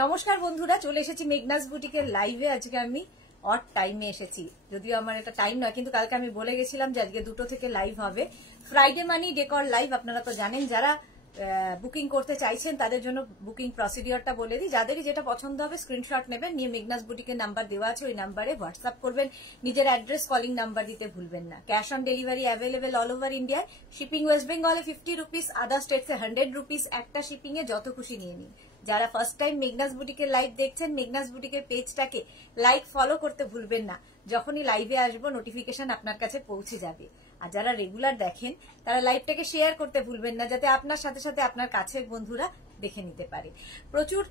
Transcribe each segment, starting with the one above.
নমস্কার বন্ধুরা, চলে এসেছি মেঘনাস বুটিকের লাইভে। আজকে আমি অড টাইমে এসেছি, যদিও আমার এটা টাইম নয়, কিন্তু কালকে আমি বলে গেছিলাম যে আজকে 2টো থেকে লাইভ হবে। ফ্রাইডে মানি ডেকর লাইভ। আপনারা তো জানেন, যারা বুকিং করতে চাইছেন তাদের জন্য বুকিং প্রসিডিওরটা বলে দিই। যাদেরই যেটা পছন্দ হবে স্ক্রিনশট নেবেন, নিয়ে মেঘনাস বুটিকের নাম্বার দেওয়া আছে, ওই নাম্বারে হোয়াটসঅ্যাপ করবেন। নিজের অ্যাড্রেস, কলিং নাম্বার দিতে ভুলবেন না। Cash on delivery available all over ইন্ডিয়ায়। শিপিং ওয়েস্ট বেঙ্গলে 50 রুপিস, আদার স্টেটসে 100 রুপিস। একটা শিপিং এ যত খুশি নিয়ে নিন। যারা ফার্স্ট টাইম মেঘনাস বুটিকের লাইভ দেখছেন, মেঘনাস বুটিকের পেজটাকে লাইক ফলো করতে ভুলবেন না। যখনই লাইভে আসবো নোটিফিকেশন আপনার কাছে পৌঁছে যাবে। আর যারা রেগুলার দেখেন তারা লাইভটাকে শেয়ার করতে ভুলবেন না, যাতে আপনার সাথে সাথে আপনার কাছের বন্ধুরা দেখে নিতে পারে। প্রচুর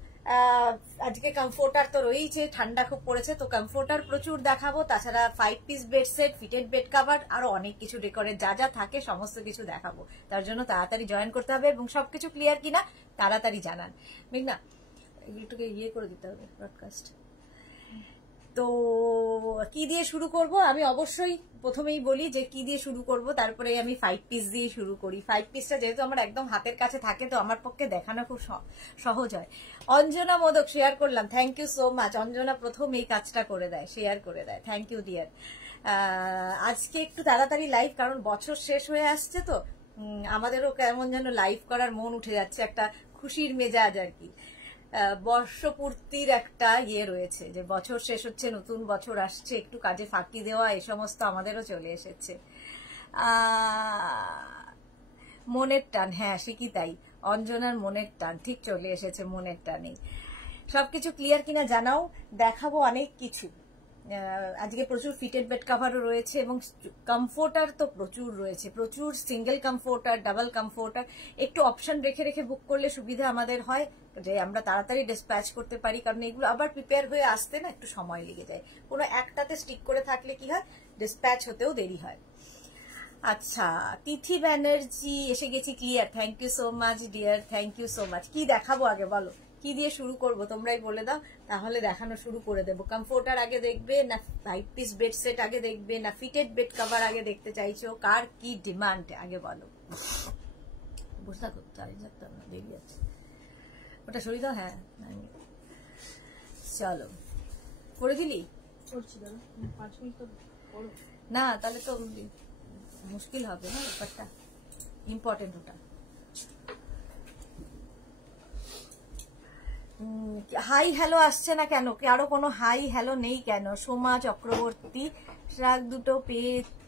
আজকে কমফোর্টার তো রয়েছে, ঠান্ডা খুব পড়েছে, তো কমফোর্টার প্রচুর দেখাবো। তাছাড়া 5 piece bed set, fitted bed cover, আরো অনেক কিছু ডেকোরের যা যা থাকে সমস্ত কিছু দেখাবো। তার জন্য তাড়াতাড়ি জয়েন করতে হবে এবং সবকিছু ক্লিয়ার কিনা তাড়াতাড়ি জানান। মেঘনা, একটুকে ইয়ে করে দিতে হবে ব্রডকাস্ট। তো কি দিয়ে শুরু করব? আমি অবশ্যই প্রথমেই বলি যে কি দিয়ে শুরু করব, তারপরে আমি 5 পিস দিয়ে শুরু করি। 5 পিসটা যেহেতু আমার একদম হাতের কাছে থাকে, তো আমার পক্ষে দেখানো খুব সহজ হয়। অঞ্জনা মোদক শেয়ার করলাম, thank you so much. Anjana প্রথম এই কাজটা করে দেয়, শেয়ার করে দেয়, থ্যাংক ইউ ডিয়ার। আজকে একটু তাড়াতাড়ি লাইভ, কারণ বছর শেষ হয়ে আসছে, তো আমাদেরও কেমন যেন লাইভ করার মন উঠে যাচ্ছে, একটা খুশির মেজাজ আর কি। বর্ষপূর্তির একটা ইয়ে রয়েছে, যে বছর শেষ হচ্ছে, নতুন বছর আসছে, একটু কাজে ফাঁকি দেওয়া এই সমস্ত আমাদেরও চলে এসেছে। মনের টান, হ্যাঁ ঠিকই তাই, অঞ্জনার মনের টান ঠিক চলে এসেছে, মনের টানে। সবকিছু ক্লিয়ার কিনা জানাও, দেখাবো অনেক কিছু। আজকে প্রচুর ফিটেড বেড কাভারও রয়েছে এবং কমফোর্টার তো প্রচুর রয়েছে, প্রচুর সিঙ্গেল কমফোর্টার, ডাবল কমফোর্টার। একটু অপশন রেখে রেখে বুক করলে সুবিধা আমাদের হয়, যে আমরা তাড়াতাড়ি ডিসপ্যাচ করতে পারি, কারণ এগুলো আবার প্রিপেয়ার হয়ে আসতে না একটু সময় লেগে যায়। কোনো একটাতে স্টিক করে থাকলে কি হয়, ডিসপ্যাচ হতেও দেরি হয়। আচ্ছা, তিথি ব্যানার্জি এসে গেছি, clear, thank you so much dear, thank you so much. কি দেখাবো আগে বলো, কি দিয়ে শুরু করব তোমরাই বলে দাও, তাহলে দেখানো শুরু করে দেবো। কমফোর্টার আগে দেখবে না 5 পিস বেড সেট আগে দেখবে না ফিটেড বেড কভার আগে দেখতে চাইছো? কার কি ডিমান্ড আগে বলো। বুঝতে করতে দেরি আছে, ওটা সরিয়ে দাও। হ্যাঁ চলো, করে দিলি না, তাহলে তো মুশকিল হবে না, ব্যাপারটা ইম্পর্টেন্ট। ওটা হাই হ্যালো আসছে না কেন? আরো কোনো হাই হ্যালো নেই কেন? সোমা চক্রবর্তী, ট্রাক দুটো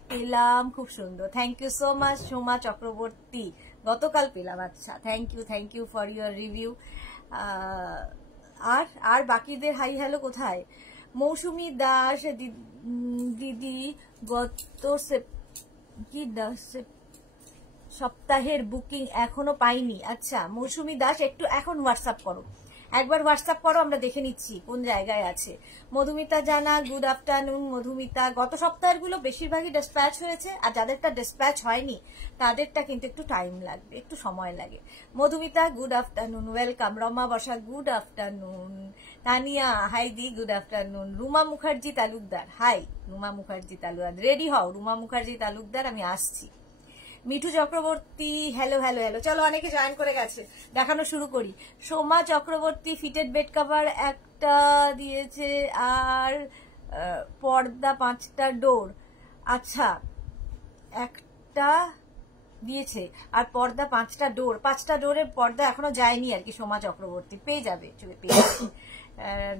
পেলাম, খুব সুন্দর, thank you so much Soma Chakraborty, গতকাল পেলাম। আচ্ছা, thank you for your review. আর বাকিদের হাই হ্যালো কোথায়? মৌসুমী দাস দিদি, গত সপ্তাহের বুকিং এখনো পাইনি। আচ্ছা মৌসুমী দাস, একটু এখন হোয়াটসঅ্যাপ করো, একবার হোয়াটসঅ্যাপ করো, আমরা দেখে নিচ্ছি কোন জায়গায় আছে। মধুমিতা জানা, গুড আফটারনুন মধুমিতা। গত সপ্তাহের গুলো বেশিরভাগই ডিসপ্যাচ হয়েছে, আর যাদেরটা ডিসপ্যাচ হয়নি তাদেরটা কিন্তু একটু টাইম লাগবে, একটু সময় লাগে। Madhumita good afternoon, welcome. Rama বসা গুড আফটারনুন। তানিয়া হাই দি, good afternoon. Ruma Mukherjee Talukdar, hi Ruma Mukherjee Talukdar, ready হও রুমা মুখার্জি তালুকদার, আমি আসছি। Mithu Chakraborty, hello hello hello. চলো, অনেকে জয়েন করে গেছে, দেখানো শুরু করি। Soma Chakraborty, fitted bed cover একটা দিয়েছে, আর পর্দা 5টা ডোর। আচ্ছা, একটা দিয়েছে আর পর্দা 5টা ডোর, 5টা ডোরের পর্দা এখনো যায়নি আর কি। সোমা চক্রবর্তী পেয়ে যাবে,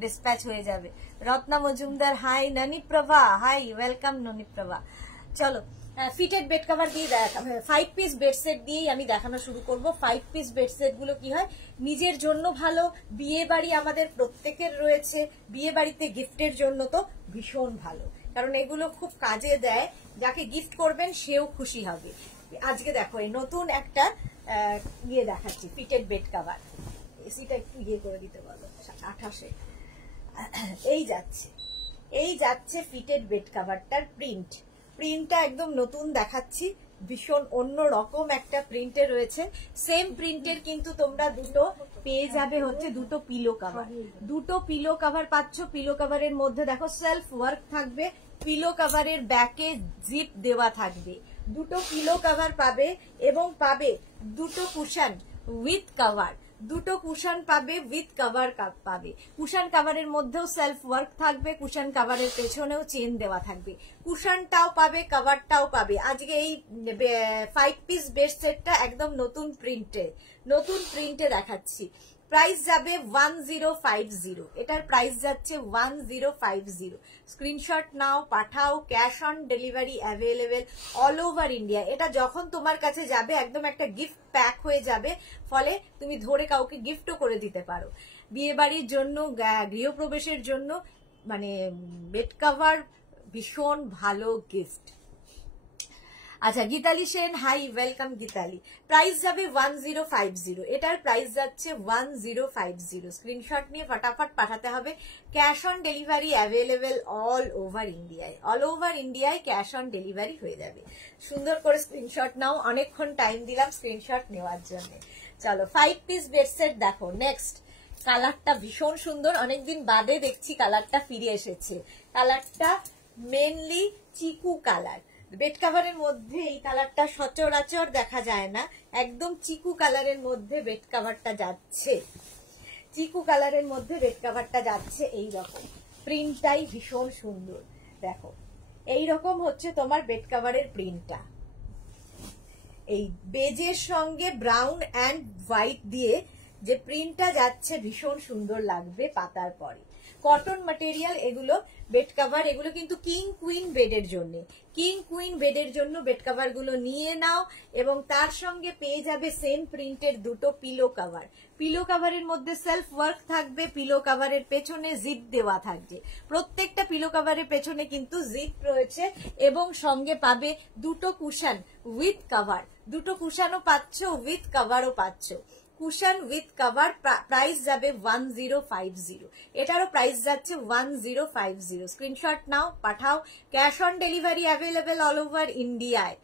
ডিসপ্যাচ হয়ে যাবে। Ratna Majumdar, hi. Noniprabha, hi, welcome Noniprabha. চলো, ফিটেড বেড কভার দিয়ে 5 পিস বেড সেট দিয়েই আমি দেখানো শুরু করব। 5 পিস বেড সেট গুলো কি হয়, নিজের জন্য ভালো, বিয়ে বাড়ি আমাদের প্রত্যেকের রয়েছে, বিয়ে বাড়িতে গিফটের জন্য তো ভীষণ ভালো, কারণ এগুলো খুব কাজে দেয়, যাকে গিফট করবেন সেও খুশি হবে। আজকে দেখো এই নতুন একটা ইয়ে দেখাচ্ছি, ফিটেড বেড কভার। এসিটা একটু ইয়ে করে দিতে বলো, 28-এ এই যাচ্ছে ফিটেড বেড কভারটার প্রিন্টটা একদম নতুন দেখাচ্ছি, ভীষণ অন্য রকম একটা প্রিন্টে রয়েছে। সেম প্রিন্টের কিন্তু তোমরা দুটো পেয়ে যাবে, হচ্ছে দুটো পিলো কভার পাচ্ছ। পিলো কভারের মধ্যে দেখো সেলফ ওয়ার্ক থাকবে, পিলো কভারের ব্যাকে জিপ দেওয়া থাকবে। দুটো পিলো কভার পাবে এবং পাবে দুটো কুশন উইথ কভার। দুটো কুশন পাবে, উইথ কভার পাবে। কুশন কভারের মধ্যেও সেলফ ওয়ার্ক থাকবে, কুশন কভারের পেছনেও চেন দেওয়া থাকবে। কুশনটাও পাবে, কভারটাও পাবে। আজকে এই 5 পিস বেড সেটটা একদম নতুন প্রিন্টে দেখাচ্ছি। প্রাইস যাবে 1050। এটার প্রাইস যাচ্ছে 1050। স্ক্রিনশট নাও, পাঠাও। Cash on delivery available all over India. এটা যখন তোমার কাছে যাবে একদম একটা গিফট প্যাক হয়ে যাবে, ফলে তুমি ধরে কাউকে গিফটও করে দিতে পারো। বিয়ে বাড়ির জন্য, গৃহপ্রবেশের জন্য মানে বেড কভার ভীষণ ভালো গিফট। আচ্ছা, গীতালি সেন, হাই, ওয়েলকাম গীতালি। প্রাইস যাবে 1050। এটার প্রাইস যাচ্ছে 1050। স্ক্রিনশট নিয়ে ফটাফট পাঠাতে হবে। Cash on delivery available all over ইন্ডিয়ায়। অল ওভার ইন্ডিয়ায় ক্যাশ অন ডেলিভারি হয়ে যাবে। সুন্দর করে স্ক্রিনশট নাও। অনেকক্ষণ টাইম দিলাম স্ক্রিনশট নেওয়ার জন্য। চলো 5 পিস বেড সেট দেখো। নেক্সট কালারটা ভীষণ সুন্দর, অনেকদিন বাদে দেখছি কালারটা ফিরে এসেছে। কালারটা মেনলি চিকু কালার। বেড কাভারের মধ্যে এই কালারটা সচরাচর দেখা যায় না, একদম চিকু কালারের মধ্যে বেড কাভারটা যাচ্ছে। চিকু কালারের মধ্যে বেড কাভারটা যাচ্ছে। এইরকম প্রিন্টটাই ভীষণ সুন্দর। দেখো এইরকম হচ্ছে তোমার বেড কাভারের প্রিন্টটা। এই বেজের সঙ্গে ব্রাউন অ্যান্ড হোয়াইট দিয়ে যে প্রিন্টটা যাচ্ছে ভীষণ সুন্দর লাগবে পাতার পরে। কটন ম্যাটেরিয়াল এগুলো বেড কাভার। এগুলো কিন্তু কিং কুইন বেডের জন্য। কিং কুইন বেডের জন্য বেড কাভার গুলো নিয়ে নাও, এবং তার সঙ্গে পেয়ে যাবে সেম প্রিন্টের দুটো পিলো কাভার। পিলো কাভারের মধ্যে সেলফ ওয়ার্ক থাকবে, পিলো কাভারের পেছনে জিপ দেওয়া থাকবে। প্রত্যেকটা পিলো কাভারের পেছনে কিন্তু জিপ রয়েছে, এবং সঙ্গে পাবে দুটো কুশন উইথ কাভার। দুটো কুশনও পাচ্ছ, উইথ কাভারও পাচ্ছ। কুশন উইথ কাভার প্রাইস যাবে 1050। এটারও প্রাইস যাচ্ছে 1050। স্ক্রিনশট নাও, পাঠাও। Cash on delivery available all over ইন্ডিয়ায়।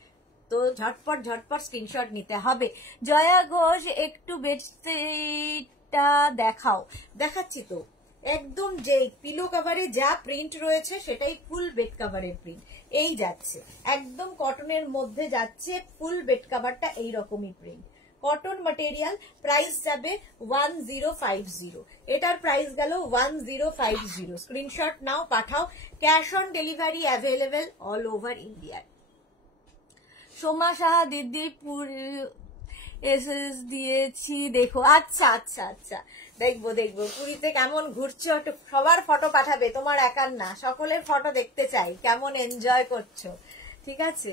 তো ঝটপট স্ক্রিনশট নিতে হবে। জয়া ঘোষ, একটু বেডশিটটা দেখাও। দেখাচ্ছি তো। একদম যে পিলো কাভারে যা প্রিন্ট রয়েছে সেটাই ফুল বেড কাভারের প্রিন্ট। এই যাচ্ছে একদম কটনের মধ্যে যাচ্ছে, ফুল বেড কাভারটা এইরকমই প্রিন্ট। Cotton material. প্রাইস যাবে 1050। এটার প্রাইস গেল 1050। স্ক্রিনশট নাও, পাঠাও। Cash on delivery available all over India. Soma Saha, দিদিপুর এসএস দিয়েছি দেখো। আচ্ছা আচ্ছা আচ্ছা, দেখবো। পুরীতে কেমন ঘুরছো, একটু সবার ফটো পাঠাবে, তোমার একার না, সকলের ফটো দেখতে চাই, কেমন এনজয় করছো। ঠিক আছে,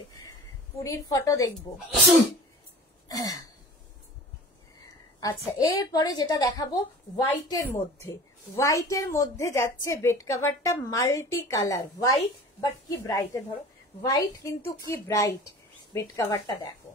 পুরীর ফটো দেখবো। আচ্ছা, এরপরে যেটা দেখাবো হোয়াইটের মধ্যে যাচ্ছে বেড কাভারটা মাল্টি কালার। হোয়াইট বাট কি ব্রাইট, ধরো হোয়াইট কিন্তু কি ব্রাইট। বেড কাভারটা দেখো,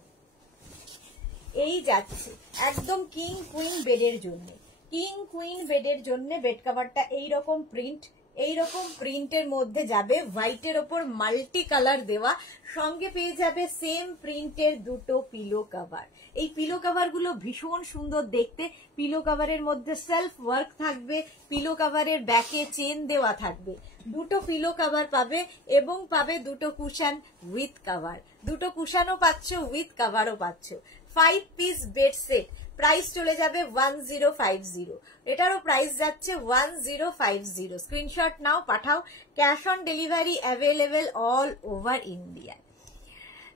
এই যাচ্ছে একদম কিং কুইন বেডের জন্য। কিং কুইন বেডের জন্য বেড কাভারটা এইরকম প্রিন্ট। এইরকম প্রিন্টের মধ্যে যাবে, হোয়াইটের ওপর মাল্টি কালার দেওয়া, সঙ্গে পেয়ে যাবে সেম প্রিন্টের দুটো পিলো কাভার। এই পিলো কাভার গুলো ভীষণ সুন্দর দেখতে। পিলো কাভারের মধ্যে সেলফ ওয়ার্ক থাকবে, পিলো কাভারের ব্যাকে চেন দেওয়া থাকবে। দুটো পিলো কাভার পাবে, এবং পাবে দুটো কুশন উইথ কাভার। দুটো কুশনও পাচ্ছ, উইথ কাভারও পাচ্ছ। 5 পিস বেড সেট। প্রাইস চলে যাবে 1050। এটারও প্রাইস যাচ্ছে 1050। স্ক্রিনশট নাও, পাঠাও। Cash on delivery available all over India.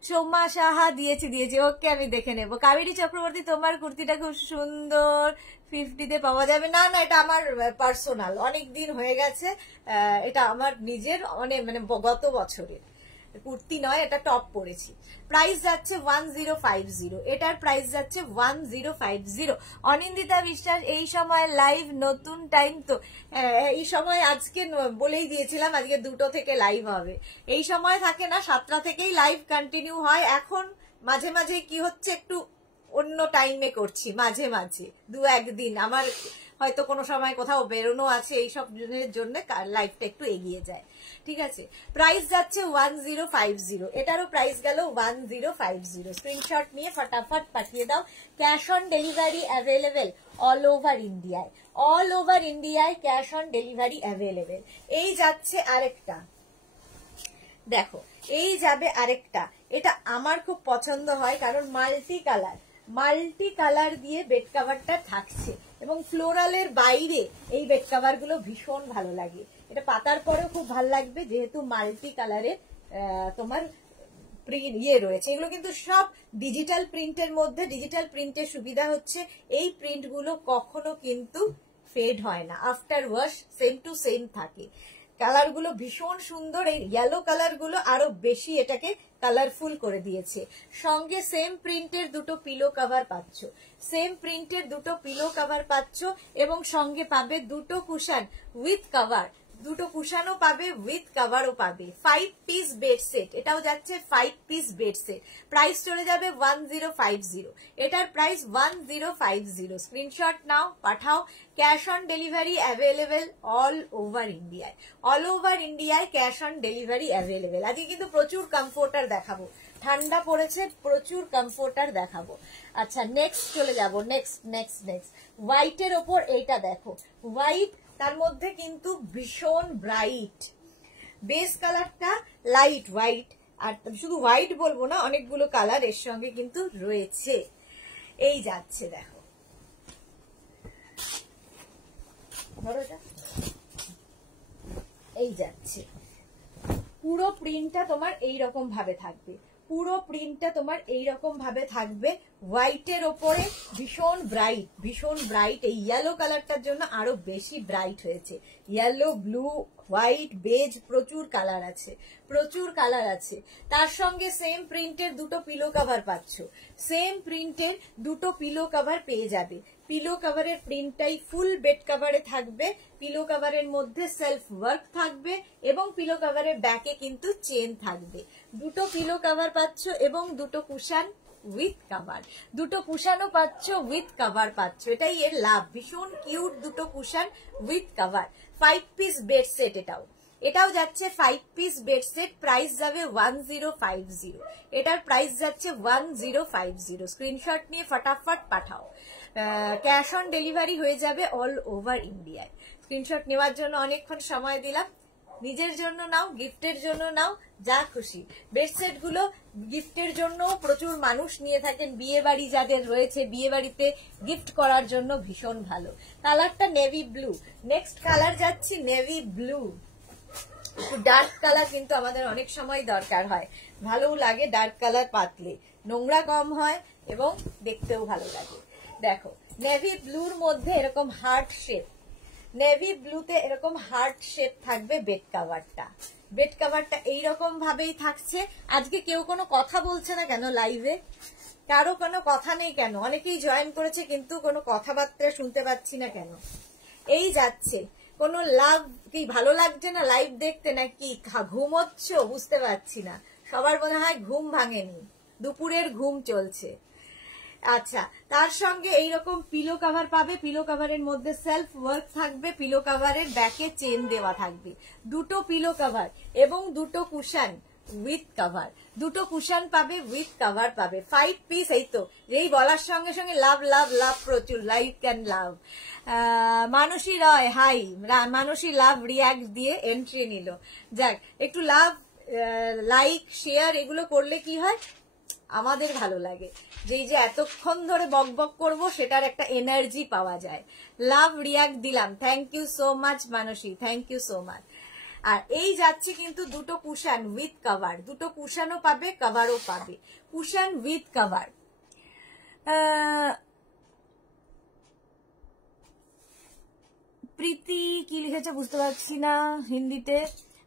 Soma Saha, দিয়েছি। ওকে, আমি দেখে নেব। কাবেরী চক্রবর্তী, তোমার কুর্তিটা খুব সুন্দর, 50-তে পাওয়া যাবে? না, এটা আমার পার্সোনাল, অনেক দিন হয়ে গেছে। এটা আমার নিজের মানে গত বছরের কুর্তি নয়, এটা টপ পরেছি। প্রাইস যাচ্ছে 1050। এটার প্রাইস যাচ্ছে 1050। অনিন্দিতা বিশ্বাস, এই সময় লাইভ, নতুন টাইম তো। এই সময় আজকে বলেই দিয়েছিলাম আজকে 2টো থেকে লাইভ হবে। এই সময় থাকে না, 7টা থেকেই লাইভ কন্টিনিউ হয়। এখন মাঝে মাঝে কি হচ্ছে, একটু অন্য টাইমে করছি, মাঝে 2-1 দিন আমার হয়তো কোনো সময় কোথাও বেরোনো আছে, এইসব জন্য লাইভটা একটু এগিয়ে যায়। ঠিক আছে, প্রাইস যাচ্ছে 1050। এটারও প্রাইস গেল 1050। স্ক্রিনশট নিয়ে ফটাফট পাঠিয়ে দাও। Cash on delivery available all over ইন্ডিয়ায়। অল ওভার ইন্ডিয়ায় ক্যাশ অন ডেলিভারি অ্যাভেলেবেল। এই যাচ্ছে আরেকটা, দেখো এই যাবে আরেকটা। এটা আমার খুব পছন্দ হয়, কারণ মাল্টি কালার। মাল্টি কালার দিয়ে বেড কাভারটা থাকছে এবং ফ্লোরালের বাইরে এই বেড কাভার গুলো ভীষণ ভালো লাগে। এটা পাতার পরেও খুব ভালো লাগবে যেহেতু মাল্টি কালারের তোমার রয়েছে। এগুলো কিন্তু সব ডিজিটাল প্রিন্টের মধ্যে। ডিজিটাল প্রিন্টের সুবিধা হচ্ছে এই প্রিন্ট গুলো কখনো কিন্তু ফেড হয় না, after wash same to same থাকে। কালার গুলো ভীষণ সুন্দর, এই ইয়েলো কালার গুলো আরো বেশি এটাকে কালারফুল করে দিয়েছে। সঙ্গে সেম প্রিন্টের দুটো পিলো কভার পাচ্ছ, সেম প্রিন্টের দুটো পিলো কভার পাচ্ছ এবং সঙ্গে পাবে দুটো কুশন উইথ কভার, দুটো কুশানও পাবে উইথ কাভারও পাবে। 5 পিস বেড সেট, এটাও যাচ্ছে 5 পিস বেড সেট। প্রাইস চলে যাবে 1050, এটার প্রাইস 1050। স্ক্রিনশট নাও, পাঠাও। Cash on delivery available all over ইন্ডিয়ায়। অল ওভার ইন্ডিয়ায় ক্যাশ অন ডেলিভারি অ্যাভেলেবেল। আজকে কিন্তু প্রচুর কমফোর্টার দেখাবো, ঠান্ডা পড়েছে, প্রচুর কমফোর্টার দেখাবো। আচ্ছা নেক্সট চলে যাবো, নেক্সট হোয়াইটের ওপর এইটা দেখো, হোয়াইট, তার মধ্যে কিন্তু ভীষণ ব্রাইট, বেস কালারটা লাইট হোয়াইট, আর শুধু হোয়াইট বলবো না, অনেকগুলো কালার এর সঙ্গে কিন্তু রয়েছে। এই যাচ্ছে দেখো, এই যাচ্ছে, পুরো প্রিন্টটা তোমার এইরকম ভাবে থাকবে, পুরো প্রিন্টটা তোমার এইরকম ভাবে থাকবে হোয়াইটের ওপরে। ভীষণ ব্রাইট, এই ইয়েলো কালারটার জন্য আরো বেশি ব্রাইট হয়েছে। ইয়েলো, ব্লু, হোয়াইট, বেজ, প্রচুর কালার আছে। তার সঙ্গে সেম প্রিন্টের দুটো পিলো কভার পাচ্ছ, সেম প্রিন্টের দুটো পিলো কভার পেয়ে যাবে। পিলো কভারের প্রিন্টটাই ফুল বেড কভারে থাকবে, পিলো কভারের মধ্যে সেলফ ওয়ার্ক থাকবে এবং পিলো কভারের ব্যাকে কিন্তু চেন থাকবে। দুটো পিলো কভার পাচ্ছ এবং দুটো কুশান উইথ কভার, দুটো কুশানও পাচ্ছ উইথ কভার পাচ্ছ, এটাই এর লাভ। ভীষণ কিউট দুটো cushion with cover. 5 piece bed set, এটাও যাচ্ছে 5 পিস বেড সেট। প্রাইস যাবে 1050, এটার প্রাইস যাচ্ছে 1050। স্ক্রিনশট নিয়ে ফটাফট পাঠাও। ক্যাশ অন ডেলিভারি হয়ে যাবে অল ওভার ইন্ডিয়ায়। স্ক্রিনশট নেওয়ার জন্য অনেকক্ষণ সময় দিলাম, নিজের জন্য নাও, গিফটের জন্য নাও, যা খুশি। বেডসেট গুলো গিফটের জন্য প্রচুর মানুষ নিয়ে থাকেন, বিয়ে বাড়ি যাদের রয়েছে, বিয়ে বাড়িতে গিফট করার জন্য ভীষণ ভালো। কালারটা নেভি ব্লু। নেক্সট কালার যাচ্ছি নেভি ব্লু। একটু ডার্ক কালার কিন্তু আমাদের অনেক সময় দরকার হয়, ভালো লাগে ডার্ক কালার পাতলে, নোংরা কম হয় এবং দেখতেও ভালো লাগে। দেখো নেভি ব্লুর মধ্যে এরকম হার্ট শেপ, নেভি ব্লুতে এরকম হার্ট শেপ থাকবে বেড কাভারটা এইরকম ভাবেই থাকছে। আজকে কেউ কোনো কথা বলছে না কেন লাইভে? কারো কোনো কথা নেই কেন? অনেকেই জয়েন করেছে কিন্তু কোনো কথাবার্তা শুনতে পাচ্ছি না কেন? এই যাচ্ছে, কোনো লাভ কি ভালো লাগছে না লাইভ দেখতে, নাকি ঘুমোচ্ছ বুঝতে পারছি না। সবার মনে হয় ঘুম ভাঙেনি, দুপুরের ঘুম চলছে। আচ্ছা, তার সঙ্গে এইরকম পিলো কভার পাবে, পিলো কভারের মধ্যে সেলফ ওয়ার্ক থাকবে, পিলো কভারের ব্যাকে চেন দেওয়া থাকবে, দুটো পিলো কভার এবং দুটো কুশন উইথ কভার, দুটো কুশন পাবে উইথ কভার পাবে। 5 পিস। এই তো যেই বলার সঙ্গে সঙ্গে লাভ লাভ লাভ, প্রচুর like can love. Manasi Roy hi, Manasi love react দিয়ে এন্ট্রি নিল। যাক, একটু লাভ, লাইক, শেয়ার এগুলো করলে কি হয়, আমাদের ভালো লাগে। যে এতক্ষণ ধরে বক বক করবো সেটার একটা এনার্জি পাওয়া যায়। লাভ রিয়াক্ট দিলাম, thank you so much Manasi, thank you so much. আর এই যাচ্ছে কিন্তু দুটো কুশন উইথ কভার, দুটো কুশনও পাবে, কভারও পাবে, কুশন উইথ কভার। প্রীতি কি লিখেছে বুঝতে পারছি না হিন্দিতে।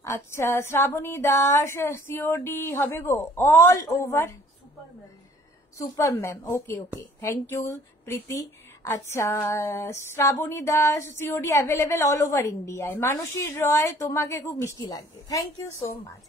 আচ্ছা, শ্রাবণী দাস সিওডি হবে গো all over. Super ma'am, okay, thank you Priti. আচ্ছা, Srabani Das COD available all over ইন্ডিয়ায়। মানসী রয়, তোমাকে খুব মিষ্টি লাগবে, থ্যাংক ইউ সো মাচ।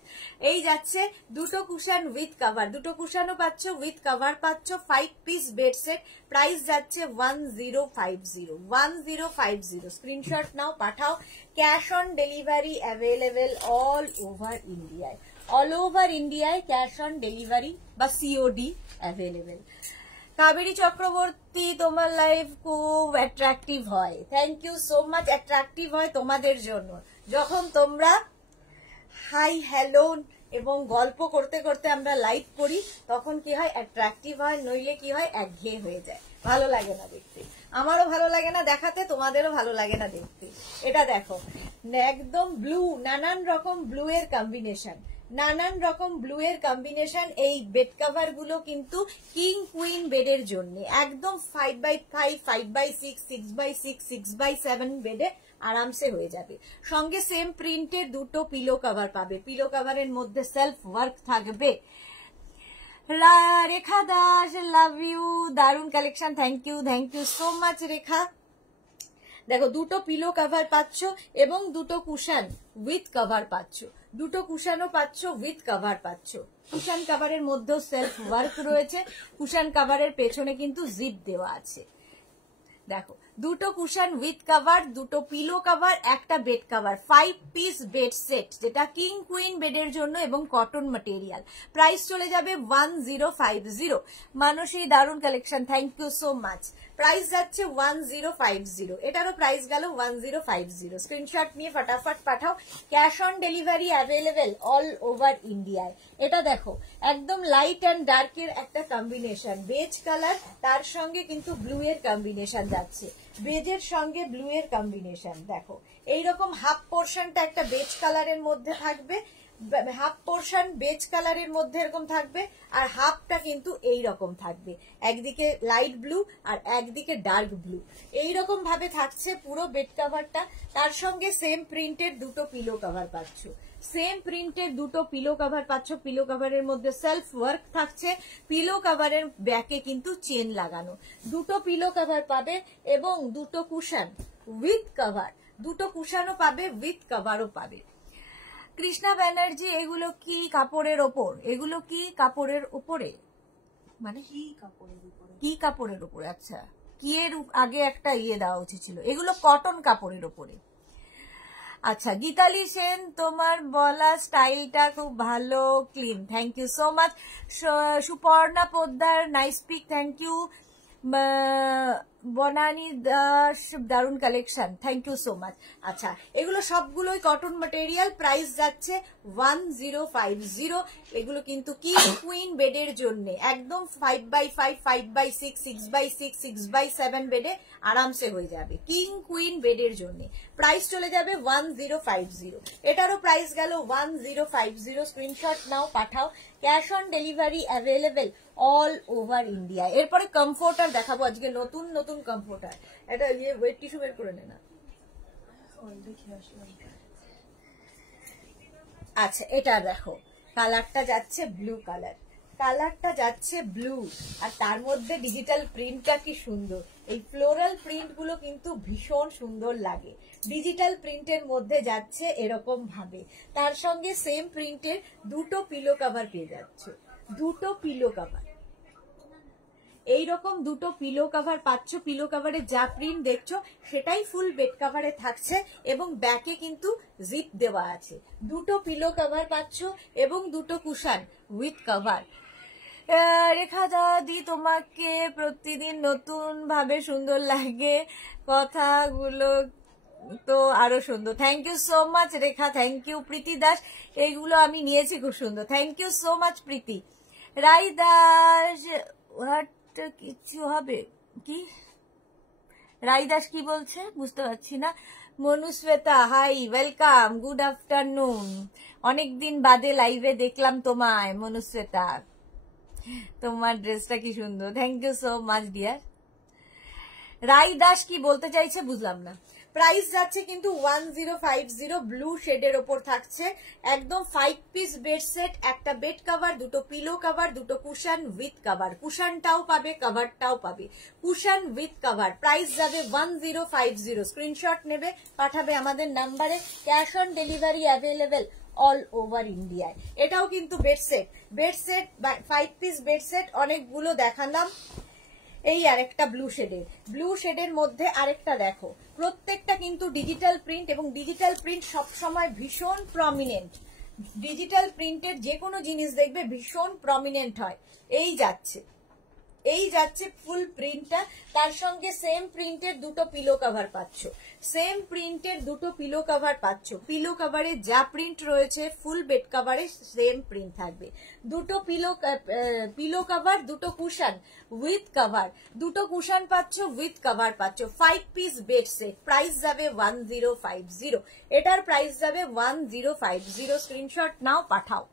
এই যাচ্ছে দুটো কুশন উইথ কভার, দুটো কুশনও পাচ্ছ উইথ কভার পাচ্ছ। 5 পিস বেড সেট, প্রাইস যাচ্ছে 1050। স্ক্রিনশট নাও, পাঠাও। Cash on delivery available all over ইন্ডিয়ায়, অল ওভার ইন্ডিয়ায় ক্যাশ অন ডেলিভারি বা সিওডি অ্যাভেলেবেল। কাবেরী চক্রবর্তী, তোমার লাইভ খুব অ্যাট্রাকটিভ হয়, thank you so much. Attractive হয় তোমাদের জন্য যখন তোমরা হাই হ্যালো এবং গল্প করতে করতে আমরা লাইভ করি, তখন কি হয়, অ্যাট্রাকটিভ হয়, নইলে কি হয়, একঘেয়ে হয়ে যায়, ভালো লাগে না দেখতে। আমারও ভালো লাগে না দেখাতে, তোমাদেরও ভালো লাগে না দেখতে। এটা দেখো একদম ব্লু, নানান রকম ব্লু এর কম্বিনেশন, নানান রকম ব্লু এর কম্বিনেশন। এই বেড কভার গুলো কিন্তু কিং কুইন বেডের জন্য একদম 5x5, 5x6, 6x6, 6x7 বেডে আরামসে হয়ে যাবে। সঙ্গে সেম প্রিন্টের দুটো পিলো কভার পাবে, পিলো কভারের মধ্যে সেলফ ওয়ার্ক থাকবে। রেখা দাস, লাভ ইউ, দারুন collection, thank you so much Rekha. দেখো দুটো পিলো কভার পাচ্ছ এবং দুটো কুশন উইথ কভার পাচ্ছ, দুটো কুশনও পাচ্ছ উইথ কভার পাচ্ছ। কুশন কভারের মধ্যেও সেলফ ওয়ার্ক রয়েছে, কুশন কভারের পেছনে কিন্তু জিপ দেওয়া আছে। দেখো দুটো কুশন উইথ কভার, দুটো পিলো কভার, একটা bed cover, 5 piece bed set, যেটা কিং কুইন বেডের জন্য এবং কটন ম্যাটেরিয়াল। প্রাইস চলে যাবে 1050। মানসী, দারুন collection, thank you so much. Price যাচ্ছে 1050, এটারও প্রাইস গেল 1050। স্ক্রিনশট নিয়ে ফটাফট পাঠাও। Cash on delivery available all over ইন্ডিয়ায়। এটা দেখো একদম লাইট অ্যান্ড ডার্কের একটা কম্বিনেশন, বেজ কালার, তার সঙ্গে কিন্তু ব্লু এর কম্বিনেশন যাচ্ছে, বেজের সঙ্গে ব্লু এর কম্বিনেশন। দেখো এইরকম হাফ পোর্শনটা একটা বেজ কালারের মধ্যে থাকবে, হাফ পোর্শন বেজ কালারের মধ্যে এরকম থাকবে, আর হাফটা কিন্তু এইরকম থাকবে, একদিকে লাইট ব্লু আর একদিকে ডার্ক ব্লু, এইরকম ভাবে থাকছে পুরো বেড কভারটা। তার সঙ্গে সেম প্রিন্টের দুটো পিলো কভার পাচ্ছ, সেম প্রিন্টের দুটো পিলো কভার পাচ্ছ। পিলো কভারের মধ্যে সেলফ ওয়ার্ক থাকছে, পিলো কভারের ব্যাকে কিন্তু চেন লাগানো, দুটো পিলো কভার পাবে এবং দুটো কুশন উইথ কভার, দুটো কুশনও পাবে উইথ কভারও পাবে। কৃষ্ণা ব্যানার্জি, এগুলো কি কাপড়ের ওপর? এগুলো কি কাপড়ের উপরে, মানে কি কাপড়ের উপরে? কি কাপড়ের উপরে? আচ্ছা, কি এর আগে একটা ইয়ে দেওয়া উচিত ছিল, এগুলো কটন কাপড়ের উপরে। আচ্ছা, গীতালি সেন, তোমার বলা স্টাইলটা খুব ভালো, clean, thank you so much. Suparna Poddar, nice pic, thank you. Banani Das, দারুন collection, thank you so much. আচ্ছা, এগুলো সবগুলোই কটন ম্যাটেরিয়াল, প্রাইস যাচ্ছে 1050। এগুলো কিন্তু কিং কুইন বেডের জন্য একদম 5x5, 5x6, 6x6, 6x7 বেডে আরামসে হয়ে যাবে, কিং কুইন বেডের জন্য। প্রাইস চলে যাবে 1050, এটারও প্রাইস গেল 1050। স্ক্রিনশট নাও, পাঠাও। Cash on delivery available all over India. এরপরে কমফোর্টার দেখাবো আজকে, নতুন নতুন কমফোর্টার। এটা ইয়ে ওয়েট টিস্যু বের করে নে না। আচ্ছা, এটা দেখো কালারটা যাচ্ছে ব্লু কালার, কালারটা যাচ্ছে ব্লু, আর তার মধ্যে ডিজিটাল প্রিন্টটা কি সুন্দর। এই ফ্লোরাল প্রিন্ট গুলো কিন্তু ভীষণ সুন্দর লাগে, ডিজিটাল প্রিন্টের মধ্যে যাচ্ছে এরকম ভাবে। তার সঙ্গে সেম প্রিন্টের দুটো পিলো কভার পেয়ে যাচ্ছে, দুটো পিলো কভার, এইরকম দুটো পিলো কভার পাচ্ছ। পিলো কভারে যা প্রিন্ট দেখছো সেটাই ফুল বেড কভারে থাকছে এবং ব্যাকে কিন্তু জিপ দেওয়া আছে। দুটো পিলো কভার পাচ্ছ এবং দুটো কুশন উইথ কভার। রেখা দাদি, তোমাকে প্রতিদিন নতুন ভাবে সুন্দর লাগে, কথাগুলো তো আরো সুন্দর, thank you so much Rekha, thank you. Priti Das, এইগুলো আমি নিয়েছি, খুব সুন্দর, thank you so much Priti. Rai Das, কিছু হবে কি? রাইদাস কি বলছে বুঝতে পারছি না। Manushweta, hi, welcome, good afternoon. অনেকদিন বাদে লাইভে দেখলাম তোমায় মনুশ্বেতা, তোমার ড্রেসটা কি সুন্দর, thank you so much dear. Raidas কি বলতে চাইছে বুঝলাম না। প্রাইস যাচ্ছে কিন্তু 1050, ব্লু শেডের ওপর থাকছে, একদম 5 পিস বেড সেট, একটা বেড কভার, দুটো পিলো কভার, দুটো কুশন উইথ কভার, কুশনটাও পাবে কভারটাও পাবে, কুশন উইথ কভার। প্রাইস যাবে 1050। স্ক্রিনশট নেবে, পাঠাবে আমাদের নাম্বারে। Cash on delivery available all over ইন্ডিয়ায়। এটাও কিন্তু bed set, 5 piece bed set, অনেকগুলো দেখালাম। এই আরেকটা ব্লু শেডের মধ্যে আরেকটা দেখো, প্রত্যেকটা কিন্তু ডিজিটাল প্রিন্ট, এবং ডিজিটাল প্রিন্ট সবসময় ভীষণ প্রমিনেন্ট। ডিজিটাল প্রিন্টের যে কোনো জিনিস দেখবে ভীষণ প্রমিনেন্ট হয়। এই যাচ্ছে এই যাচ্ছে ফুল প্রিন্টটা, তার সঙ্গে সেম প্রিন্টের দুটো পিলো কভার পাচ্ছ, সেম প্রিন্টের দুটো পিলো কভার পাচ্ছ। পিলো কভারে যা প্রিন্ট রয়েছে ফুল বেড কভারে সেম প্রিন্ট থাকবে। দুটো পিলো কভার, দুটো কুশন উইথ কভার, দুটো কুশন পাচ্ছ উইথ কভার পাচ্ছ। 5 পিস বেড সেট, প্রাইস যাবে 1050। এটার প্রাইস যাবে 1050। স্ক্রিনশট নাও, পাঠাও।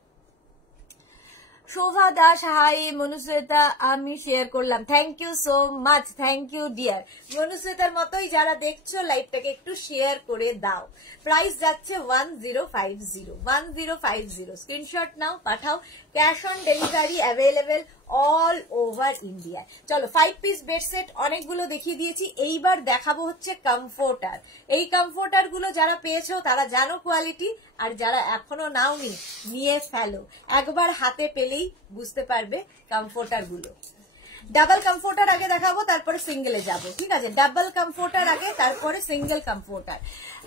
শোভা দাস হাই, মনুশ্বেতা আমি শেয়ার করলাম, thank you so much, thank you dear. মনুশ্বেতার মতোই যারা দেখছো লাইভটাকে একটু শেয়ার করে দাও। প্রাইস যাচ্ছে 1050। স্ক্রিনশট নাও, পাঠাও। Cash on delivery available all over India. চলো 5 পিস বেড সেট অনেকগুলো দেখিয়ে দিয়েছি, এইবার দেখাবো হচ্ছে কমফোর্টার। এই কমফোর্টার গুলো যারা পেয়েছো তারা জানো কোয়ালিটি, আর যারা এখনো নাওনি নিয়ে ফেলো, একবার হাতে পেলেই বুঝতে পারবে কমফোর্টার গুলো। ডাবল কমফোর্টার আগে দেখাবো, তারপরে সিঙ্গেলে যাব, ঠিক আছে? ডাবল কমফোর্টার আগে, তারপরে সিঙ্গেল কমফোর্টার।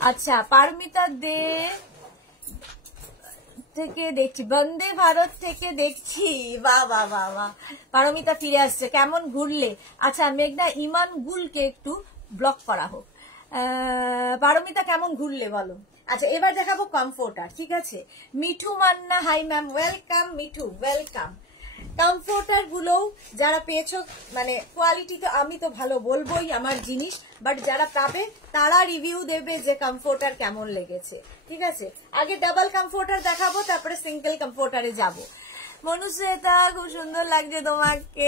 আচ্ছা, পারমিতা দে থেকে দেখছি, বন্দে ভারত থেকে দেখছি, বাহ বাহ বাহ বাহ, পারমিতা ফিরে আসছে, কেমন ঘুরলে? আচ্ছা মেঘনা ইমান গুলকে একটু ব্লক করা হোক। পারমিতা কেমন ঘুরলে বলো? আচ্ছা এবার দেখাবো কমফোর্টার, ঠিক আছে? Mithu Manna hi ma'am, welcome Mithu, welcome. Comforter গুলো যারা পেয়েছো, মানে কোয়ালিটি তো আমি তো ভালো বলবোই আমার জিনিস, বাট যারা পাবে তারা রিভিউ দেবে যে কমফোর্টার কেমন লেগেছে, ঠিক আছে? আগে ডাবল কমফোর্টার দেখাবো, তারপরে সিঙ্গেল কমফোর্টারে যাব। মনুশ্বেতা খুব সুন্দর লাগছে তোমাকে,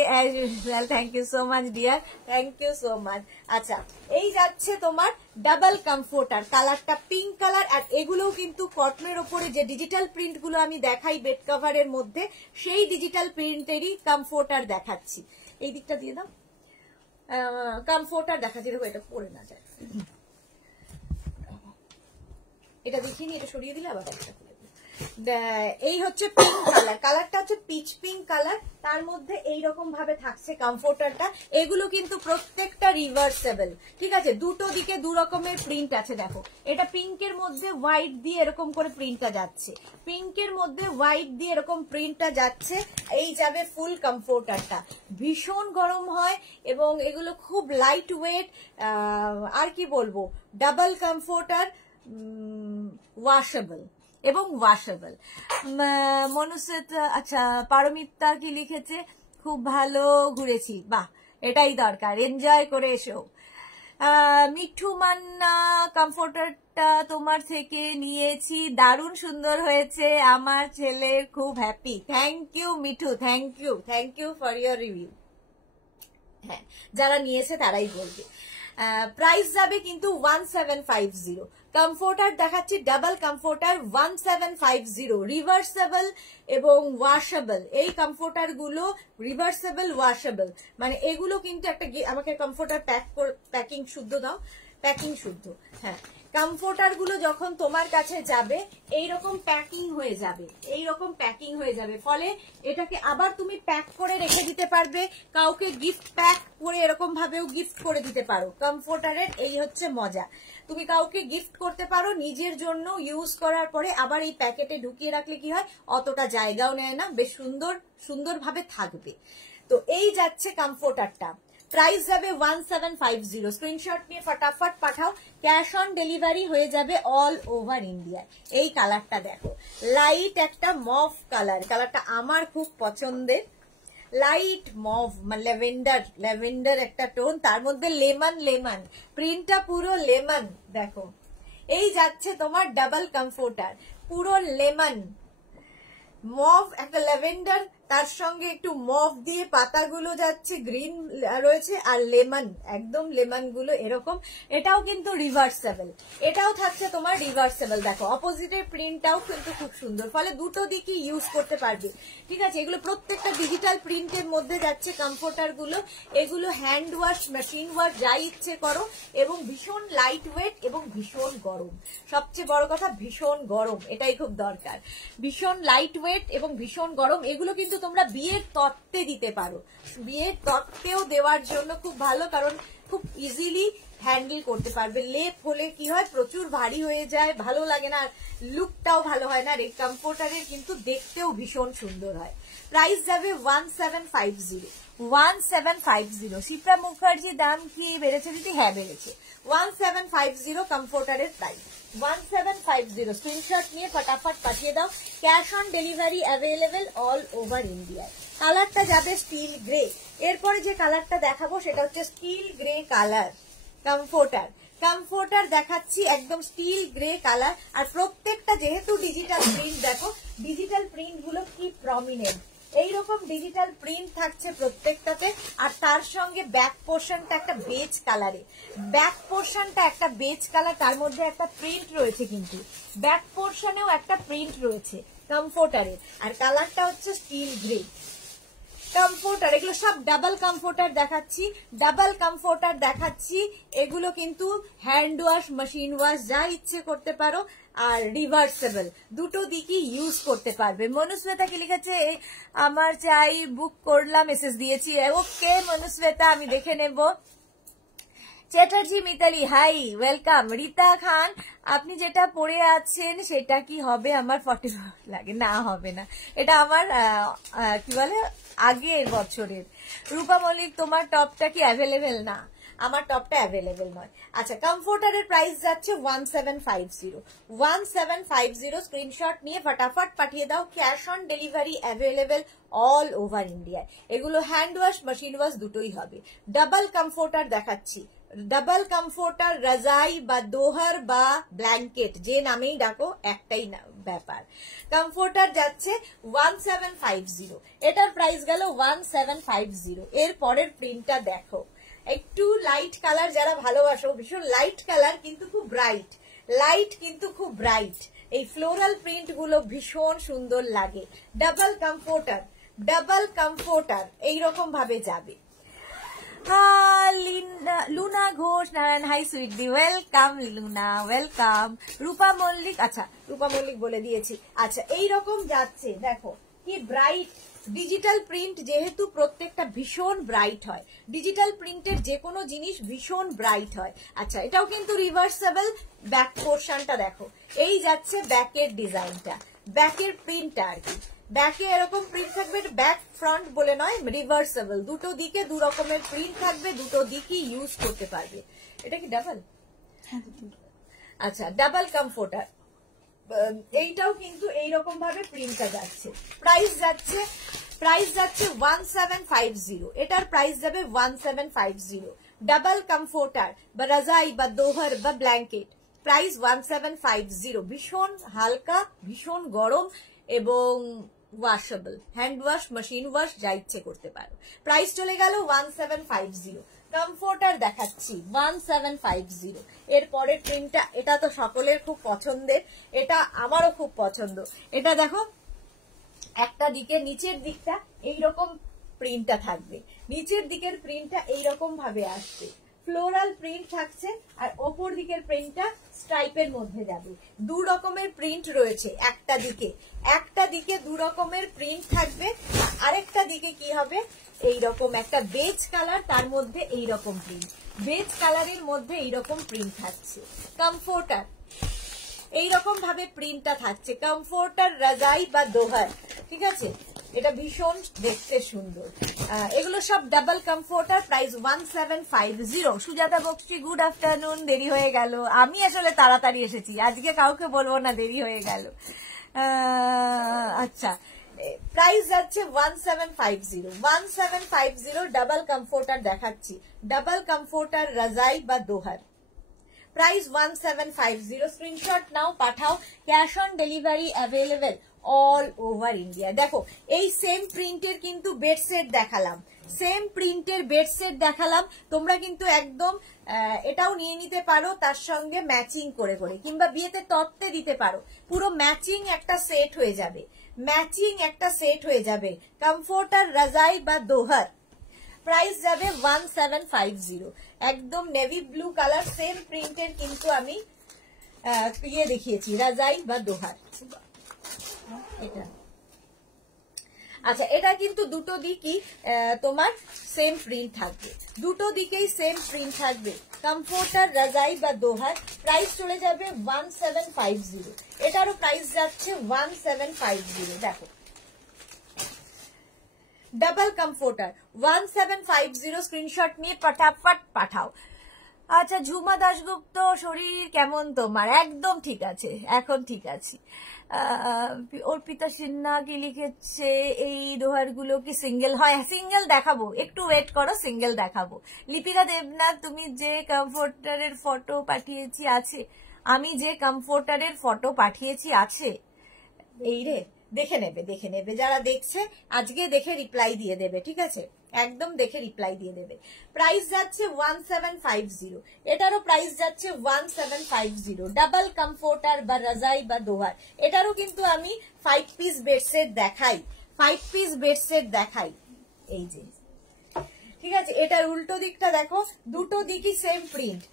thank you so much dear, thank you so much. আচ্ছা এই যাচ্ছে তোমার ডাবল কমফোর্টার, কালারটা পিঙ্ক কালার, আর এগুলোও কিন্তু কটনের ওপরে যে ডিজিটাল প্রিন্ট গুলো আমি দেখাই বেড কভারের মধ্যে, সেই ডিজিটাল প্রিন্টেরই কমফোর্টার দেখাচ্ছি। এই দিকটা দিয়ে দাও, কমফোর্টার দেখাচ্ছি, দেখো এটা পরে না যায়, এটা দেখিয়ে নি, এটা সরিয়ে দিলে আবার একটা করে। এই হচ্ছে পিঙ্ক কালার, কালারটা হচ্ছে পিচ পিঙ্ক কালার, তার মধ্যে এইরকম ভাবে থাকছে কমফোর্টারটা। এগুলো কিন্তু প্রত্যেকটা রিভার্সেবল, ঠিক আছে? দুটো দিকে দু রকমের প্রিন্ট আছে, দেখো এটা পিঙ্কের মধ্যে হোয়াইট দিয়ে এরকম করে প্রিন্টটা যাচ্ছে, পিঙ্কের মধ্যে হোয়াইট দিয়ে এরকম প্রিন্টটা যাচ্ছে। এই যাবে ফুল কমফোর্টারটা, ভীষণ গরম হয় এবং এগুলো খুব লাইট ওয়েট, আর কি বলবো, ডাবল কমফোর্টার, ওয়াশেবল এবং ওয়াশেবল। মনুষ্যতা, আচ্ছা পারমিতা কি লিখেছে, খুব ভালো ঘুরেছি, বাহ এটাই দরকার, এনজয় করে এসো। মিঠু মান্না, কমফোর্টারটা তোমার থেকে নিয়েছি, দারুণ সুন্দর হয়েছে, আমার ছেলে খুব happy. Thank you Mithu, thank you, thank you for your review. হ্যাঁ যারা নিয়েছে তারাই বলবে। প্রাইস যাবে কিন্তু 1750। কমফোর্টার দেখাচ্ছি, ডাবল কমফোর্টার 1750, রিভার্সেবল এবং ওয়াশেবল। এই কমফোর্টার গুলো রিভার্সেবল ওয়াশেবল, মানে এগুলো কিন্তু একটা, আমাকে কমফোর্টার প্যাকিং শুদ্ধ দাও, প্যাকিং শুদ্ধ। হ্যাঁ কমফোর্টার গুলো যখন তোমার কাছে যাবে এইরকম প্যাকিং হয়ে যাবে, এইরকম প্যাকিং হয়ে যাবে, ফলে এটাকে আবার তুমি প্যাক করে রেখে দিতে পারবে, কাউকে গিফট প্যাক করে এরকম ভাবেও গিফট করে দিতে পারো। কমফোর্টারের এই হচ্ছে মজা, তুমি কাউকে গিফট করতে পারো, নিজের জন্য ইউজ করার পরে আবার এই প্যাকেটে ঢুকিয়ে রাখলে কি হয়, অতটা জায়গাও নেয় না, বেশ সুন্দরভাবে থাকবে। তো এই যাচ্ছে কমফোর্টারটা, প্রাইস যাবে 1750। স্ক্রিনশট নিয়ে ফটাফট পাঠাও, ক্যাশ অন ডেলিভারি হয়ে যাবে অল ওভার ইন্ডিয়া। এই কালারটা দেখো, লাইট একটা মভ কালার, কালারটা আমার খুব পছন্দের, লাইট মভ মানে ল্যাভেন্ডার একটা টোন, তার মধ্যে লেমন প্রিন্টটা পুরো লেমন। দেখো এই যাচ্ছে তোমার ডাবল কমফোর্টার, পুরো লেমন মভ, একটা ল্যাভেন্ডার, তার সঙ্গে একটু মভ দিয়ে পাতাগুলো যাচ্ছে, গ্রিন রয়েছে, আর লেমন, একদম লেমন গুলো এরকম। এটাও কিন্তু রিভার্সেবল, এটাও থাকছে তোমার রিভার্সেবল। দেখো অপোজিটের প্রিন্টটাও কিন্তু খুব সুন্দর, ফলে দুটো দিকই ইউজ করতে পারবে, ঠিক আছে? এগুলো প্রত্যেকটা ডিজিটাল প্রিন্টের মধ্যে যাচ্ছে কমফোর্টার গুলো, এগুলো হ্যান্ড ওয়াশ, মেশিন ওয়াশ, যাই ইচ্ছে করো, এবং ভীষণ লাইট ওয়েট এবং ভীষণ গরম। সবচেয়ে বড় কথা ভীষণ গরম, এটাই খুব দরকার, ভীষণ লাইট ওয়েট এবং ভীষণ গরম। এগুলো কিন্তু তোমরা বিয়ের তত্ত্বে দিতে পারো, বিয়ের তত্ত্বেও দেওয়ার জন্য খুব ভালো, কারণ খুব ইজিলি হ্যান্ডেল করতে পারবে। লেপ হলে কি হয়, প্রচুর ভারী হয়ে যায়, ভালো লাগে না, আর লুকটাও ভালো হয় না। আর এই কমফোর্টারের কিন্তু দেখতেও ভীষণ সুন্দর হয়। প্রাইস যাবে 1750। 1750। শিপ্রা মুখার্জি দাম কি বেড়েছে দিদি? হ্যাঁ বেড়েছে। 1750 কমফোর্টারের প্রাইস, 1750। স্ক্রিনশট নিয়ে ফটাফট পাঠিয়ে দাও। Cash on delivery available all over ইন্ডিয়ায়। কালারটা যাবে স্টিল গ্রে। এরপরে যে কালারটা দেখাবো সেটা হচ্ছে still grey colour comforter. Comforter দেখাচ্ছি একদম স্টিল গ্রে কালার। আর প্রত্যেকটা যেহেতু ডিজিটাল প্রিন্ট, দেখো ডিজিটাল প্রিন্ট গুলো কি প্রমিনেন্ট, এইরকম ডিজিটাল প্রিন্ট থাকছে প্রত্যেকটাতে। আর তার সঙ্গে ব্যাক পোর্শনটা একটা বেজ কালারে, ব্যাক পোর্শনটা একটা বেজ কালার, তার মধ্যে একটা প্রিন্ট রয়েছে, কিন্তু ব্যাক পোর্শনেও একটা প্রিন্ট রয়েছে কমফোর্টারের। আর কালারটা হচ্ছে স্টিল গ্রে কমফোর্টার। এগুলো সব ডাবল কমফোর্টার দেখাচ্ছি, ডাবল কমফোর্টার দেখাচ্ছি। এগুলো কিন্তু হ্যান্ড ওয়াশ, মেশিন ওয়াশ যা ইচ্ছে করতে পারো, আর রিভার্সেবল, দুটো দিকই ইউজ করতে পারবে। মনুশ্বেতা কি লিখেছে? আমার চাই, বুক করলাম, মেসেজ দিয়েছি। ওকে মনুশ্বেতা, আমি দেখে নেব। Chatterjee Mitali hi, welcome. রীতা খান, আপনি যেটা পরে আছেন সেটা কি হবে আমার 44 লাগে? না হবে না, এটা আমার কি বলে আগের বছরের। রূপা মল্লিক, তোমার টপটা কি অ্যাভেলেবেল? না, আমার টপটা অ্যাভেলেবেল নয়। আচ্ছা, কমফোর্টারের প্রাইস যাচ্ছে 1750। 1750 স্ক্রিনশট নিয়ে ফটাফট পাঠিয়ে দাও। Cash on delivery available all over ইন্ডিয়ায়। এগুলো হ্যান্ড ওয়াশ, মেশিন ওয়াশ দুটোই হবে। ডাবল কমফোর্টার দেখাচ্ছি, ডাবল কমফোর্টার, রাজাই বা দোহার বা ব্ল্যাঙ্কেট, যে নামেই ডাকো একটাই ব্যাপার। কমফোর্টার যাচ্ছে 1750, এটার প্রাইস গেল 1750। এর পরের প্রিন্টটা দেখো, একটু লাইট কালার যারা ভালোবাসো, ভীষণ লাইট কালার কিন্তু খুব ব্রাইট, লাইট কিন্তু খুব ব্রাইট। এই ফ্লোরাল প্রিন্ট গুলো ভীষণ সুন্দর লাগে। ডাবল কমফোর্টার, ডাবল কমফোর্টার এইরকম ভাবে যাবে। Luna Ghosh Narayan, hi sweetie, welcome Luna, welcome. Rupa Mallick, আচ্ছা রূপা মল্লিক বলে দিয়েছি। আচ্ছা, এইরকম যাচ্ছে, দেখো কি ব্রাইট ডিজিটাল প্রিন্ট, যেহেতু প্রত্যেকটা ভীষণ ব্রাইট হয়, ডিজিটাল প্রিন্টের যে কোনো জিনিস ভীষণ ব্রাইট হয়। আচ্ছা, এটাও কিন্তু রিভার্সেবল। ব্যাক পোর্শনটা দেখো, এই যাচ্ছে ব্যাকের ডিজাইনটা, ব্যাকের প্রিন্টটা আর কি। ব্যাকে এরকম প্রিন্ট থাকবে, ব্যাক ফ্রন্ট বলে নয়, রিভার্সেবল, দুটো দিকে দু রকমের প্রিন্ট থাকবে, দুটো দিকই ইউজ করতে পারবে। এটা কি ডাবল? আচ্ছা, ডাবল কমফোর্টার, এইটাও কিন্তু এইরকম ভাবে প্রিন্টটা যাচ্ছে। প্রাইস যাচ্ছে 1750, এটার প্রাইস যাবে 1750। ডাবল কমফোর্টার বা রাজাই বা দোহর বা ব্ল্যাঙ্কেট, প্রাইস 1750। ভীষণ হালকা, ভীষণ গরম এবং washable, hand wash, machine wash যা ইচ্ছে করতে পারো। প্রাইস চলে গেল 1750। কমফোর্টার দেখাচ্ছি 1750। এর পরের প্রিন্টটা, এটা তো সকলের খুব পছন্দের, এটা আমারও খুব পছন্দ। এটা দেখো, একটা দিকে নিচের দিকটা এইরকম প্রিন্টটা থাকবে, নিচের দিকের প্রিন্টটা এইরকম ভাবে আসবে, ফ্লোরাল প্রিন্ট থাকছে, আর ওপর দিকের প্রিন্টটা স্ট্রাইপের মধ্যে যাবে। দু রকমের প্রিন্ট রয়েছে, একটা দিকে দু রকমের প্রিন্ট থাকবে, আরেকটা দিকে কি হবে, এইরকম একটা বেজ কালার, তার মধ্যে এইরকম প্রিন্ট, বেজ কালারের মধ্যে এইরকম প্রিন্ট থাকছে। কমফোর্টার এইরকম ভাবে প্রিন্টটা থাকছে, কমফোর্টার, রাজাই বা দোহার, ঠিক আছে। এটা ভীষণ দেখতে সুন্দর। এগুলো সব double comforter, price 1750। Sujata Bakshi, good afternoon. দেরি হয়ে গেল, আমি আসলে তাড়াতাড়ি এসেছি, আজকে কাউকে বলবো না দেরি হয়ে গেল। আচ্ছা, প্রাইস যাচ্ছে 1750। 1750 ডাবল কমফোর্টার দেখাচ্ছি, ডাবল কমফোর্টার, রাজাই বা দোহার, প্রাইস 1750। স্ক্রিনশট নাও, পাঠাও। Cash on delivery available all over India. দেখো, এই সেম প্রিন্টের কিন্তু বেডসেট দেখালাম, সেম প্রিন্টের বেডসেট দেখালাম, তোমরা কিন্তু একদম এটাও নিয়ে নিতে পারো তার সঙ্গে ম্যাচিং করে করে, কিংবা বিয়েতে তত্ত্বে দিতে পারো, পুরো ম্যাচিং একটা সেট হয়ে যাবে, ম্যাচিং একটা সেট হয়ে যাবে। কমফোর্টার, রাজাই বা দোহার, প্রাইস যাবে 1750। একদম নেভি ব্লু কালার, সেম প্রিন্টের কিন্তু আমি ইয়ে দেখিয়েছি, রাজাই বা দোহার, এটা। আচ্ছা, এটা কিন্তু দুটো দিকই তোমার সেম প্রিন্ট থাকবে, দুটো দিকেই সেম প্রিন্ট থাকবে। কমফোর্টার, রাজাই বা দোহার, প্রাইস চলে যাবে 1750। এটারও প্রাইস যাচ্ছে 1750। দেখো, ডাবল কমফোর্টার 1750 স্ক্রিনশট নিয়ে ফটাফট পাঠাও। আচ্ছা, ঝুমা দাশগুপ্ত, শরীর কেমন তোমার? একদম ঠিক আছে, এখন ঠিক আছে। অর্পিতা সিনহা কি লিখেছে, এই দোহারগুলো কি সিঙ্গেল হয়? সিঙ্গেল দেখাবো, একটু ওয়েট করো, সিঙ্গেল দেখাবো। লিপিকা দেবনাথ, তুমি যে কমফোর্টারের ফটো পাঠিয়েছি আছে, আমি যে কমফোর্টারের ফটো পাঠিয়েছি আছে, এই রে, দেখে নেবে যারা দেখছে আজকে, দেখে রিপ্লাই দিয়ে দেবে, ঠিক আছে? একদম দেখে রিপ্লাই দিয়ে দেবে। প্রাইস যাচ্ছে 1750, এটারও প্রাইস যাচ্ছে 1750। ডাবল কমফোর্টার বা রাজাই বা দোহার, এটারও কিন্তু আমি 5 পিস বেডসেট দেখাই, 5 পিস বেডসেট দেখাই, এই যে, ঠিক আছে? এটার উল্টো দিকটা দেখো, দুটো দিকই সেম প্রিন্ট।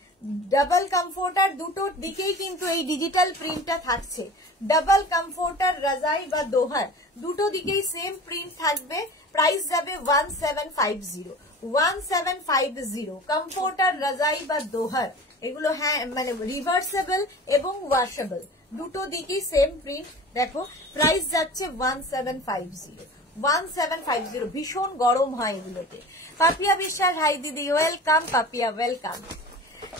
ডাবল কমফোর্টার দুটো দিকেই কিন্তু এই ডিজিটাল প্রিন্টটা থাকছে। ডাবল কমফোর্টার রাজাই বা দোহার দুটো দিকেই সেম প্রিন্ট থাকবে। প্রাইস যাবে 1750, 1750। কমফোর্টার রাজাই বা দোহার এগুলো, হ্যাঁ, মানে রিভার্সেবল এবং ওয়াশেবল, দুটো দিকেই সেম প্রিন্ট। দেখো প্রাইস যাচ্ছে 1750, 1750। ভীষণ গরম হয় এগুলোতে। পাপিয়া বিশ্বাস, হাই দিদি, ওয়েলকাম পাপিয়া, ওয়েলকাম।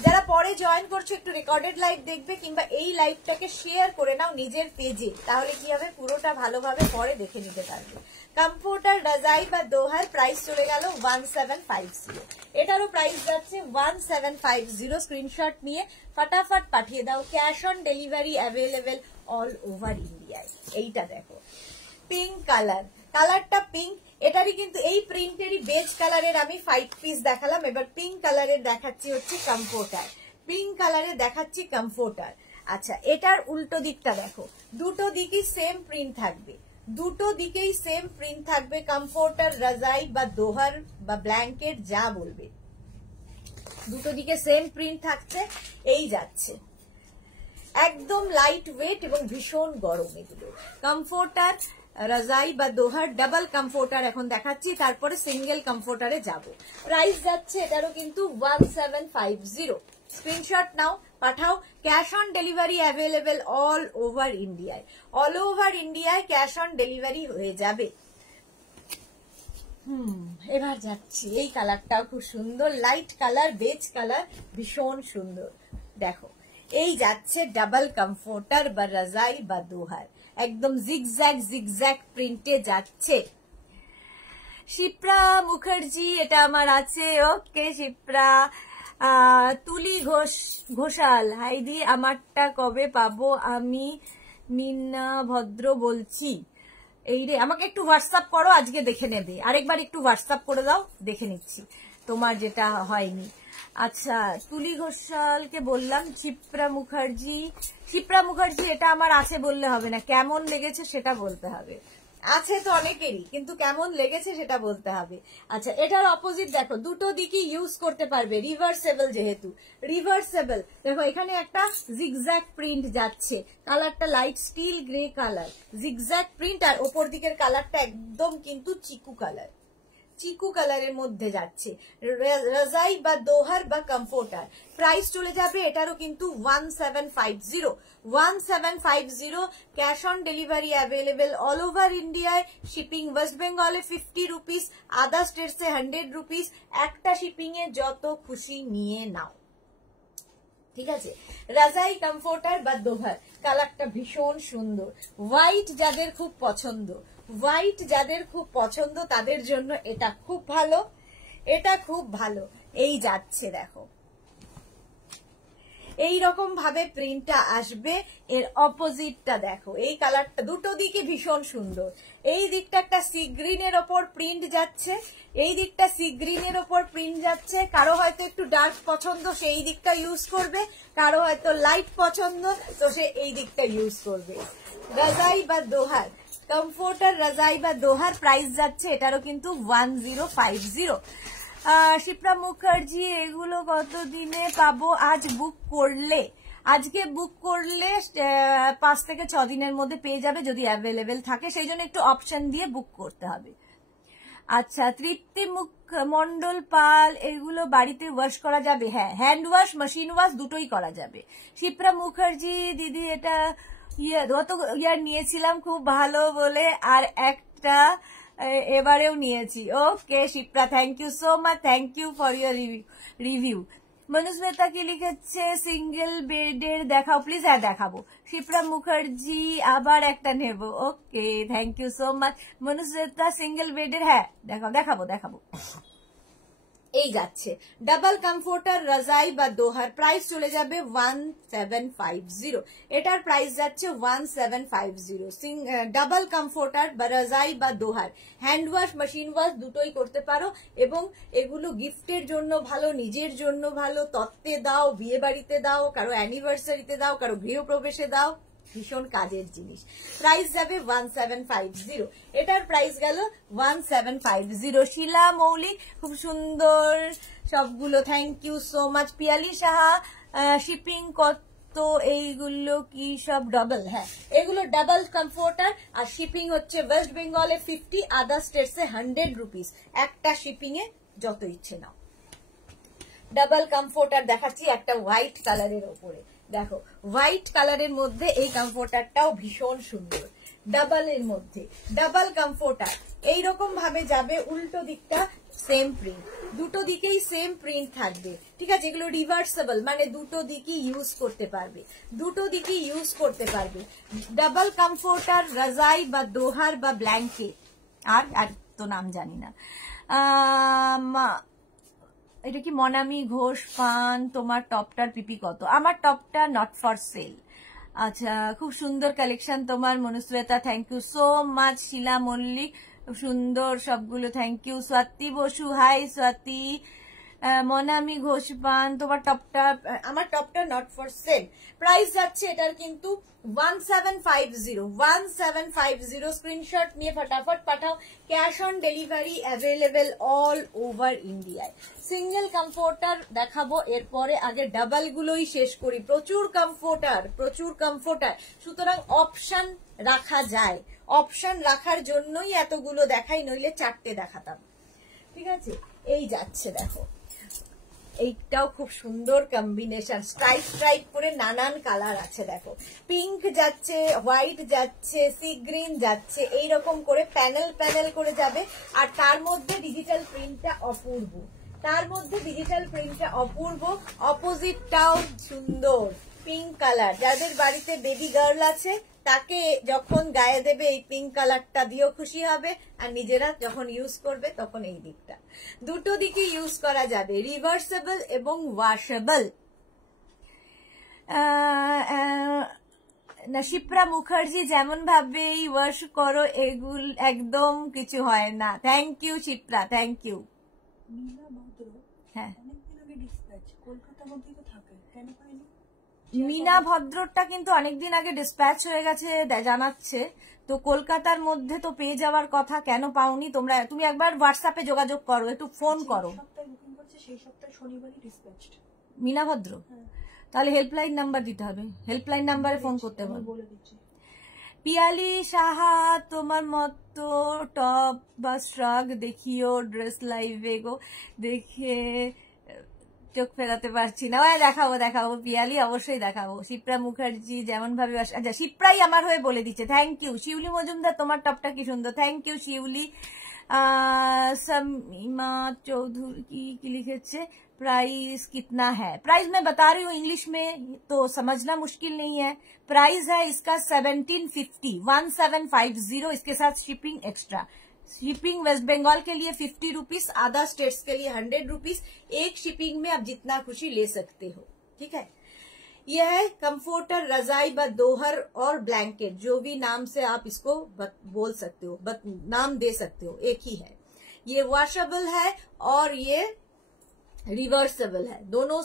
যারা পরে জয়েন করছো একটু রেকর্ডেড লাইভ দেখবে, কিংবা এই লাইভটাকে শেয়ার করে নাও নিজের পেজে, তাহলে কি হবে, পুরোটা ভালোভাবে পরে দেখে নিতে পারবে। কমফোর্টার রাজাই বা দোহার প্রাইস চলে গেল 1750, এটারও প্রাইস যাচ্ছে 1750। স্ক্রিনশট নিয়ে ফটাফট পাঠিয়ে দাও। Cash on delivery available all over ইন্ডিয়ায়। এইটা দেখো, পিঙ্ক কালার, কালারটা পিঙ্ক, এটারই কিন্তু এই প্রিন্টেরই বেজ কালারের আমি 5 পিস দেখালাম। এবার পিঙ্ক কালারের দেখাচ্ছি হচ্ছে কমফোর্টার, পিঙ্ক কালারের দেখাচ্ছি কমফোর্টার। আচ্ছা, এটার উল্টো দিকটা দেখো, দুটো দিকই সেম প্রিন্ট থাকবে, দুটো দিকেই সেম প্রিন্ট থাকবে। কমফোর্টার রাজাই বা দোহার বা ব্ল্যাঙ্কেট যা বলবে, দুটো দিকে সেম প্রিন্ট থাকছে। এই যাচ্ছে একদম লাইট ওয়েট এবং ভীষণ গরম এগুলো। কমফোর্টার রাজাই বা দোহার ডাবল কমফোর্টার এখন দেখাচ্ছি, তারপরে সিঙ্গেল কমফোর্টারে যাব। প্রাইস যাচ্ছে এটারও কিন্তু 1750। স্ক্রিনশট নাও, পাঠাও। Cash on delivery available all over ইন্ডিয়ায়, অল ওভার ইন্ডিয়ায় ক্যাশ অন ডেলিভারি হয়ে যাবে। এবার যাচ্ছি, এই কালারটাও খুব সুন্দর, লাইট কালার, বেজ কালার, ভীষণ সুন্দর। দেখো, এই যাচ্ছে ডাবল কমফোর্টার বা রাজাই বা দোহার, একদম জিগজ্যাগ জিগজ্যাগ প্রিন্টে যাচ্ছে। শিপ্রা মুখার্জি, এটা আমার আছে, ওকে শিপ্রা। তুলি ঘোষাল, হাইদি আমারটা কবে পাবো? আমি মিনা ভদ্র বলছি। এই রে, আমাকে একটু হোয়াটসঅ্যাপ করো, আজকে দেখে নেবে। আরেকবার একটু হোয়াটসঅ্যাপ করে দাও, দেখে নিচ্ছি তোমার যেটা হয়নি। আচ্ছা, তুলি ঘোষালকে বললাম। শিপ্রা মুখার্জি, শিপ্রা মুখার্জি, এটা আমার আছে বললে হবে না, কেমন লেগেছে সেটা বলতে হবে। আছে তো অনেকেরই, কিন্তু কেমন লেগেছে সেটা বলতে হবে। আচ্ছা, এটার অপোজিট দেখো, দুটো দিকই ইউজ করতে পারবে, রিভার্সেবল যেহেতু, রিভার্সেবল। দেখো এখানে একটা জিগজ্যাগ প্রিন্ট যাচ্ছে, কালারটা light steel grey colour, zigzag print, আর ওপর দিকের কালারটা একদম কিন্তু চিকু কালার, চিকু কালারের মধ্যে যাচ্ছে। রাজাই বা দোহার বা কমফোর্টার প্রাইস চলে যাবে এটারও কিন্তু 1750, 1750। Cash on delivery available all over ইন্ডিয়ায়। শিপিং ওয়েস্ট বেঙ্গলে 50 রুপিস, আদার স্টেটসে 100 রুপিস। একটা শিপিং এ যত খুশি নিয়ে নাও, ঠিক আছে? রাজাই কমফোর্টার বা দোহার, কালারটা ভীষণ সুন্দর। হোয়াইট যাদের খুব পছন্দ, হোয়াইট যাদের খুব পছন্দ তাদের জন্য এটা খুব ভালো, এটা খুব ভালো। এই যাচ্ছে দেখো, এই রকম ভাবে প্রিন্টটা আসবে। এর অপোজিটটা দেখো, এই কালারটা দুটো দিকে ভীষণ সুন্দর। এই দিকটা একটা সি গ্রিনের ওপর প্রিন্ট যাচ্ছে, এই দিকটা সি গ্রিনের ওপর প্রিন্ট যাচ্ছে। কারো হয়তো একটু ডার্ক পছন্দ, সে এই দিকটা ইউজ করবে, কারো হয়তো লাইট পছন্দ, তো সে এই দিকটা ইউজ করবে। রাজাই বা দোহার কমফোর্টার, রাজাই বা দোহার প্রাইস যাচ্ছে এটারও কিন্তু 1050। শিপ্রা মুখার্জি, এগুলো কত দিনে পাবো? আজ বুক করলে, আজকে বুক করলে 5 থেকে 6 দিনের মধ্যে পেয়ে যাবে, যদি অ্যাভেলেবেল থাকে, সেই জন্য একটু অপশন দিয়ে বুক করতে হবে। আচ্ছা, তৃপ্তি মন্ডল পাল, এগুলো বাড়িতে ওয়াশ করা যাবে? হ্যাঁ, হ্যান্ড ওয়াশ, মেশিন ওয়াশ দুটোই করা যাবে। শিপ্রা মুখার্জি দিদি, এটা গত ইয়ার নিয়েছিলাম খুব ভালো বলে, আর একটা এবারেও নিয়েছি। Okay Shipra, thank you so much, thank you for your review. Manusmita কি লিখেছে, সিঙ্গেল বেডের দেখাও প্লিজ। হ্যাঁ দেখাবো। শিপ্রা মুখার্জি আবার একটা নেব। Okay thank you so much Manusmita, single বেডের হ্যাঁ দেখাবো। এই যাচ্ছে ডাবল কমফোর্টার রাজাই বা দোহার, প্রাইস চলে যাবে 1750। এটার প্রাইস যাচ্ছে 1750। ডাবল কমফোর্টার বা রাজাই বা দোহার, হ্যান্ড ওয়াশ মেশিন ওয়াশ দুটোই করতে পারো, এবং এগুলো গিফটের জন্য ভালো, নিজের জন্য ভালো, তত্ত্বে দাও, বিয়ে বাড়িতে দাও, কারো অ্যানিভার্সারিতে দাও, কারো গৃহপ্রবেশে দাও, ভীষণ কাজের জিনিস। প্রাইস যাবে 1750। এটার প্রাইস গেল 1750। শিলা মৌলিক খুব সুন্দর সবগুলো, thank you so much. Piyali Saha, shipping কত এইগুলো কি সব ডাবল? হ্যাঁ এগুলো ডাবল কমফোর্টার, আর শিপিং হচ্ছে ওয়েস্ট বেঙ্গলে 50, আদার স্টেটসে 100 রুপিস একটা শিপিং এ, যত ইচ্ছে নাও। ডাবল কমফোর্টার দেখাচ্ছি একটা হোয়াইট কালারের ওপরে, দেখো হোয়াইট কালারের মধ্যে এই কমফোর্টারটাও ভীষণ সুন্দর, ডাবলের মধ্যে ডাবল কমফোর্টার। এইরকম ভাবে যাবে, উল্টো দিকটা সেম প্রিন্ট, দুটো দিকেই সেম প্রিন্ট থাকবে, ঠিক আছে। এগুলো রিভার্সেবল, মানে দুটো দিকই ইউজ করতে পারবে, ডাবল কমফোর্টার রাজাই বা দোহার বা ব্ল্যাঙ্কেট। আর তো নাম জানি না। এটা কি মনামি ঘোষ পান, তোমার টপটার পিপি কত? আমার টপটা নট ফর সেল। আচ্ছা খুব সুন্দর কালেকশন তোমার Manusmita, thank you so much. Shila Mallick সুন্দর সবগুলো, thank you. Swati Basu, hi Swati. Monami Ghosh Pan, তোমার টপটা, আমার টপটা নট ফর সেল। প্রাইস যাচ্ছে এটার কিন্তু 1750। স্ক্রিনশট নিয়ে ফটাফট পাঠাও। Cash on delivery available all over ইন্ডিয়ায়। সিঙ্গেল কমফোর্টার দেখাবো এরপরে, আগে ডাবল গুলোই শেষ করি। প্রচুর কমফোর্টার, সুতরাং অপশন রাখা যায়, অপশন রাখার জন্যই এতগুলো দেখাই, নইলে 4টে দেখাতাম, ঠিক আছে। এই যাচ্ছে দেখো, এইটাও খুব সুন্দর কম্বিনেশন, স্ট্রাইপ করে নানান কালার আছে, দেখো পিঙ্ক যাচ্ছে, হোয়াইট যাচ্ছে, সি গ্রিন যাচ্ছে, এইরকম করে প্যানেল করে যাবে। আর তার মধ্যে ডিজিটাল প্রিন্টটা অপূর্ব, অপোজিটটাও সুন্দর পিঙ্ক কালার। যাদের বাড়িতে বেবি গার্ল আছে তাকে যখন গায়ে দেবে এই পিঙ্ক কালারটা দিয়েও খুশি হবে, আর নিজেরা যখন ইউজ করবে তখন এই দিকটা, দুটো দিকে ইউজ করা যাবে, রিভার্সেবল এবং ওয়াশেবল। শিপ্রা মুখার্জি, যেমন ভাবে ওয়াশ করো এগুলো একদম কিছু হয় না। Thank you Shipra, thank you. হ্যাঁ মিনা ভদ্রটা কিন্তু অনেকদিন আগে ডিসপ্যাচ হয়ে গেছে জানাচ্ছে, তো কলকাতার মধ্যে তো পেয়ে যাওয়ার কথা, কেন পাওনি তোমরা? তুমি একবার হোয়াটসঅ্যাপে যোগাযোগ করো, একটু ফোন করো। মিনা ভদ্র, তাহলে হেল্পলাইন নাম্বার দিতে হবে, হেল্পলাইন নাম্বারে ফোন করতে হবে। পিয়ালি সাহা, তোমার মতো টপ বা শ্রাগ দেখিও ড্রেস লাইভে গো, দেখে চোখ ফেরাতে পারছি না। দেখাবো পিয়ালি, অবশ্যই দেখাবো। শিপ্রা মুখার্জি, যেমন ভাবে, আচ্ছা শিপ্রাই আমার হয়ে বলে দিচ্ছে, থ্যাংক ইউ। শিউলি মজুমদার, তোমার টপটা কি সুন্দর, থ্যাংক ইউ শিউলি। समीमा चौधरी की लिखे प्राइस कितना है? प्राइस मैं बता रही हूँ इंग्लिश में, तो समझना मुश्किल नहीं है। प्राइस है इसका 1750, इसके साथ shipping extra. Shipping west Bengal के लिए 50 रुपीज, अदर स्टेट्स के लिए 100 रुपीज। एक शिपिंग में आप जितना खुशी ले सकते हो, ठीक है। यह है कंफर्टर, रजाई व दोहर और ब्लैंकेट, जो भी नाम से आप इसको बोल सकते हो, नाम दे सकते हो, एक ही है। ये वॉशेबल है और ये रिवर्सेबल है, दोनों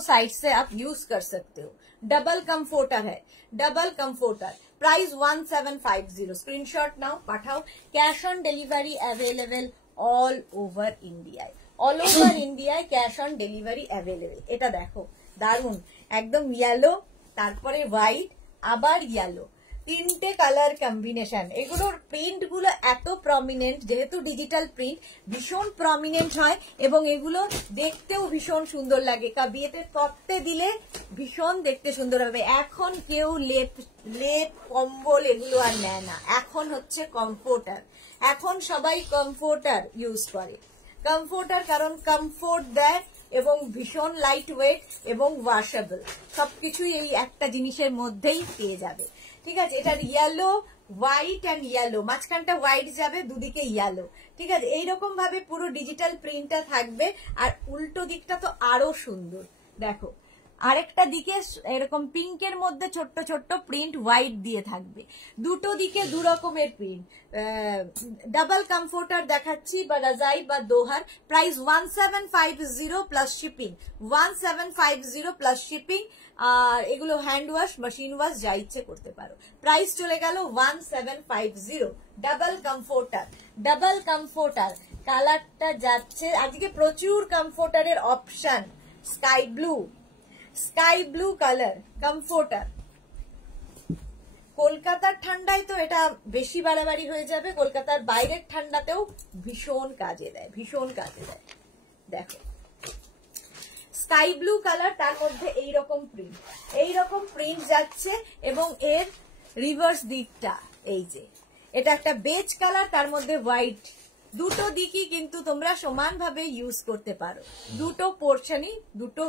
साइड से आप यूज कर सकते हो। डबल कंफर्टर है, डबल कंफर्टर। प्राइस 1750। स्क्रीनशॉट नाउ पाठाओ। Cash on delivery available all over India, all over India cash on delivery available. এটা দেখো দারুন, একদম ইয়েলো, তারপরে হোয়াইট, আবার ইয়েলো, তিনটে কালার কম্বিনেশন। এগুলোর প্রিন্ট গুলো এত প্রমিনেন্ট, যেহেতু ডিজিটাল প্রিন্ট ভীষণ প্রমিনেন্ট হয় এবং এগুলো দেখতেও ভীষণ সুন্দর লাগে। বিয়েতে পরতে দিলে ভীষণ দেখতে সুন্দর হবে। এখন কেউ লেপ কম্বল এগুলো আর নেয় না, এখন হচ্ছে কমফোর্টার। এখন সবাই কমফোর্টার ইউজ করে। কমফোর্টার কারণ কমফোর্ট দেয় এবং ভীষণ লাইট ওয়েট এবং ওয়াশেবল, সবকিছুই এই একটা জিনিসের মধ্যেই পেয়ে যাবে। ঠিক আছে, এটার ইয়েলো, হোয়াইট অ্যান্ড ইয়েলো, মাঝখানটা হোয়াইট যাবে, দুদিকে ইয়েলো। ঠিক আছে, এইরকম ভাবে পুরো ডিজিটাল প্রিন্টটা থাকবে। আর উল্টো দিকটা তো আরো সুন্দর, দেখো আরেকটা দিকে এরকম পিঙ্কের মধ্যে ছোট্ট ছোট্ট প্রিন্ট হোয়াইট দিয়ে থাকবে, দুটো দিকে দু রকমের প্রিন্ট। ডাবল কমফোর্টার দেখাচ্ছি বা রাজাই বা দোহার, price 1750 plus shipping, 1750 plus shipping. আর এগুলো হ্যান্ড ওয়াশ, মেশিন ওয়াশ যা ইচ্ছে করতে পারো। প্রাইস চলে গেল 1750। ডাবল কমফোর্টার, ডাবল কমফোর্টার কালারটা যাচ্ছে আজকে প্রচুর কমফোর্টারের option. Sky blue colour comforter. কলকাতার ঠান্ডায় তো এটা বেশি বাড়াবাড়ি হয়ে যাবে, কলকাতার বাইরের ঠান্ডাতেও ভীষণ কাজে দেয়, ভীষণ কাজে দেয়। দেখো স্কাই ব্লু কালার, তার মধ্যে এইরকম প্রিন্ট যাচ্ছে এবং এর রিভার্স দিকটা এই যে এটা একটা বেজ কালার, তার মধ্যে হোয়াইট। দুটো দিকই কিন্তু তোমরা সমানভাবে ইউজ করতে পারো। দুটো পোর্শনই, দুটো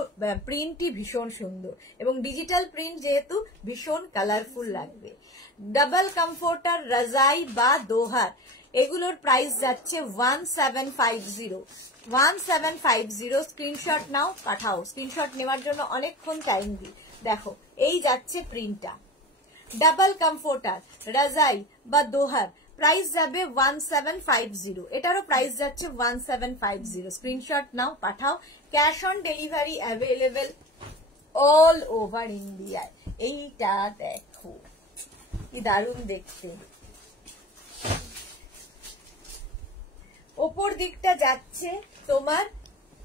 প্রিন্টই ভীষণ সুন্দর এবং ডিজিটাল প্রিন্ট যেহেতু ভীষণ কালারফুল লাগবে। ডাবল কমফোর্টার রাজাই বা দোহার, এগুলোর প্রাইস যাচ্ছে 1750। 1750 স্ক্রিনশট নাও, পাঠাও। স্ক্রিনশট নেওয়ার জন্য অনেকক্ষণ টাইম দিই। দেখো এই যাচ্ছে প্রিন্টটা। ডাবল কমফোর্টার রাজাই বা দোহার প্রাইস যাবে 1750, এটারও প্রাইস যাচ্ছে 1750। স্ক্রিনশট নাও, পাঠাও। Cash on delivery available all over ইন্ডিয়ায়। এইটা দেখো কি দারুণ দেখতে। ওপর দিকটা যাচ্ছে তোমার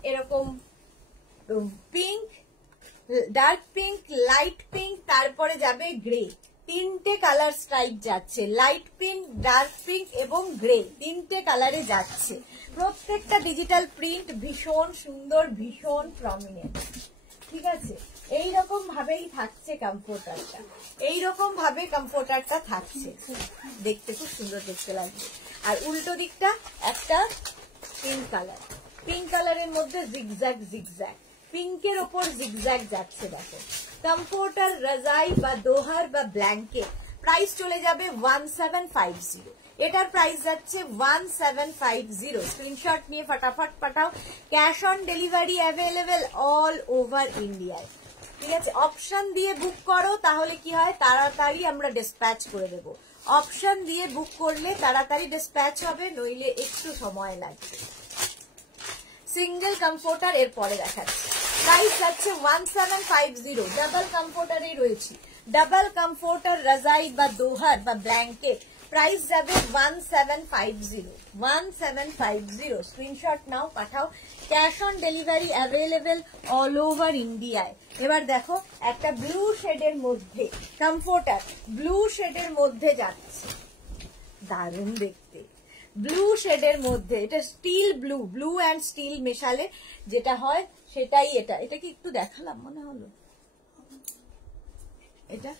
এরকম pink, dark pink, light pink, তারপরে যাবে গ্রে। তিনটে কালার স্ট্রাইপ যাচ্ছে, লাইট পিঙ্ক, ডার্ক পিঙ্ক এবং গ্রে, তিনটে কালারে যাচ্ছে। প্রত্যেকটা ডিজিটাল প্রিন্ট ভীষণ সুন্দর, ভীষণ প্রমিনেন্ট। ঠিক আছে, এইরকম ভাবেই থাকছে কমফোর্টারটা, এইরকম ভাবে কমফোর্টারটা থাকছে, দেখতে খুব সুন্দর দেখতে লাগবে। আর উল্টো দিকটা একটা পিঙ্ক কালার, পিঙ্ক কালারের মধ্যে জিগজ্যাগ জিগজ্যাগ, পিঙ্কের ওপর জিগজ্যাগ যাচ্ছে। দেখো কমফোর্টার রাজাই বা দোহার বা ব্ল্যাঙ্কেট প্রাইস চলে যাবে 1750। এটার প্রাইস যাচ্ছে 1750। স্ক্রিনশট নিয়ে ফটাফট পাঠাও। Cash on delivery available all over ইন্ডিয়ায়। ঠিক আছে, অপশন দিয়ে বুক করো, তাহলে কি হয় তাড়াতাড়ি আমরা ডিসপ্যাচ করে দেব। অপশন দিয়ে বুক করলে তাড়াতাড়ি ডিসপ্যাচ হবে, নইলে একটু সময় লাগবে। সিঙ্গেল কমফোর্টার এর পরে দেখাচ্ছি, প্রাইস যাচ্ছে 1750। ডাবল কমফোর্টারেই রয়েছি। ডাবল কমফোর্টার রাজাই বা দোহার বা ব্ল্যাঙ্কেট প্রাইস যাবে 1750। 1750 স্ক্রিনশট নাও, পাঠাও। Cash on delivery available all over ইন্ডিয়ায়। এবার দেখো একটা ব্লু শেডের মধ্যে কমফোর্টার, ব্লু শেডের মধ্যে যাচ্ছে, দারুণ দেখতে। ব্লু শেডের মধ্যে, এটা steel blue, blue and steel মেশালে যেটা হয় সেটাই এটা। এটা কি একটু দেখালাম মনে হলো? এটা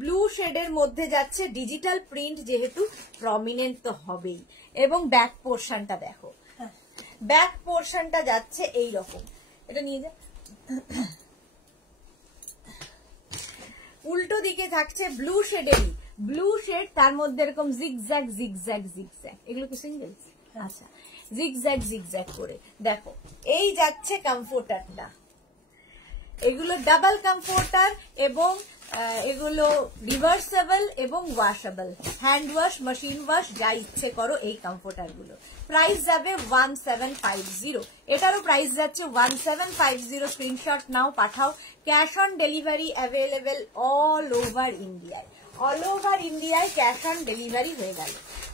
ব্লু শেডের মধ্যে যাচ্ছে, ডিজিটাল প্রিন্ট যেহেতু প্রমিনেন্ট তো হবেই। এবং ব্যাক পোর্শনটা দেখো, ব্যাক পোর্শনটা যাচ্ছে এই রকম। এটা নিয়ে যা। উল্টো দিকে থাকছে ব্লু শেডেরই, ব্লু শেড, তার মধ্যে এরকম জিগজ্যাগ জিগজ্যাগ জিগজ্যাগ। এগুলো কি সিঙ্গেল? আচ্ছা, জিগজ্যাগ জিগজ্যাগ করে দেখো এই যাচ্ছে কমফোর্টারটা। এগুলো ডাবল কমফোর্টার এবং এগুলো রিভার্সেবল এবং washable, hand wash, machine wash যা ইচ্ছে করো এই কমফোর্টার গুলো। প্রাইস যাবে 1750। এটারও প্রাইস যাচ্ছে 1750। স্ক্রিনশট নাও, পাঠাও। Cash on delivery available all over ইন্ডিয়ায়। অল ওভার ইন্ডিয়ায় ক্যাশ অন ডেলিভারি হয়ে গেল।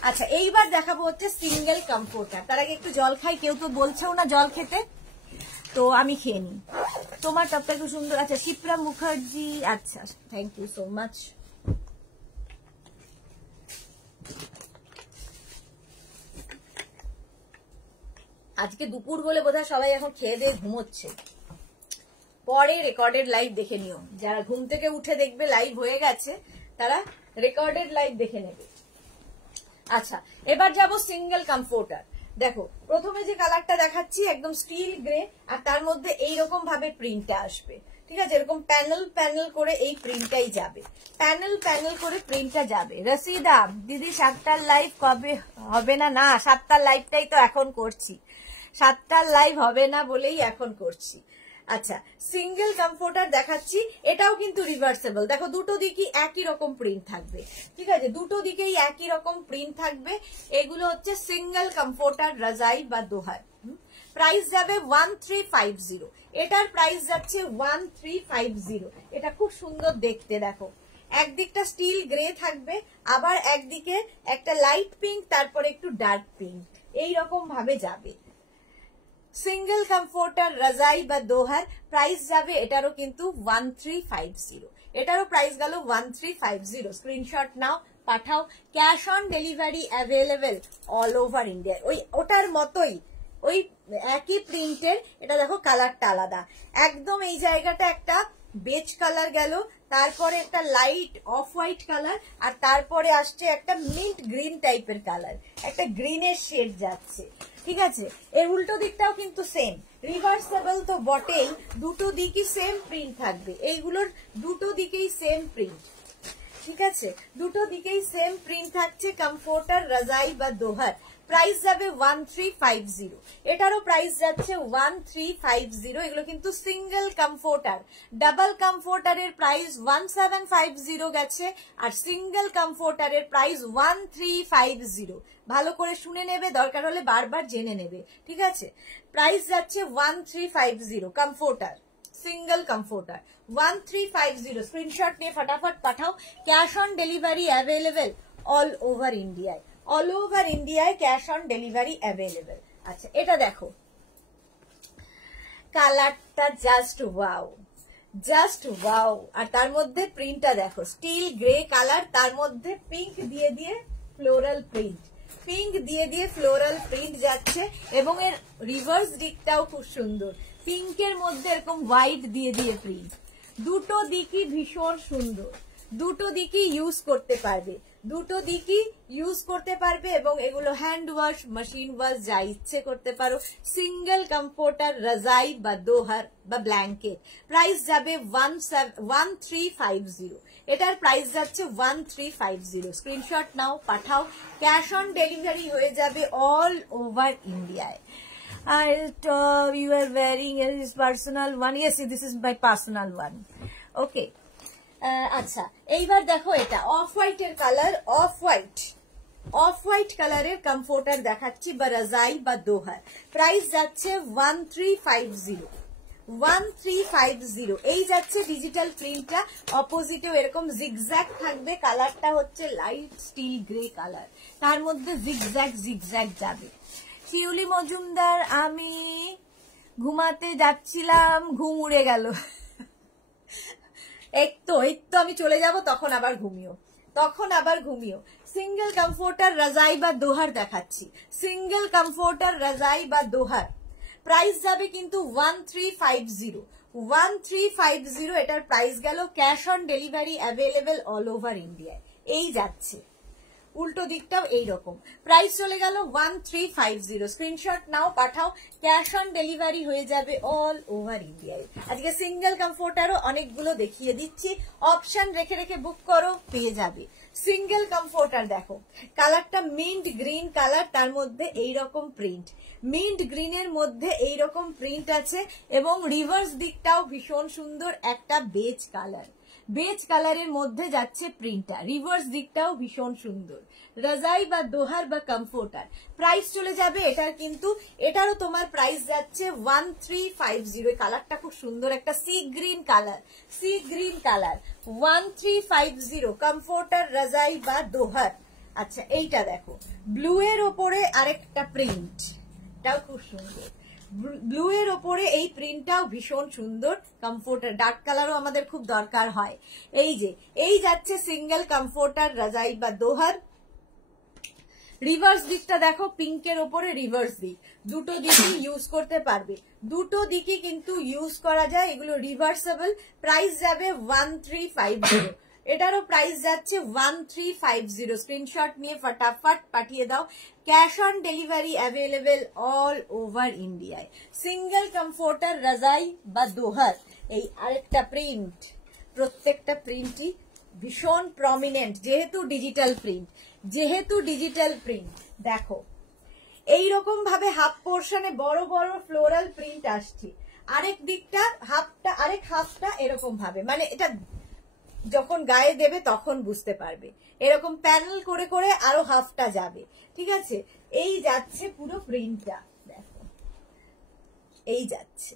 আচ্ছা, এইবার দেখাবো হচ্ছে সিঙ্গেল কমফোর্টার। তার আগে একটু জল খাই, কেউ তো বলছেও না জল খেতে। তো আমি খেয়ে নিই। তোমার টপটা খুব সুন্দর। আচ্ছা শিপ্রা মুখার্জি, আচ্ছা থ্যাংক ইউ সো মাচ। আজকে দুপুর বলে বোধহয় সবাই এখন খেয়ে দিয়ে ঘুমোচ্ছে, পরে রেকর্ডেড লাইভ দেখে নিও। যারা ঘুম থেকে উঠে দেখবে লাইভ হয়ে গেছে তারা রেকর্ডেড লাইভ দেখে নেবে। আচ্ছা এবার যাব সিঙ্গেল কমফোর্টার। দেখো প্রথমে যে কালারটা দেখাচ্ছি একদম স্টিল গ্রে, আর তার মধ্যে এইরকম ভাবে প্রিন্টটা আসবে, ঠিক আছে? এরকম প্যানেল প্যানেল করে এই প্রিন্টটাই যাবে, প্যানেল প্যানেল করে প্রিন্টটা যাবে। রসিদা দিদি 7টার লাইভ কবে হবে? না না 7টার লাইভটাই তো এখন করছি, 7টার লাইভ হবে না বলেই এখন করছি। আচ্ছা সিঙ্গেল কমফোর্টার দেখাচ্ছি, এটাও কিন্তু রিভার্সেবল। দেখো দুটো দিকই একই রকম প্রিন্ট থাকবে, ঠিক আছে? দুটো দিকেই একই রকম প্রিন্ট থাকবে। এগুলো হচ্ছে সিঙ্গেল কমফোর্টার রাজাই বা দোহার। প্রাইস যাবে 1350, এটার প্রাইস যাচ্ছে 1350। এটা খুব সুন্দর দেখতে, দেখো একদিকটা স্টিল গ্রে থাকবে, আবার একদিকে একটা লাইট পিঙ্ক, তারপরে একটু ডার্ক পিঙ্ক, এইরকম ভাবে যাবে। সিঙ্গেল কমফোর্টার রাজাই বা দোহার প্রাইস যাবে এটারও কিন্তু 1350, এটারও প্রাইস গেল 1350। স্ক্রিনশট নাও, পাঠাও। Cash on delivery available all over India. ওই ওটার মতোই, ওই একই প্রিন্টের। এটা দেখো কালারটা আলাদা একদম। এই জায়গাটা একটা বেজ কালার গেল, তারপরে একটা লাইট অফ হোয়াইট কালার, আর তারপরে আসছে একটা মিন্ট গ্রিন টাইপের কালার, একটা গ্রিনের শেড যাচ্ছে, ঠিক আছে? এর উল্টো দিকটাও কিন্তু সেম, রিভার্সেবল তো বটেই, দুটো দিকই সেম প্রিন্ট থাকবে। এইগুলোর দুটো দিকেই সেম প্রিন্ট, ঠিক আছে? দুটো দিকেই সেম প্রিন্ট থাকছে। কমফোর্টার রাজাই বা দোহার প্রাইস যাবে 1350, এটারও প্রাইস যাচ্ছে 1350। এগুলো কিন্তু সিঙ্গেল কমফোর্টার। ডাবল কমফোর্টারের প্রাইস 1750 গেছে, আর সিঙ্গেল কমফোর্টারের প্রাইস 1350। ভালো করে শুনে নেবে, দরকার হলে বারবার জেনে নেবে, ঠিক আছে? প্রাইস যাচ্ছে 1350 কমফোর্টার, সিঙ্গেল কমফোর্টার 1350। স্ক্রিনশট নিয়ে ফটাফট পাঠাও। Cash on delivery available all over ইন্ডিয়ায়, অল ওভার ইন্ডিয়ায় ক্যাশ অন ডেলিভারি অ্যাভেলেবেল। আচ্ছা এটা দেখো কালারটা জাস্ট ওয়াও, জাস্ট ওয়াও। আর তার মধ্যে প্রিন্টটা দেখো স্টিল গ্রে কালার, তার মধ্যে পিঙ্ক দিয়ে দিয়ে ফ্লোরাল প্রিন্ট, পিঙ্ক দিয়ে দিয়ে ফ্লোরাল প্রিন্ট যাচ্ছে, এবং এর রিভার্স দিকটাও খুব সুন্দর, পিঙ্কের মধ্যে এরকম হোয়াইট দিয়ে দিয়ে প্রিন্ট। দুটো দিকই ভীষণ সুন্দর, দুটো দিকই ইউজ করতে পারবে, দুটো দিকই ইউজ করতে পারবে, এবং এগুলো হ্যান্ড ওয়াশ, মেশিন ওয়াশ যা ইচ্ছে করতে পারো। সিঙ্গেল কমফোর্টার রাজাই বা দোহার বা ব্ল্যাঙ্কেট প্রাইস যাবে 1350, এটার প্রাইস যাচ্ছে 1350। স্ক্রিনশট নাও, পাঠাও। ক্যাশ অন ডেলিভারি হয়ে যাবে অল ওভার ইন্ডিয়ায়। You are wearing his personal one. Yes, this is my personal one. Okay. আচ্ছা এইবার দেখো এটা অফ হোয়াইটের কালার, অফ হোয়াইট কালারের কমফোর্টার দেখাচ্ছি বা রাজাই বা দোহার। প্রাইস যাচ্ছে 1350। এই যাচ্ছে ডিজিটাল প্রিন্টটা। অপোজিটেও এরকম জিগজ্যাগ থাকবে, কালারটা হচ্ছে লাইট স্টিল গ্রে কালার, তার মধ্যে জিগজ্যাগ যাবে। শিউলি মজুমদার আমি ঘুমাতে যাচ্ছিলাম, ঘুম উড়ে গেল। এই তো আমি চলে যাব, তখন আবার ঘুমিও। সিঙ্গেল কমফোর্টার রাজাই বা দোহার দেখাচ্ছি, সিঙ্গেল কমফোর্টার রাজাই বা দোহার প্রাইস যাবে কিন্তু 1350। এটার প্রাইস গেল। Cash on delivery available all over ইন্ডিয়ায়। এই যাচ্ছে উল্টো দিকটাও এইরকম, প্রাইস চলে গেল 1350। স্ক্রিনশট নাও, পাঠাও। ক্যাশ অন ডেলিভারি হয়ে যাবে অল ওভার ইন্ডিয়ায়। আজকে সিঙ্গেল কমফোর্টারও অনেকগুলো দেখিয়ে দিচ্ছি, অপশন রেখে রেখে বুক করো, পেয়ে যাবে। সিঙ্গেল কমফোর্টার দেখো কালারটা মিন্ট গ্রিন কালার, তার মধ্যে এইরকম প্রিন্ট, মিন্ট গ্রিনের মধ্যে এইরকম প্রিন্ট আছে, এবং রিভার্স দিকটাও ভীষণ সুন্দর, একটা বেজ কালার, বেজ কালারের মধ্যে যাচ্ছে প্রিন্টটা, রিভার্স দিকটাও ভীষণ সুন্দর। রাজাই বা দোহার বা কমফোর্টার প্রাইস চলে যাবে এটার কিন্তু, এটারও তোমার প্রাইস যাচ্ছে 1350। কালারটা খুব সুন্দর, একটা সি গ্রিন কালার 1350 কমফোর্টার রাজাই বা দোহার। আচ্ছা এইটা দেখো ব্লু এর ওপরে আরেকটা প্রিন্ট, এটাও খুব সুন্দর, ব্লু এর ওপরে এই প্রিন্টটাও ভীষণ সুন্দর, কমফোর্টার, ডার্ক কালারও আমাদের খুব দরকার হয়। এই যাচ্ছে সিঙ্গেল কমফোর্টার রাজাই বা দোহার। রিভার্স দিকটা দেখো, পিঙ্কের ওপরে রিভার্স দিক, দুটো দিকই ইউজ করতে পারবে, দুটো দিকই কিন্তু ইউজ করা যায়। এগুলো রিভার্সেবল। প্রাইস যাবে 1350, এটারও প্রাইস যাচ্ছে 1350। স্ক্রিনশট নিয়ে ফটাফট পাঠিয়ে দাও। Cash on delivery available all over ইন্ডিয়ায়। সিঙ্গেল কমফোর্টার রাজাই বা দোহার। এই আরেকটা প্রিন্ট, প্রত্যেকটা প্রিন্টই ভীষণ প্রমিনেন্ট, যেহেতু ডিজিটাল প্রিন্ট। দেখো এইরকম ভাবে হাফ পোর্শনে বড় বড় ফ্লোরাল প্রিন্ট আসছে, আরেক দিকটা আরেক হাফটা এরকম ভাবে, মানে এটা যখন গায়ে দেবে তখন বুঝতে পারবে। এরকম প্যানেল করে করে আরো হাফটা যাবে, ঠিক আছে? এই যাচ্ছে পুরো প্রিন্টটা, দেখো এই যাচ্ছে।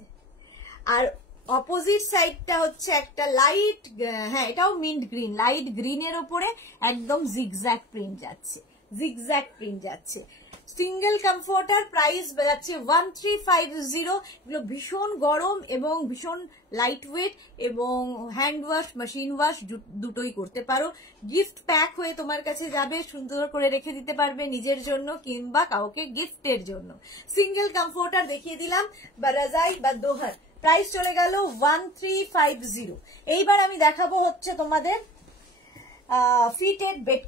আর অপোজিট সাইডটা হচ্ছে একটা লাইট, হ্যাঁ এটাও মিন্ট গ্রিন, লাইট গ্রিনের ওপরে একদম জিগজ্যাগ প্রিন্ট যাচ্ছে। সিঙ্গেল কমফোর্টার প্রাইস যাচ্ছে 1350। এগুলো ভীষণ গরম এবং ভীষণ লাইট ওয়েট, এবং হ্যান্ড ওয়াশ, মেশিন ওয়াশ দুটোই করতে পারো। গিফট প্যাক হয়ে তোমার কাছে যাবে, সুন্দর করে রেখে দিতে পারবে নিজের জন্য কিংবা কাউকে গিফটের জন্য। সিঙ্গেল কমফোর্টার দেখিয়ে দিলাম, বা রাজাই বা দোহার। প্রাইস চলে গেল 1350। এইবার আমি দেখাবো হচ্ছে তোমাদের ফিটেড বেড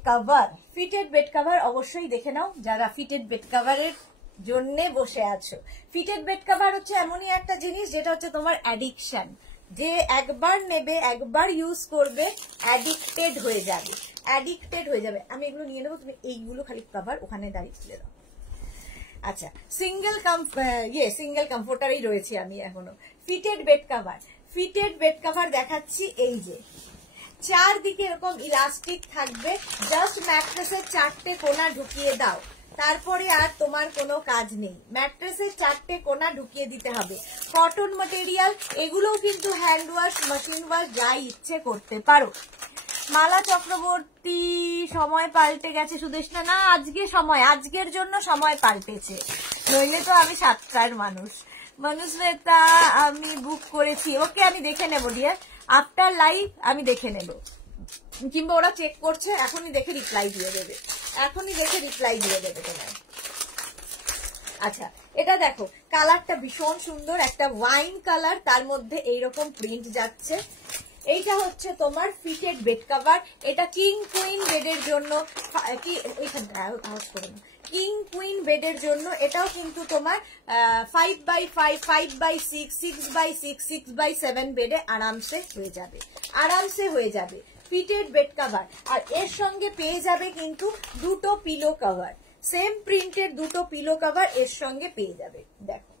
কভার। অবশ্যই দেখে নাও যারা ফিটেড বেড কভারের জন্য বসে আছো। ফিটেড বেড কভার হচ্ছে এমনই একটা জিনিস যেটা হচ্ছে তোমার অ্যাডিকশন, যে একবার নেবে, একবার ইউজ করবে, অ্যাডিক্টেড হয়ে যাবে। আমি এগুলো নিয়ে নেবো, তুমি এইগুলো খালি কভার ওখানে দাঁড়িয়ে তুলে দাও। আচ্ছা, সিঙ্গেল কমফোর্টারই রয়েছি আমি এখনো। ফিটেড বেড কভার দেখাচ্ছি। এই যে চারদিকে এরকম ইলাস্টিক থাকবে, জাস্ট ম্যাট্রেসের 4টে কোণা ঢুকিয়ে দাও, তারপরে আর তোমার কোনো কাজ নেই। ম্যাট্রেসের 4টে কোণা ঢুকিয়ে দিতে হবে। কটন ম্যাটেরিয়াল, এগুলোও কিন্তু হ্যান্ড ওয়াশ, মেশিন ওয়াশ যা ইচ্ছে করতে পারো। মালা চক্রবর্তী, সময় পাল্টে গেছে সুদেশনা। না, আজকের জন্য সময় পাল্টেছে, নইলে তো আমি 7টার মানুষ। মনুষ্যতা আমি বুক করেছি, ওকে আমি দেখে নেব ডিয়ার, আফটার লাইভ আমি দেখে নেব, কিংবা ওরা চেক করছে, এখনই দেখে রিপ্লাই দিয়ে দেবে তোমার। আচ্ছা, এটা দেখো, কালারটা ভীষণ সুন্দর, একটা ওয়াইন কালার, তার মধ্যে এইরকম প্রিন্ট যাচ্ছে। এইটা হচ্ছে তোমার ফিটেড বেড কভার। এটা কিং কুইন বেডের জন্য, কিং কুইন বেডের জন্য। এটাও কিন্তু তোমার 5x5, 5x6, 6x6, 6x7 বেডে আরামসে হয়ে যাবে ফিটেড বেড কভার। আর এর সঙ্গে পেয়ে যাবে কিন্তু দুটো পিলো কভার, সেম প্রিন্টের দুটো পিলো কভার এর সঙ্গে পেয়ে যাবে। দেখো,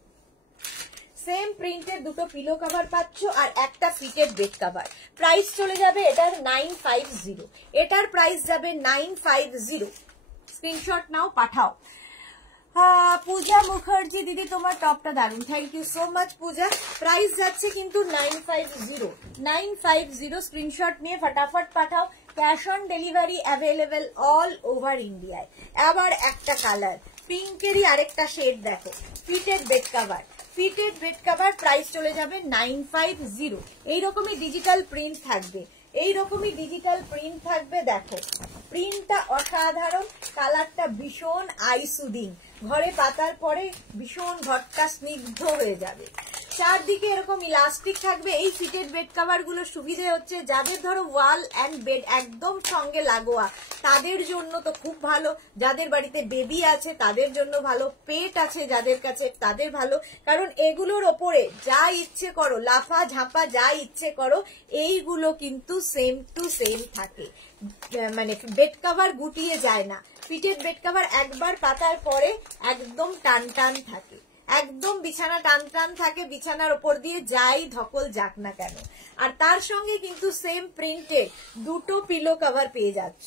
সেম প্রিন্টের দুটো পিলো কভার পাচ্ছ আর একটা ফিটেড বেড কভার। প্রাইস চলে যাবে এটার 950, এটার প্রাইস যাবে 950। স্ক্রিনশট নাও, পাঠাও। পূজা মুখার্জি দিদি, তোমার টপটা দারুন, thank you so much Puja. Price যাচ্ছে কিন্তু 950। স্ক্রিনশট নিয়ে ফটাফট পাঠাও। Cash on delivery available all over ইন্ডিয়ায়। আবার একটা কালার, পিঙ্কেরই আরেকটা শেড দেখো, ফিটেড বেড কভার। প্রাইস চলে যাবে 950। এইরকমই ডিজিটাল প্রিন্ট থাকবে, দেখো প্রিন্টটা অসাধারণ, কালারটা ভীষণ আইসুদিং, ঘরে পাতার পরে ভীষণ ঘরটা স্নিগ্ধ হয়ে যাবে। চারদিকে এরকম ইলাস্টিক থাকবে। এই ফিটেড বেড কভার গুলোর সুবিধে হচ্ছে যাদের ধরো ওয়াল অ্যান্ড বেড একদম সঙ্গে লাগোয়া, তাদের জন্য তো খুব ভালো। যাদের বাড়িতে বেবি আছে তাদের জন্য ভালো, পেট আছে যাদের কাছে তাদের ভালো, কারণ এগুলোর ওপরে যা ইচ্ছে করো, লাফা ঝাঁপা যা ইচ্ছে করো, এইগুলো কিন্তু সেম টু সেম থাকে, মানে বেড কভার গুটিয়ে যায় না। ফিটেড বেড কভার একবার পাতার পরে একদম টান টান থাকে, একদম বিছানা টান টান থাকে, বিছানার ওপর দিয়ে যাই ধকল যাক না কেন। আর তার সঙ্গে কিন্তু সেম প্রিন্টের দুটো পিলো কভার পেয়ে যাচ্ছ,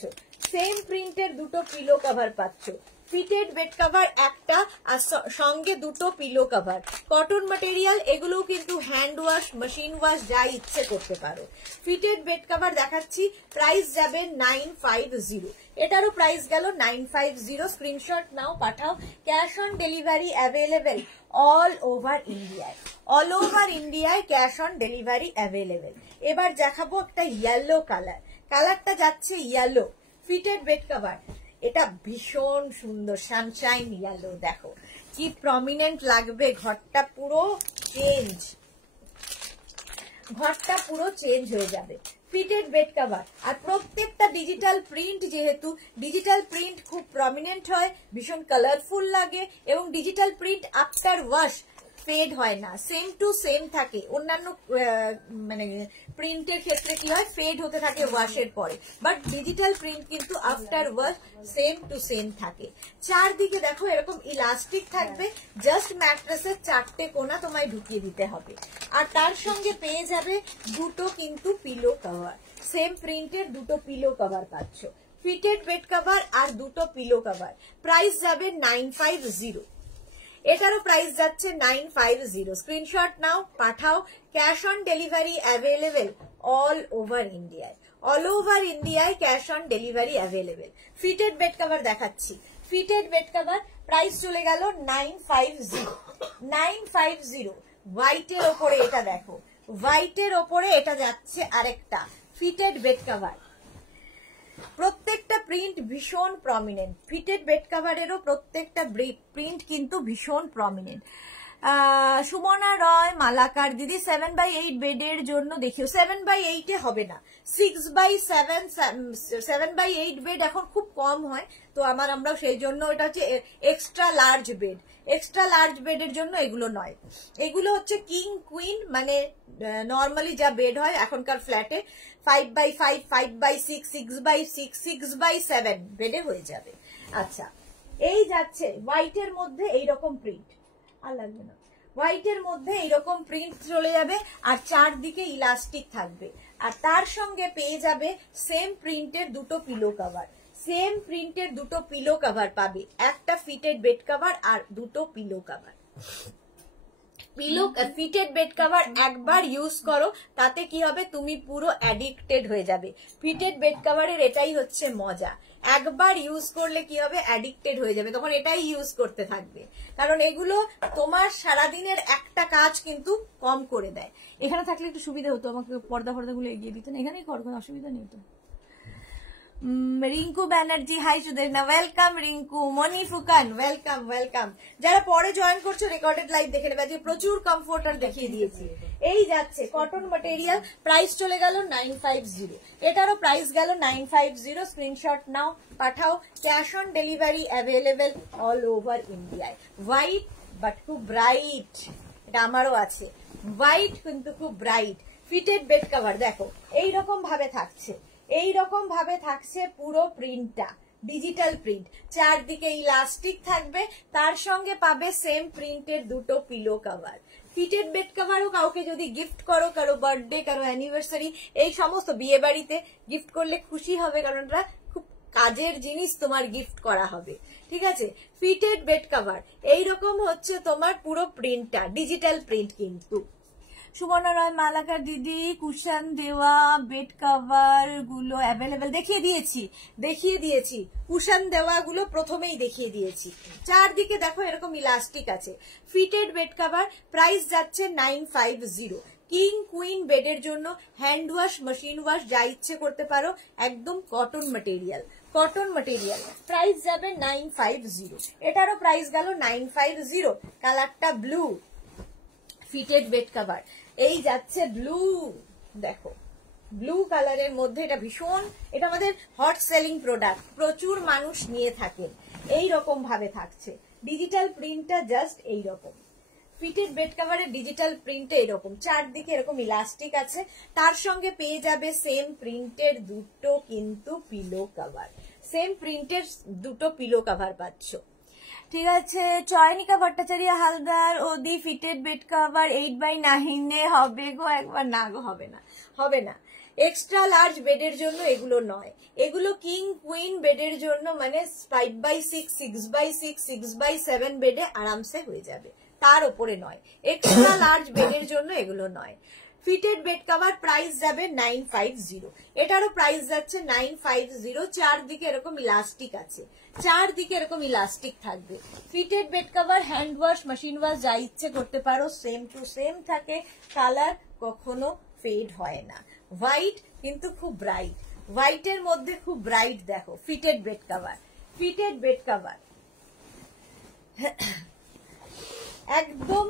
পাচ্ছ। ফিটেড বেড কভার একটা, আর সঙ্গে দুটো পিলো কভার, কটন ম্যাটেরিয়াল, এগুলোও কিন্তু হ্যান্ড ওয়াশ, মেশিন ওয়াশ যা ইচ্ছে করতে পারো। ফিটেড বেড কভার দেখাচ্ছি, প্রাইস যাবে 950, এটারও প্রাইস গেল 950। স্ক্রিনশট নাও, পাঠাও। Cash on delivery available all over ইন্ডিয়ায়, অল ওভার ইন্ডিয়ায় ক্যাশ অন ডেলিভারি অ্যাভেলেবেল। এবার দেখাবো একটা ইয়েলো কালার, কালারটা যাচ্ছে ইয়েলো, ফিটেড বেড কভার, এটা ভীষণ সুন্দর সানশাইন ইয়েলো, দেখো কি প্রমিনেন্ট লাগবে, ঘরটা পুরো চেঞ্জ, ঘরটা পুরো চেঞ্জ হয়ে যাবে। ফিটেড বেড কভার, আর প্রত্যেকটা ডিজিটাল প্রিন্ট, যেহেতু ডিজিটাল প্রিন্ট খুব প্রমিনেন্ট হয়, ভীষণ কালারফুল লাগে, এবং digital print after wash fade হয় না, সেম টু সেম থাকে। অন্যান্য মানে প্রিন্টের ক্ষেত্রে কি হয়, ফেড হতে থাকে ওয়াশের পরে, বাট ডিজিটাল প্রিন্ট কিন্তু after wash same to same থাকে। চারদিকে দেখো এরকম ইলাস্টিক থাকবে, জাস্ট ম্যাট্রেসের 4টে কোনা তোমায় ঢুকিয়ে দিতে হবে। আর তার সঙ্গে পেয়ে যাবে দুটো কিন্তু পিলো কভার, সেম প্রিন্টের দুটো পিলো কভার পাচ্ছ। ফিটেড বেড কভার আর দুটো পিলো কভার, প্রাইস যাবে 950, এটারও প্রাইস যাচ্ছে 950। স্ক্রিনশট নাও, পাঠাও। Cash on delivery available all over ইন্ডিয়ায়, অল ওভার ইন্ডিয়ায় cash on delivery available. Fitted bed cover দেখাচ্ছি, ফিটেড বেড কভার প্রাইস চলে গেল 950, 950। হোয়াইটের ওপরে এটা দেখো, হোয়াইটের ওপরে এটা যাচ্ছে আরেকটা ফিটেড বেড কভার, প্রত্যেকটা প্রিন্ট ভীষণ প্রমিনেন্ট, ফিটেড বেড কভারেরও প্রত্যেকটা প্রিন্ট কিন্তু ভীষণ প্রমিনেন্ট। সুমনা রয় মালাকার দিদি, 7x8 বেডের জন্য দেখিও, 7x8 হবে না, 6x7, 7x8 বেড এখন খুব কম হয়, তো আমরা সেই জন্য এটা হচ্ছে extra large bed, extra large বেডের জন্য এগুলো নয়, এগুলো হচ্ছে কিং কুইন, মানে নর্মালি যা বেড হয় এখনকার ফ্ল্যাটে 5x5, 5x6, 6x6, 6x7 বেডে হয়ে যাবে। আচ্ছা, এই যাচ্ছে হোয়াইটের মধ্যে এইরকম প্রিন্ট, আর লাগবে না, হোয়াইটের মধ্যে এইরকম প্রিন্ট চলে যাবে, আর চারদিকে ইলাস্টিক থাকবে, আর তার সঙ্গে পেয়ে যাবে সেম প্রিন্টের দুটো পিলো কভার, সেম প্রিন্টের দুটো পিলো কভার পাবে, একটা ফিটেড বেড কভার আর দুটো pillow cover. Pillow fitted bed cover একবার ইউজ করো, তাতে কি হবে, তুমি পুরো অ্যাডিক্টেড হয়ে যাবে। ফিটেড বেড কভারের এটাই হচ্ছে মজা, একবার ইউজ করলে কি হবে, অ্যাডিক্টেড হয়ে যাবে, তখন এটাই ইউজ করতে থাকবে, কারণ এগুলো তোমার সারাদিনের একটা কাজ কিন্তু কম করে দেয়। এখানে থাকলে একটু সুবিধা হতো, আমাকে পর্দাগুলো এগিয়ে দিতেন, এখানেই করো, কোনো অসুবিধা নেই তো। Rinku Banerjee, hi Sudeshna, welcome Rinku. Moni Phukan, welcome welcome. যারা পরে জয়েন করছো রেকর্ডেড লাইভ দেখে নেবে, আজকে প্রচুর কমফোর্টার দেখিয়ে দিয়েছি। এই যাচ্ছে কটন ম্যাটেরিয়াল, প্রাইস চলে গেল 950, এটারও প্রাইস গেল 950। স্ক্রিনশট নাও, পাঠাও। Cash on delivery available all over ইন্ডিয়ায়। হোয়াইট বাট খুব ব্রাইট, এটা আমারও আছে, হোয়াইট কিন্তু খুব ব্রাইট। ফিটেড বেড কভার দেখো এইরকম ভাবে থাকছে, এইরকম ভাবে থাকছে পুরো প্রিন্টটা, ডিজিটাল প্রিন্ট, চারদিকে ইলাস্টিক থাকবে, তার সঙ্গে পাবে সেম প্রিন্টের দুটো পিলো কভার। ফিটেড বেড কভারও কাউকে যদি গিফট করো, কারো বার্থডে, কারো অ্যানিভার্সারি, এই সমস্ত বিয়ে বাড়িতে গিফট করলে খুশি হবে, কারণ এটা খুব কাজের জিনিস তোমার গিফট করা হবে, ঠিক আছে। ফিটেড বেড কভার এইরকম হচ্ছে তোমার পুরো প্রিন্টটা, ডিজিটাল প্রিন্ট কিন্তু। সুবর্ণা রয় মালাকার দিদি, কুশন দেওয়া বেড কভার গুলো অ্যাভেলেবেল দেখিয়ে দিয়েছি, কুশন দেওয়া গুলো প্রথমেই দেখিয়ে দিয়েছি। চারদিকে দেখো এরকম ইলাস্টিক আছে। ফিটেড বেড কভার প্রাইস যাচ্ছে 950। কিং কুইন বেডের জন্য হ্যান্ড ওয়াশ, মেশিন ওয়াশ যা ইচ্ছে করতে পারো, একদম cotton material, cotton material. Price যাবে 950, এটারও প্রাইস গেল 950। কালারটা ব্লু, ফিটেড বেড কভার। এই যাচ্ছে ব্লু, দেখো ব্লু কালারের মধ্যে, এটা ভীষণ, এটা আমাদের হট সেলিং প্রোডাক্ট, প্রচুর মানুষ নিয়ে থাকেন। এই রকম ভাবে থাকছে ডিজিটাল প্রিন্টটা, জাস্ট এই রকম। ফিটেড বেড কভারের ডিজিটাল প্রিন্টে এরকম, চারদিকে এরকম ইলাস্টিক আছে, তার সঙ্গে পেয়ে যাবে সেম প্রিন্টের দুটো কিন্তু পিলো কভার, সেম প্রিন্টের দুটো পিলো কভার পাচ্ছ, ঠিক আছে। চয়নিকা ভট্টাচার্য হালদার, ওদি ফিটেড বেড কভার 8x9 হবে গো একবার, না গো হবে না, হবে না। এক্সট্রা লার্জ বেডের জন্য এগুলো নয়, এগুলো কিং কুইন বেডের জন্য, মানে 5x6, 6x6, 6x7 বেডে আরামসে হয়ে যাবে, তার উপরে নয়। এক্সট্রা লার্জ বেডের জন্য এগুলো নয়। ফিটেড বেড কভার প্রাইস যাবে 950, এটারও প্রাইস যাচ্ছে 950। চারদিকে এরকম ইলাস্টিক আছে, চারদিকে এরকম ইলাস্টিক থাকবে। Fitted bed cover hand wash, machine wash যা ইচ্ছে করতে পারো, সেম টু সেম থাকে, কালার কখনো ফেড হয় না। হোয়াইট কিন্তু খুব ব্রাইট, হোয়াইটের মধ্যে খুব ব্রাইট দেখো fitted bed cover. Fitted bed cover একদম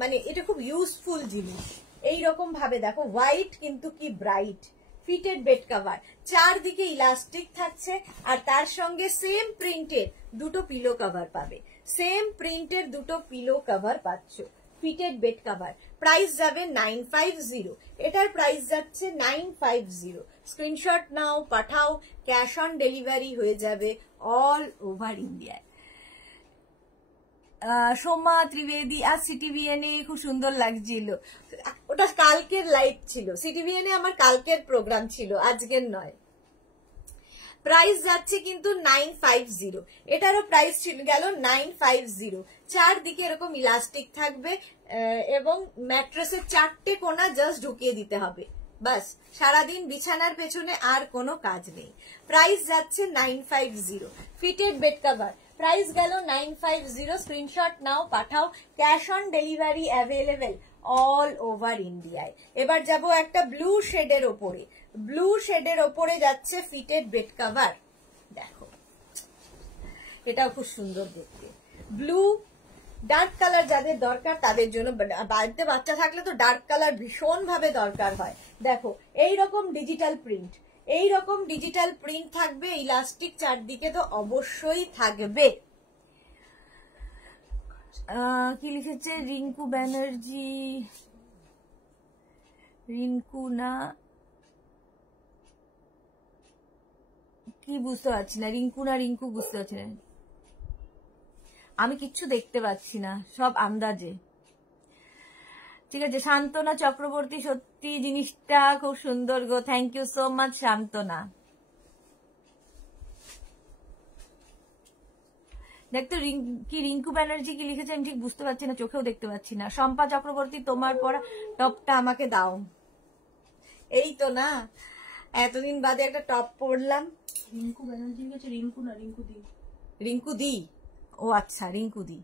মানে এটা খুব ইউজফুল জিনিস। এইরকম ভাবে দেখো হোয়াইট কিন্তু কি ব্রাইট ফিটেড বেড কভার, চারদিকে ইলাস্টিক থাকছে, আর তার সঙ্গে সেম প্রিন্টের দুটো পিলো কভার পাবে, সেম প্রিন্টের দুটো পিলো কভার পাচ্ছ। ফিটেড বেড কভার প্রাইস যাবে 950, এটার প্রাইস যাচ্ছে 950। স্ক্রিনশট নাও, পাঠাও, ক্যাশ অন ডেলিভারি হয়ে যাবে অল ওভার ইন্ডিয়ায়। সোমা ত্রিবেদী, আজ সিটিভিএনে খুব সুন্দর লাগছিল, ওটা কালকের লাইভ ছিল, সিটিভিএনে আমার কালকের প্রোগ্রাম ছিল, আজকের নয়। প্রাইস যাচ্ছে কিন্তু 950, এটারও প্রাইস ছিল গেল 950। চারদিকে এরকম ইলাস্টিক থাকবে এবং ম্যাট্রেসের চারটে কোনা জাস্ট ঢুকিয়ে দিতে হবে, বাস, সারাদিন বিছানার পেছনে আর কোনো কাজ নেই। প্রাইস যাচ্ছে 950। ফিটেড বেড কভার প্রাইস গেল 950। স্ক্রিনশট নাও, পাঠাও, cash on delivery available all over ইন্ডিয়ায়। এবার যাব একটা ব্লু শেডের ওপরে, ব্লু শেডের ওপরে যাচ্ছে ফিটেড বেড কভার। দেখো এটাও খুব সুন্দর দেখতে, ব্লু। ডার্ক কালার যাদের দরকার তাদের জন্য, বাড়িতে বাচ্চা থাকলে তো ডার্ক কালার ভীষণ ভাবে দরকার হয়। দেখো এইরকম ডিজিটাল প্রিন্ট, এইরকম ডিজিটাল প্রিন্ট থাকবে, ইলাস্টিক চারদিকে তো অবশ্যই থাকবে। কি লিখেছে রিঙ্কু ব্যানার্জি, রিঙ্কু না কি বুঝতে পারছি না, রিঙ্কু না রিঙ্কু বুঝতে পারছি না, আমি কিচ্ছু দেখতে পাচ্ছি না, সব আন্দাজে। ঠিক আছে, শান্তনা চক্রবর্তী, সত্যি জিনিসটা খুব সুন্দর গো, থ্যাংক ইউ সো মাচ শান্তনা। দেখতো কি রিঙ্কু ব্যানার্জি কি লিখেছে আমি ঠিক বুঝতে পারছি না, চোখেও দেখতে পাচ্ছি না। শম্পা চক্রবর্তী, তোমার পরা টপটা আমাকে দাও। এই তো না, এতদিন বাদে একটা টপ পরলাম। রিঙ্কু ব্যানার্জি লিখেছে, রিঙ্কু না রিঙ্কু দি, রিঙ্কু দি, ও আচ্ছা রিঙ্কু দি।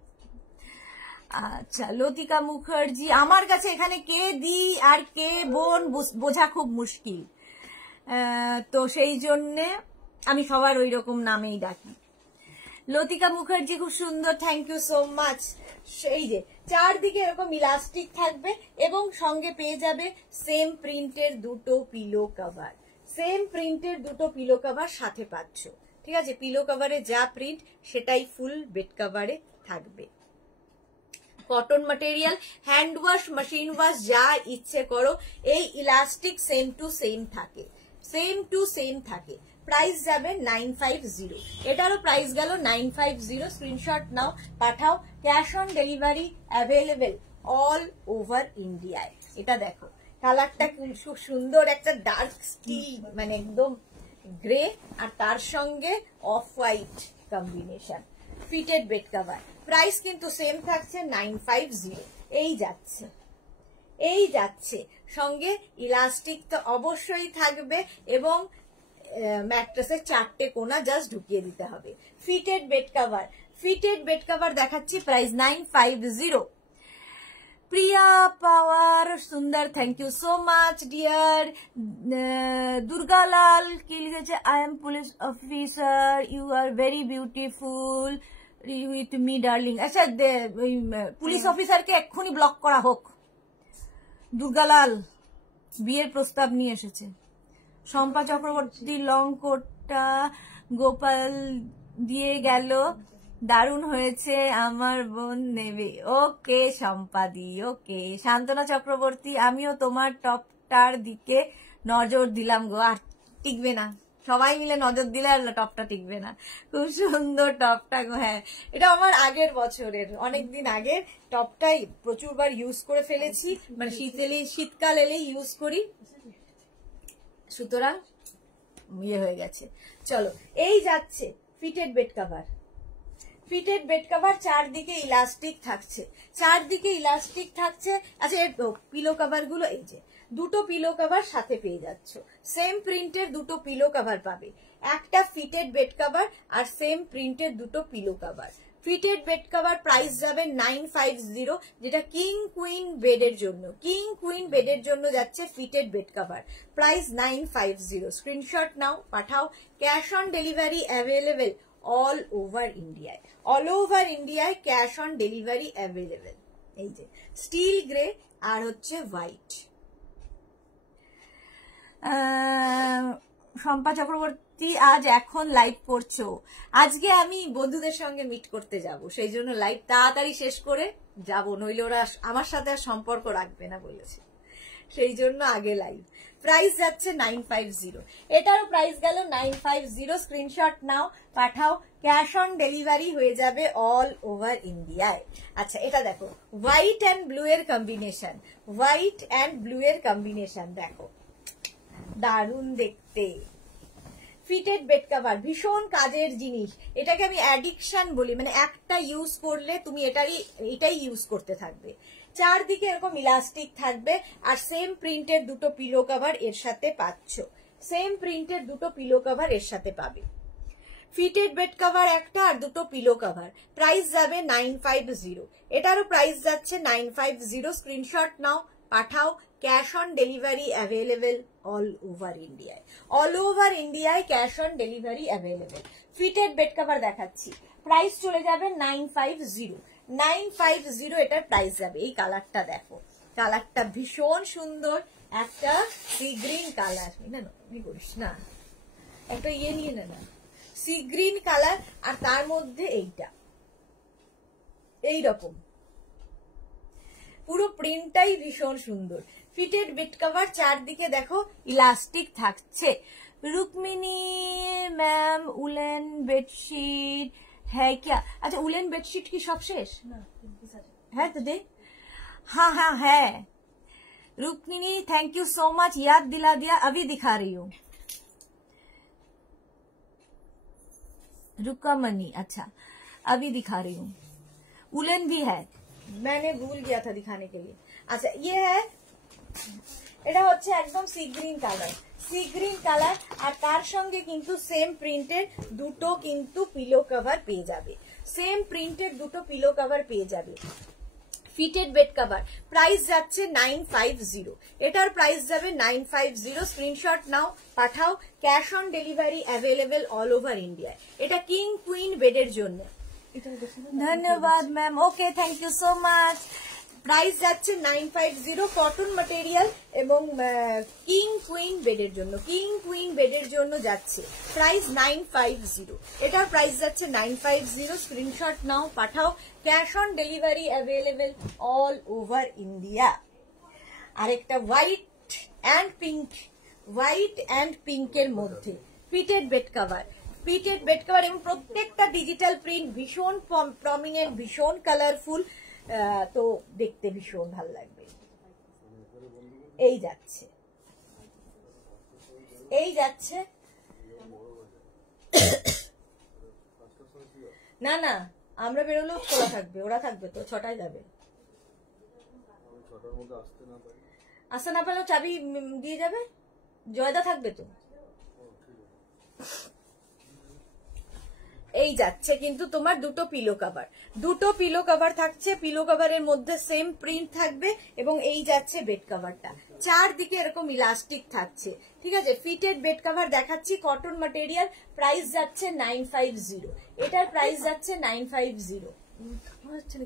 আচ্ছা লতিকা মুখার্জি, আমার কাছে এখানে কে দি আর কে বোন বোঝা খুব মুশকিল, তো সেই জন্যে আমি সবার ওই রকম নামেই ডাকি। লতিকা মুখার্জি খুব সুন্দর, থ্যাংক ইউ সো মাচ। এই যে চারদিকে এরকম ইলাস্টিক থাকবে এবং সঙ্গে পেয়ে যাবে সেম প্রিন্টের দুটো পিলো কভার, সেম প্রিন্টের দুটো পিলো কভার সাথে পাচ্ছ। ঠিক আছে, পিলো কভারে যা প্রিন্ট সেটাই ফুল বেড কভারে থাকবে। Cotton material, hand wash, machine wash যা ইচ্ছে করো, এই ইলাস্টিক সেম টু সেম থাকে, সেম টু সেম থাকে। প্রাইস যাবে 950, এটারও প্রাইস গেল 950। স্ক্রিনশট নাও, পাঠাও, cash on delivery available all over ইন্ডিয়ায়। এটা দেখো কালারটা খুব সুন্দর, একটা ডার্ক স্টিল মানে একদম গ্রে, আর তার সঙ্গে off white combination. Fitted bed cover price কিন্তু সেম থাকছে 950। এই যাচ্ছে, এই যাচ্ছে, সঙ্গে ইলাস্টিক তো অবশ্যই থাকবে এবং ম্যাট্রেসের চারটে কোনা জাস্ট ঢুকিয়ে দিতে হবে। Fitted bed cover, fitted bed cover দেখাচ্ছি, প্রাইস 950। প্রিয়া পাওয়ার সুন্দর, thank you so much dear. Durgalal কি লিখেছে, I am police officer, you are very beautiful with me darling. আচ্ছা পুলিশ অফিসারকে এক্ষুনি ব্লক করা হোক, দুর্গালাল বিয়ের প্রস্তাব নিয়ে এসেছে। শম্পা চক্রবর্তী, লং কোটটা গোপাল দিয়ে গেল, দারুণ হয়েছে, আমার বোন নেবে। ওকে শম্পাদি, ওকে। শান্তনা চক্রবর্তী, আমিও তোমার টপটার দিকে নজর দিলাম গো, আর টিকবে না, সবাই মিলে নজর দিলে আর টপটা টিকবে না। খুব সুন্দর টপটা গো, হ্যাঁ এটা আমার আগের বছরের, অনেকদিন আগের টপটাই প্রচুরবার ইউজ করে ফেলেছি, মানে শীতকাল এলেই ইউজ করি। সুতরাং ইয়ে হয়ে গেছে। চলো, এই যাচ্ছে fitted bed cover. Fitted bed cover, চারদিকে ইলাস্টিক থাকছে, চারদিকে ইলাস্টিক থাকছে। আচ্ছা, এর পিলো কভার গুলো এই যে দুটো পিলো কভার সাথে পেয়ে যাচ্ছ, সেম প্রিন্টের দুটো পিলো কভার পাবে, একটা ফিটেড বেড কভার আর সেম প্রিন্টের দুটো pillow cover. Fitted bed cover price যাবে 950, যেটা কিং কুইন বেডের জন্য, কিং কুইন বেডের জন্য যাচ্ছে fitted bed cover, price 950। Screenshot নাও, পাঠাও। Cash on delivery available all over ইন্ডিয়ায়, অল ওভার ইন্ডিয়ায় ক্যাশ অন ডেলিভারি অ্যাভেলেবেল। এই যে স্টিল গ্রে আর হচ্ছে হোয়াইট। শম্পা চক্রবর্তী আজ এখন লাইভ করছো? আজকে আমি বন্ধুদের সঙ্গে মিট করতে যাব, সেই জন্য লাইভ তাড়াতাড়ি শেষ করে যাব, নইলে ওরা আমার সাথে আর সম্পর্ক রাখবে না বলেছে, সেই জন্য আগে লাইভ। প্রাইস যাচ্ছে 950, এটারও প্রাইস গেল 950। স্ক্রিনশট নাও, পাঠাও। ক্যাশ অন ডেলিভারি হয়ে যাবে অল ওভার ইন্ডিয়ায়। আচ্ছা, এটা দেখো হোয়াইট অ্যান্ড ব্লু এর কম্বিনেশন, হোয়াইট অ্যান্ড ব্লু এর কম্বিনেশন দেখো, দারুণ দেখতে। ফিটেড বেড কভার ভীষণ কাজের জিনিস, এটাকে আমি অ্যাডিকশন বলি, মানে একটা ইউজ করলে তুমি এটাই ইউজ করতে থাকবে। চারদিকে এরকম ইলাস্টিক থাকবে আর সেম প্রিন্টের দুটো পিলো কভার এর সাথে পাচ্ছ, সেম প্রিন্টের দুটো পিলো কভার এর সাথে পাবে। ফিটেড বেড কভার একটা আর দুটো পিলো কভার, প্রাইস যাবে 950, এটারও প্রাইস যাচ্ছে 950। স্ক্রিনশট নাও, পাঠাও। Cash on delivery available all over ইন্ডিয়ায়, অল ওভার ইন্ডিয়ায় cash on delivery available. Fitted bed cover দেখাচ্ছি, প্রাইস চলে যাবে 950, 950 এটার প্রাইস যাবে। এই কালারটা দেখো, কালারটা ভীষণ সুন্দর, একটা সি গ্রিন কালার, না করিস না, একটা ইয়ে নিয়ে না, সি গ্রিন কালার, আর তার মধ্যে এইটা এইরকম পুরো প্রিন্টটাই ভীষণ সুন্দর। ফিটেড বেড কভার, চারদিকে দেখো ইলাস্টিক থাকছে। রুক্মিণী ম্যাম উলেন বেডশিট হ্যাঁ क्या? अच्छा उलेन बेडशीट की सब शेष है तो दे। हाँ हाँ है Rukmini, thank you so much, याद दिला दिया, अभी दिखा रही हूँ। रुक्मणी, अच्छा अभी दिखा रही हूँ। उलेन भी है, मैंने भूल गया था दिखाने के लिए। अच्छा ये है, এটা হচ্ছে একদম sea green colour, sea green colour, আর তার সঙ্গে কিন্তু সেম প্রিন্টের দুটো কিন্তু পিলো কভার পেয়ে যাবে, সেম প্রিন্টের দুটো পিলো কভার পেয়ে যাবে। ফিটেড বেড কভার প্রাইস যাচ্ছে 950, এটার প্রাইস যাবে 950। স্ক্রিনশট নাও, পাঠাও। Cash on delivery available all over ইন্ডিয়ায়। এটা কিং কুইন বেডের জন্য। ধন্যবাদ ma'am, okay thank you so much. Price যাচ্ছে 950, কটন ম্যাটেরিয়াল এবং কিং কুইন বেডের জন্য, কিং কুইন বেডের জন্য যাচ্ছে প্রাইস 950, এটার প্রাইস যাচ্ছে 950। স্ক্রিনশট নাও, পাঠাও। Cash on delivery available all over India. আরেকটা white and pink, white and পিঙ্কের মধ্যে fitted bed cover, fitted bed cover এবং প্রত্যেকটা ডিজিটাল প্রিন্ট ভীষণ প্রমিনেন্ট, ভীষণ কালারফুল, তো দেখতে ভীষণ ভালো লাগবে। এই যাচ্ছে, এই যাচ্ছে, না না আমরা বেরোলেও খোলা থাকবে, ওরা থাকবে তো, 6টায় যাবে। আসতে না পারলেও চাবি দিয়ে যাবে, জয়দা থাকবে তো। এই যাচ্ছে কিন্তু তোমার দুটো পিলো কভার, দুটো পিলো কভার থাকছে, পিলো কভারের মধ্যে সেম প্রিন্ট থাকবে এবং এই যাচ্ছে বেড কভারটা, চারদিকে এরকম ইলাস্টিক থাকছে, ঠিক আছে। ফিটেড বেড কভার দেখাচ্ছি, কটন ম্যাটেরিয়াল, প্রাইস যাচ্ছে 950, এটার প্রাইস যাচ্ছে 950।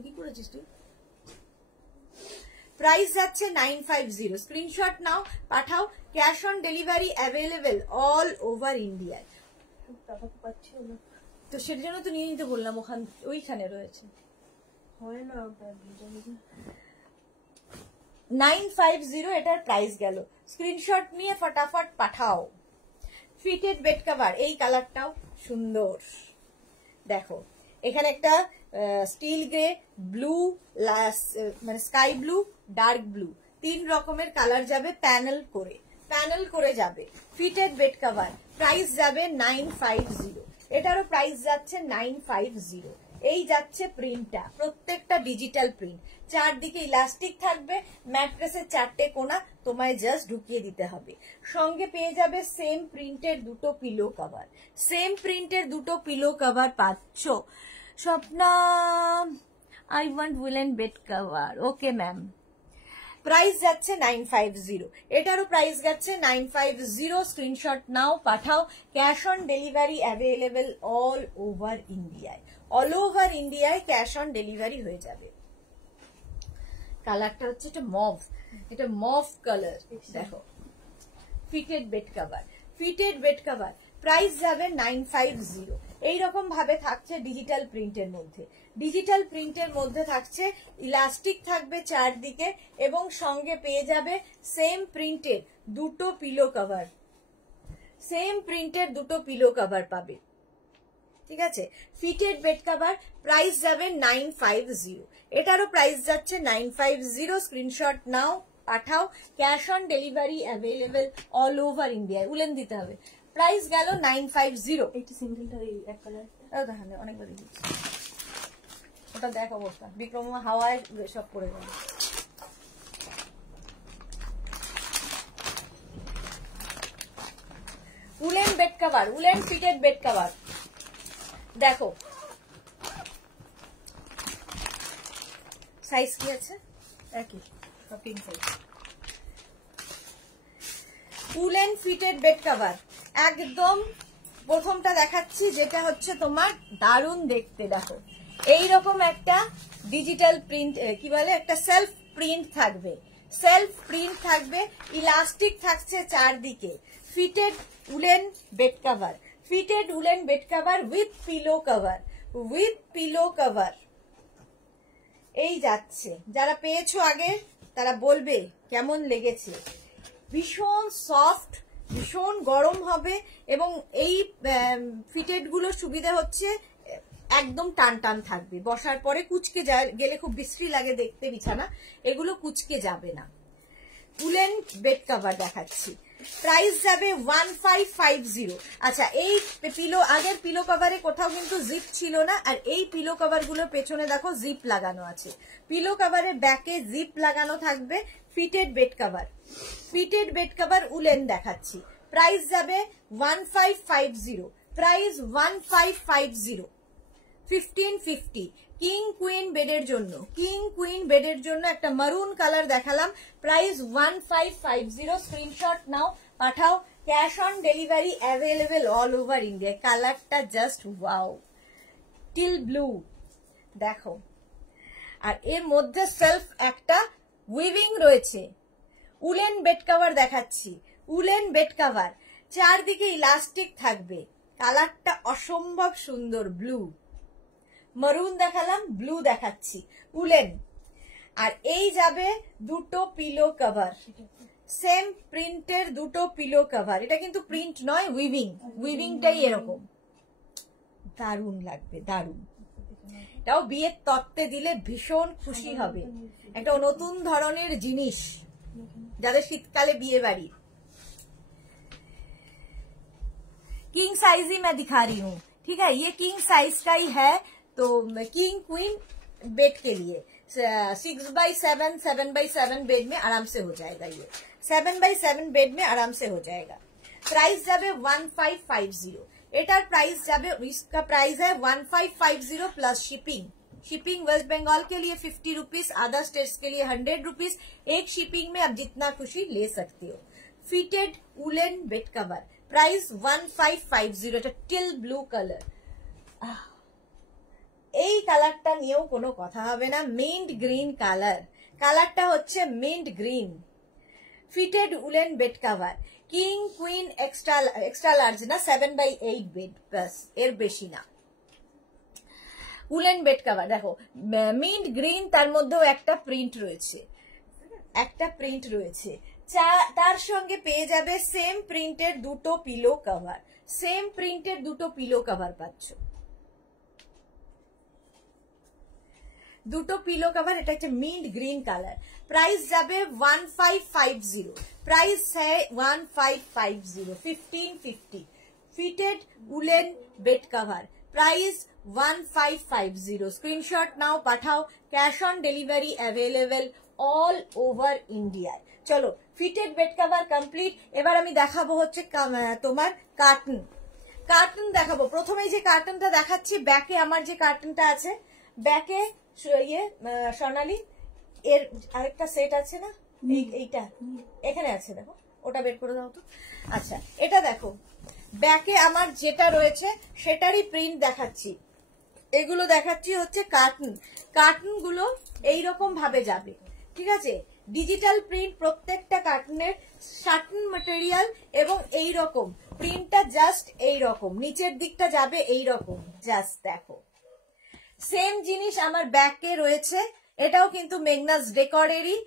কি করেছিস তুই? প্রাইস যাচ্ছে 950। স্ক্রিনশট নাও, পাঠাও। Cash on delivery available all over ইন্ডিয়ায়। তো সেটার জন্য তো নিয়ে নিতে বললাম, ওইখানে রয়েছে। 950 এটার প্রাইস গেল। স্ক্রিনশট নিয়ে ফটাফট পাঠাও। ফিটেড বেড কভার, এই কালারটাও সুন্দর দেখো, এখানে একটা স্টিল গ্রে, ব্লু, মানে স্কাই ব্লু, ডার্ক ব্লু, 3 রকমের কালার যাবে প্যানেল করে, প্যানেল করে যাবে, ফিটেড বেড কভার, প্রাইস যাবে 950, এটারও প্রাইস যাচ্ছে 950। এই যাচ্ছে প্রিন্টটা, প্রত্যেকটা ডিজিটাল প্রিন্ট, চারদিকে ইলাস্টিক থাকবে, ম্যাট্রেসের চারটে কোনা তোমায় জাস্ট ঢুকিয়ে দিতে হবে। সঙ্গে পেয়ে যাবে সেম প্রিন্টের দুটো পিলো কভার, সেম প্রিন্টের দুটো পিলো কভার পাচ্ছ। Swapna, I want woollen bed cover, okay ma'am. Price যাচ্ছে 950, এটারও প্রাইস যাচ্ছে 950। স্ক্রিনশট নাও, পাঠাও। Cash on delivery available all over ইন্ডিয়ায়, অল ওভার ইন্ডিয়ায় ক্যাশ অন ডেলিভারি হয়ে যাবে। কালারটা হচ্ছে এটা মভ, এটা মভ কালার। দেখো fitted bed cover, fitted bed cover, price যাবে 950। এইরকম ভাবে থাকছে ডিজিটাল প্রিন্টের মধ্যে, ডিজিটাল প্রিন্টের মধ্যে থাকছে, ইলাস্টিক থাকবে চারদিকে এবং সঙ্গে পেয়ে যাবে সেম প্রিন্টের দুটো পিলো কভার, সেম প্রিন্টের দুটো পিলো কভার পাবে। ঠিক আছে, ফিটেড বেড কভার, প্রাইস যাবে 950, এটারও প্রাইস যাচ্ছে 950। স্ক্রিনশট নাও, পাঠাও। Cash on delivery available all over ইন্ডিয়ায়। উলেন দিতে হবে। প্রাইস গেল 950। এইটা সিঙ্গেলটা এক কালার দেখেন অনেকবার দিচ্ছি, ওটা দেখ অবস্থা, বিক্রম হাওয়ায় সব পড়ে গেল। Woollen bed cover, woollen fitted bed cover, দেখো সাইজ কি আছে, একই তিন size. Woollen fitted bed cover, একদম প্রথমটা দেখাচ্ছি যেটা হচ্ছে তোমার দারুণ দেখতে। দেখো এইরকম একটা ডিজিটাল প্রিন্ট, কি বলে, একটা সেলফ প্রিন্ট থাকবে, সেলফ প্রিন্ট থাকবে, ইলাস্টিক থাকছে চারদিকে। Fitted woollen bed cover, fitted woollen bed cover with pillow cover, with pillow cover. এই যাচ্ছে, যারা পেয়েছো আগে তারা বলবে কেমন লেগেছে। ভীষণ সফট, ভীষণ গরম হবে এবং এই ফিটেড গুলোর সুবিধা হচ্ছে একদম টান টান থাকবে, বসার পরে কুচকে গেলে খুব বিশ্রী লাগে দেখতে বিছানা, এগুলো কুচকে যাবে না। উলেন বেড কভার দেখাচ্ছি, প্রাইস যাবে 1550। আচ্ছা, এই পিলো, আগের পিলো কভারে কোথাও কিন্তু জিপ ছিল না, আর এই পিলো কভার গুলোর পেছনে দেখো জিপ লাগানো আছে, পিলো কভারের ব্যাকে জিপ লাগানো থাকবে। Fitted bed cover, fitted bed cover woollen দেখাচ্ছি, প্রাইস যাবে 1550, প্রাইস 1550। 1550 কিং কুইন বেডের জন্য, কিং কুইন বেডের জন্য একটা মারুন কালার দেখালাম, প্রাইস 1550। স্ক্রিনশট নাও, পাঠাও। Cash on delivery available all over India. কালারটা জাস্ট ওয়াও, টিল ব্লু দেখো, আর এর মধ্যে সেলফ একটা উইভিং রয়েছে। উলেন বেড কভার দেখাচ্ছি, উলেন বেড কভার, চারদিকে ইলাস্টিক থাকবে, কালারটা অসম্ভব সুন্দর, ব্লু, মারুন দেখালাম, ব্লু দেখাচ্ছি, উলেন। আর এই যাবে দুটো পিলো কভার, সেম প্রিন্টের দুটো পিলো কভার, এটা কিন্তু প্রিন্ট নয়, উইভিং, উইভিংটাই এরকম, দারুণ লাগবে, দারুণ। এটাও বিয়ের তত্ত্বে দিলে ভীষণ খুশি হবে, একটা নতুন ধরনের জিনিস যাদের শীতকালে বিয়ে বাড়ি। किंग साइज ही मैं दिखा रही हूँ, ठीक है, ये किंग साइज का ही है। तो किंग क्वीन बेड के लिए 6x7, 7x7 बेड में आराम से हो जाएगा, ये 7x7 बेड में आराम से हो जाएगा। प्राइस जाबे 1550, एटार प्राइस जाबे, इसका प्राइस है 1550 plus shipping. Shipping west Bengal के लिए 50 रुपीज, अदर स्टेट्स के लिए 100 रुपीज। एक शिपिंग में आप जितना खुशी ले सकते हो। Fitted woollen bed cover, price 1550, এটা টিল ব্লু কালার। এই কালারটা নিয়েও কোনো কথা হবে না, মিন্ট গ্রিন কালার, কালারটা হচ্ছে mint green. Fitted woollen bed cover, king queen extra large না, 7x8 বেড, প্লাস এর বেশি না। উলেন বেড কভার দেখো মিন্ট গ্রিন, তার মধ্যেও একটা প্রিন্ট রয়েছে, একটা প্রিন্ট রয়েছে, তার সঙ্গে পেয়ে যাবে সেম প্রিন্টের দুটো পিলো কভার, সেম প্রিন্টের দুটো পিলো কভার পাচ্ছ। দুটো পিলো কভার, এটা একটা মিন্ট গ্রিন কালার, প্রাইস যাবে 1550, প্রাইস হ্যাঁ 1550, 1550 fitted woollen bed cover, price 1550। Screenshot নাও, পাঠাও, cash on delivery available all over ইন্ডিয়ায়। চলো ফিটেড বেড কভার কমপ্লিট। এবার আমি দেখাবো হচ্ছে তোমার কার্টন, কার্টন দেখাবো। প্রথমেই যে কার্টনটা দেখাচ্ছি, ব্যাকে আমার যে কার্টনটা আছে, ব্যাকে ইয়ে সোনালি এর আরেকটা সেট আছে না, এইটা এখানে আছে, দেখো ওটা বের করে দাও তো। আচ্ছা এটা দেখো, ব্যাকে আমার যেটা রয়েছে সেটারই প্রিন্ট দেখাচ্ছি। এগুলো দেখাচ্ছি হচ্ছে কার্টন, কার্টন গুলো এইরকম ভাবে যাবে, ঠিক আছে, ডিজিটাল প্রিন্ট প্রত্যেকটা কার্টনের, সার্টেন ম্যাটেরিয়াল এবং এইরকম প্রিন্টটা জাস্ট এইরকম, নিচের দিকটা যাবে এইরকম, জাস্ট দেখো। সেম জিনিস আমার ব্যাকে রয়েছে, এটাও কিন্তু মেগনাস ডেকরেরই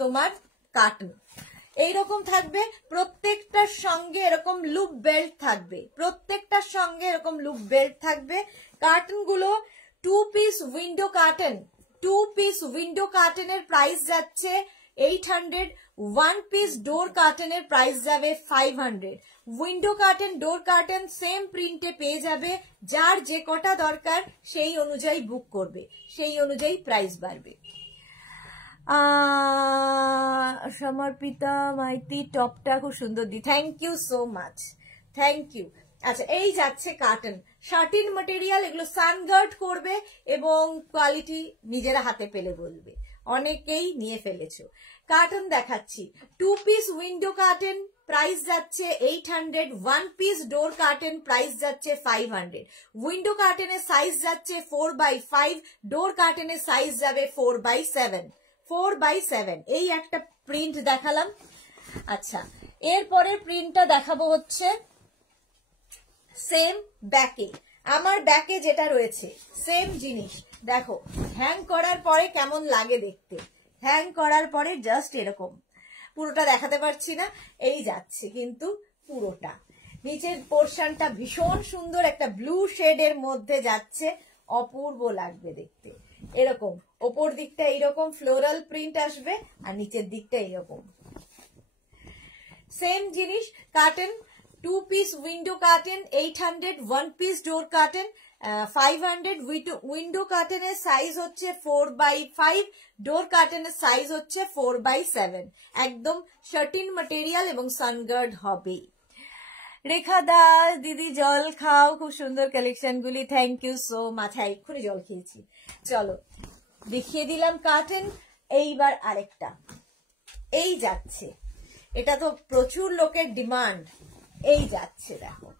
তোমার কার্টন, এইরকম থাকবে। প্রত্যেকটার সঙ্গে এরকম লুপ বেল্ট থাকবে, প্রত্যেকটার সঙ্গে এরকম লুপ বেল্ট থাকবে। কার্টন গুলো 2 piece window curtain, 2 piece window কার্টেনের প্রাইস যাচ্ছে 800, 1 পিস ডোর কার্টেনের প্রাইস যাবে 500। Window curtain door curtain same প্রিন্টে পেয়ে যাবে, যার যে কটা দরকার সেই অনুযায়ী বুক করবে, সেই অনুযায়ী প্রাইস বাড়বে। সমর্পিতা মাইতি টপটা খুব সুন্দর দি, thank you so much, thank you. আচ্ছা এই যাচ্ছে কার্টন, শার্টিন ম্যাটেরিয়াল, এগুলো সানগার্ড করবে এবং কোয়ালিটি নিজেরা হাতে পেলে বলবে, অনেকেই নিয়ে ফেলেছো। কার্টন দেখাচ্ছি, 2 পিস উইন্ডো কার্টেন প্রাইস যাচ্ছে 800, 1 পিস ডোর কার্টেন প্রাইস যাচ্ছে 500। উইন্ডো কার্টেনের সাইজ যাচ্ছে 4x5, ডোর কার্টেনের সাইজ যাবে 4x7, 4x7। এই একটা প্রিন্ট দেখালাম। আচ্ছা এরপরের প্রিন্টটা দেখাবো হচ্ছে সেম ব্যাকে, আমার ব্যাকে যেটা রয়েছে সেম জিনিস, দেখো হ্যাং করার পরে কেমন লাগে দেখতে, হ্যাং করার পরে জাস্ট এরকম, পুরোটা দেখাতে পারছি না, এই যাচ্ছে কিন্তু পুরোটা, নিচের পোর্শনটা ভীষণ সুন্দর একটা ব্লু শেডের মধ্যে যাচ্ছে, অপূর্ব লাগবে দেখতে। এরকম ওপর দিকটা এইরকম ফ্লোরাল প্রিন্ট আসবে আর নিচের দিকটা এইরকম। সেম জিনিস curtain, 2 piece window curtain 800, 1 piece door curtain 500। Window কার্টেনের সাইজ হচ্ছে 4x5, ডোর কার্টেনের সাইজ হচ্ছে 4x7। একদম শার্টিন ম্যাটেরিয়াল এবং সানগার্ড হবে। রেখা দাস দিদি জল খাও, খুব সুন্দর কালেকশন গুলি, থ্যাংক ইউ সো মাচ। হ্যাঁ এক্ষুনি জল খেয়েছি। চলো দেখিয়ে দিলাম কার্টেন, এইবার আরেকটা এই যাচ্ছে, এটা তো প্রচুর লোকের ডিমান্ড, এই যাচ্ছে দেখো,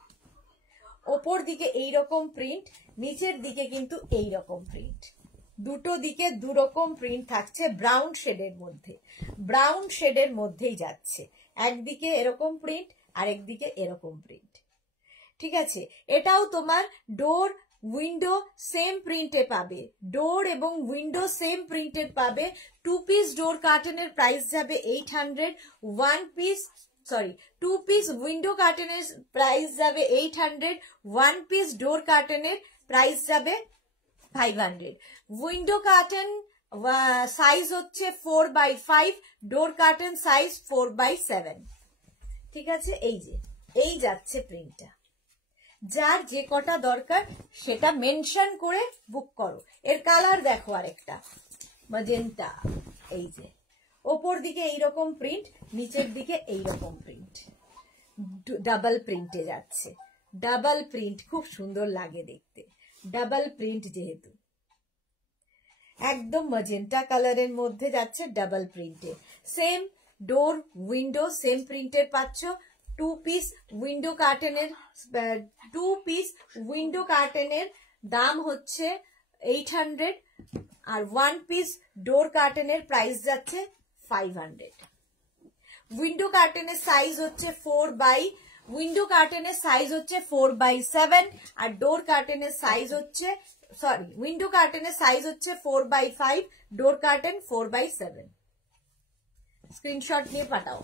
ওপর দিকে এইরকম প্রিন্ট, নিচের দিকে কিন্তু এইরকম প্রিন্ট, দুটো দিকে দুরকম প্রিন্ট থাকছে, ব্রাউন শেডের মধ্যে, ব্রাউন শেডের মধ্যেই যাচ্ছে, একদিকে এরকম প্রিন্ট আরেকদিকে এরকম প্রিন্ট, ঠিক আছে। এটাও তোমার ডোর উইন্ডো সেম প্রিন্টে পাবে, ডোর এবং উইন্ডো সেম প্রিন্টের পাবে। 2 পিস ডোর কার্টেনের প্রাইস যাবে 800, 2 পিস উইন্ডো কার্টেনের প্রাইস যাবে 800, 1 পিস ডোর কার্টেনের প্রাইস যাবে 500। উইন্ডো কার্টেন সাইজ হচ্ছে 4x5, door curtain size 4x7, ঠিক আছে। এই যে এই যাচ্ছে প্রিন্টটা, যার যে কটা দরকার সেটা মেনশন করে বুক করো। এর কালার দেখো আরেকটা ম্যাজেন্টা, এই যে ওপর দিকে এইরকম প্রিন্ট, নিচের দিকে এইরকম প্রিন্ট, ডাবল প্রিন্টে যাচ্ছে, ডাবল প্রিন্ট খুব সুন্দর লাগে দেখতে, ডাবল প্রিন্ট যেহেতু একদম ম্যাজেন্টা কালারের মধ্যে যাচ্ছে ডাবল প্রিন্টে। সেম ডোর উইন্ডো সেম প্রিন্টের পাচ্ছ। 2 পিস উইন্ডো কার্টেনের দাম হচ্ছে 800 আর 1 পিস ডোর কার্টেনের প্রাইস যাচ্ছে 500। উইন্ডো কার্টেনের সাইজ হচ্ছে 4x7 আর ডোর কার্টেনের সাইজ হচ্ছে উইন্ডো কার্টেনের সাইজ হচ্ছে 4x5, door curtain 4x7। Screenshot নিয়ে পাঠাও।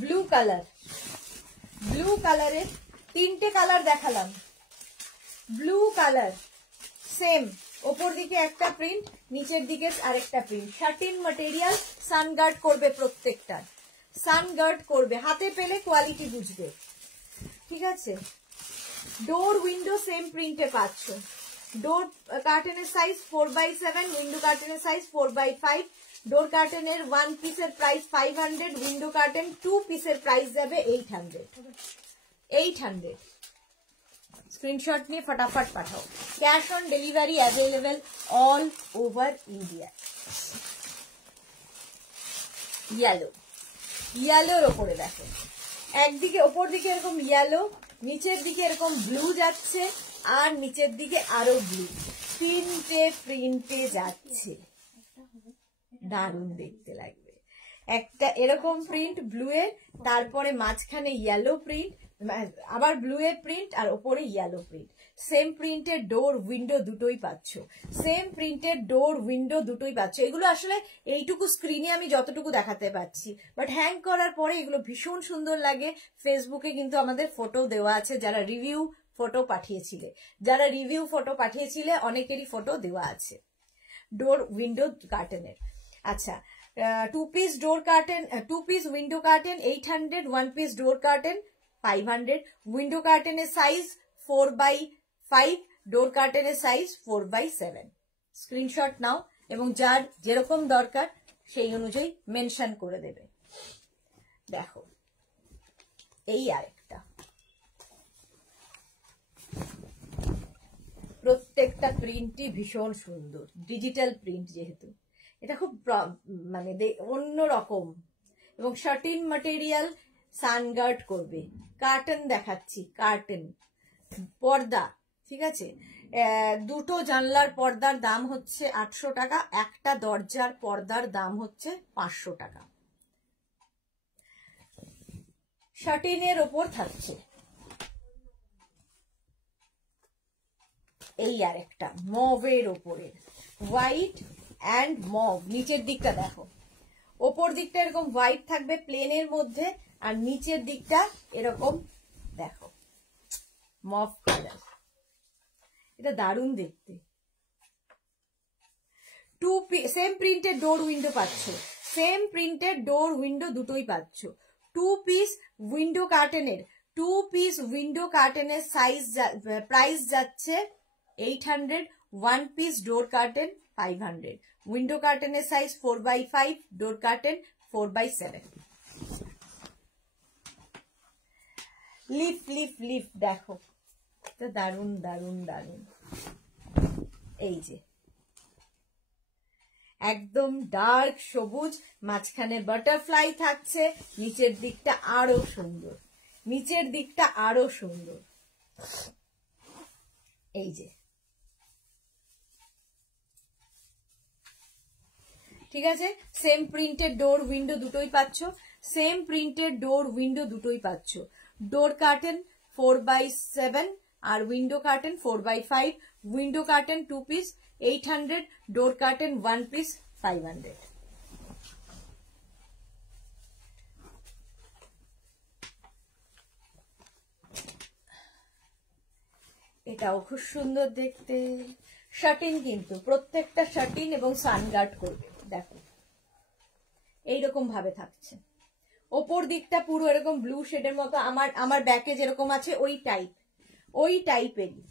ব্লু কালারের তিনটে কালার দেখালাম, ব্লু কালার সেম, ওপর দিকে একটা প্রিন্ট, নিচের দিকে আরেকটা প্রিন্ট, শাটিন ম্যাটেরিয়াল, সানগার্ড করবে প্রত্যেকটা, সানগার্ড করবে, হাতে পেলে কোয়ালিটি বুঝবে, ঠিক আছে। ডোর উইন্ডো সেম প্রিন্টে পাচ্ছ, ডোর কার্টেনের সাইজ 4x7, উইন্ডো কার্টেনের সাইজ 4x5, ডোর কার্টেনের 1 পিসের প্রাইস 500, উইন্ডো কার্টেন 2 পিসের প্রাইস যাবে 800। স্ক্রিনশট নিয়ে ফটাফট পাঠাও, cash on delivery available all over India. ইয়েলোর ওপরে দেখো, একদিকে ওপর দিকে এরকম ইয়েলো, নিচের দিকে এরকম ব্লু যাচ্ছে, আর নিচের দিকে আরো ব্লু, তিনটে প্রিন্টে যাচ্ছে, দারুণ দেখতে লাগবে। একটা এরকম প্রিন্ট ব্লু এর, তারপরে মাঝখানে ইয়েলো প্রিন্ট, আবার ব্লু এর প্রিন্ট, আর ওপরে ইয়েলো প্রিন্ট, সেম প্রিন্টের ডোর উইন্ডো দুটোই পাচ্ছ, সেম প্রিন্টের ডোর উইন্ডো দুটোই পাচ্ছ। এগুলো আসলে এইটুকু স্ক্রিনে আমি যতটুকু দেখাতে পাচ্ছি, বাট হ্যাং করার পরে এগুলো ভীষণ সুন্দর লাগে। ফেসবুকে কিন্তু আমাদের ফটো দেওয়া আছে, যারা রিভিউ ফটো পাঠিয়েছিলে অনেকেরই ফটো দেওয়া আছে ডোর উইন্ডো কার্টেনের। আচ্ছা, 2 piece door curtain, 2 piece window curtain 800, 1 piece door curtain 500, window কার্টেনের সাইজ 4x5, ডোর কার্টেনের সাইজ 4x7। স্ক্রিনশট নাও এবং যার যেরকম দরকার সেই অনুযায়ী মেনশন করে দেবে। দেখো এই আরেকটা, প্রত্যেকটা প্রিন্টই ভীষণ সুন্দর, ডিজিটাল প্রিন্ট যেহেতু, এটা খুব মানে অন্যরকম, এবং শাটিন ম্যাটেরিয়াল, সানগার্ড করবে। কার্টেন দেখাচ্ছি, কার্টেন পর্দা, ঠিক আছে। দুটো জানলার পর্দার দাম হচ্ছে 800 টাকা, একটা দরজার পর্দার দাম হচ্ছে 500 টাকা। শাটিনের ওপর থাকছে এই আর একটা মভের ওপরে, হোয়াইট অ্যান্ড মভ। নিচের দিকটা দেখো, ওপর দিকটা এরকম হোয়াইট থাকবে প্লেনের মধ্যে, আর নিচের দিকটা এরকম দেখো মভ কালার, এটা দারুণ দেখতে। সেম প্রিন্টের ডোর উইন্ডো পাচ্ছ, সেম প্রিন্টের ডোর উইন্ডো দুটোই পাচ্ছ। 2 পিস উইন্ডো কার্টেনের সাইজ প্রাইস যাচ্ছে 800, 1 পিস ডোর কার্টেন 500, উইন্ডো কার্টেনের size 4x5, door curtain 4x7। Leaf দেখো, দারুন দারুন দারুন। এই যে একদম ডার্ক সবুজ, মাঝখানে বাটারফ্লাই থাকছে, নিচের দিকটা আরো সুন্দর, এই যে, ঠিক আছে। সেম প্রিন্টের ডোর উইন্ডো দুটোই পাচ্ছ, ডোর কার্টেন 4x7 আর window curtain 4x5, window curtain 2 piece 800, door curtain 1 piece 500। এটাও খুব সুন্দর দেখতে, শাটিন, কিন্তু প্রত্যেকটা শাটিন এবং সানগার্ড করবে। দেখো এইরকম ভাবে থাকছে, ওপর দিকটা পুরো এরকম ব্লু শেডের মতো, আমার ব্যাকে যেরকম আছে ওই টাইপেরই,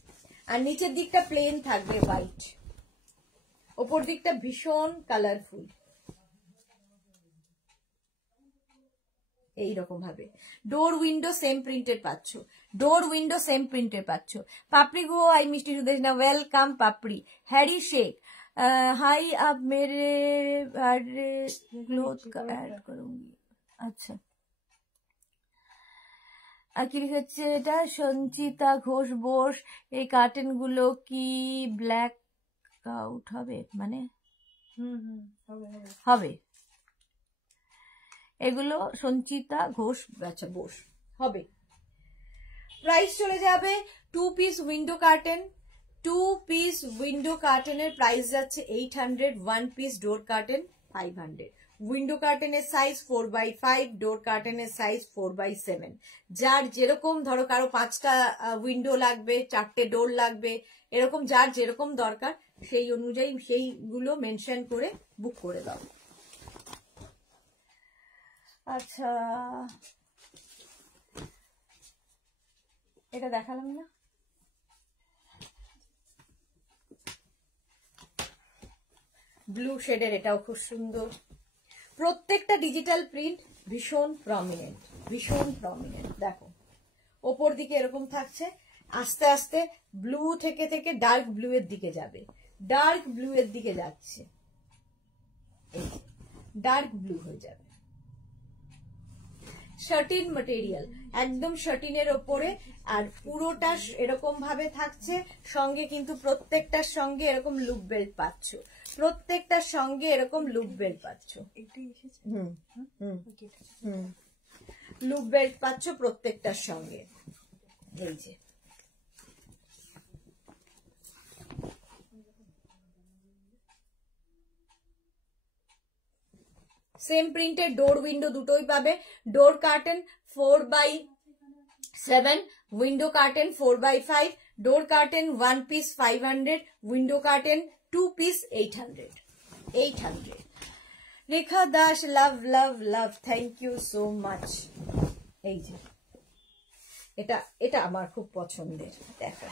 আর নিচের দিকটা প্লেন থাকবে হোয়াইট, ওপর দিকটা ভীষণ কালারফুল, এইরকম ভাবে। ডোর উইন্ডো সেম প্রিন্টের পাচ্ছ, পাপড়ি গো, আই মিষ্টি সুদেশনা, ওয়েলকাম পাপড়ি। হ্যারি শেখ, हाय आप मेरे क्लोथ का ऐड करूंगी। अच्छा, আর কি লিখেছে এটা, সঞ্চিতা ঘোষ বোস, এই কার্টেন গুলো কি ব্ল্যাক আউট হবে? মানে হবে, এগুলো সঞ্চিতা ঘোষ, আচ্ছা বোস হবে। প্রাইস চলে যাবে 2 পিস উইন্ডো কার্টেনের প্রাইস যাচ্ছে 800, 1 পিস ডোর কার্টেন 500। উইন্ডো কার্টেনের সাইজ 4x5, ডোর কার্টেনের সাইজ 4x7। যার যেরকম, ধরো কারো 5টা উইন্ডো লাগবে, 4টে ডোর লাগবে, এরকম যার যেরকম দরকার সেই অনুযায়ী সেইগুলো মেনশন করে বুক করে দাও। আচ্ছা, এটা দেখালাম না? ব্লু শেডের, এটাও খুব সুন্দর। প্রত্যেকটা ডিজিটাল প্রিন্ট ভীষণ প্রমিনেন্ট, ভীষণ প্রমিনেন্ট। দেখো ওপর দিকে এরকম থাকছে, আস্তে আস্তে ব্লু থেকে থেকে ডার্ক ব্লু এর দিকে যাবে, ডার্ক ব্লু এর দিকে যাচ্ছে, ডার্ক ব্লু হয়ে যাবে। শার্টিন ম্যাটেরিয়াল, একদম শার্টিনের ওপরে, আর পুরোটা এরকম ভাবে থাকছে। সঙ্গে কিন্তু প্রত্যেকটার সঙ্গে এরকম লুপ বেল্ট পাচ্ছ, প্রত্যেকটার সঙ্গে এরকম লুপ বেল্ট পাচ্ছ। লুপ বেল্ট পাচ্ছ প্রত্যেকটার সঙ্গে। এই যে সেম প্রিন্টের ডোর উইন্ডো দুটোই পাবে। Door curtain 4x7, window curtain 4x5, door curtain 1 piece 500, window curtain 2 piece 800। 800। Rekha Das, love love love, thank you so much. এই যে এটা, এটা আমার খুব পছন্দের। দেখো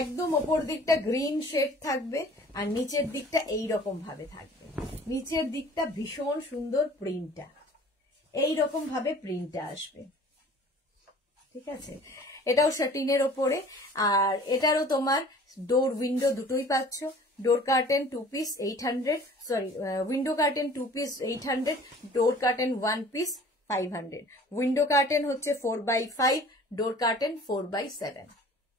একদম ওপর দিকটা গ্রিন শেড থাকবে আর নিচের দিকটা এইরকম ভাবে থাকবে। নিচের দিকটা ভীষণ সুন্দর প্রিন্টটা, এইরকম ভাবে প্রিন্টটা আসবে। ঠিক আছে, এটাও শার্টিনের ওপরে। আর এটারও তোমার ডোর উইন্ডো দুটোই পাচ্ছ। Door curtain 2 piece 800, sorry window curtain 2 piece 800, door curtain 1 piece 500। Window curtain হচ্ছে 4x5, door curtain 4x7।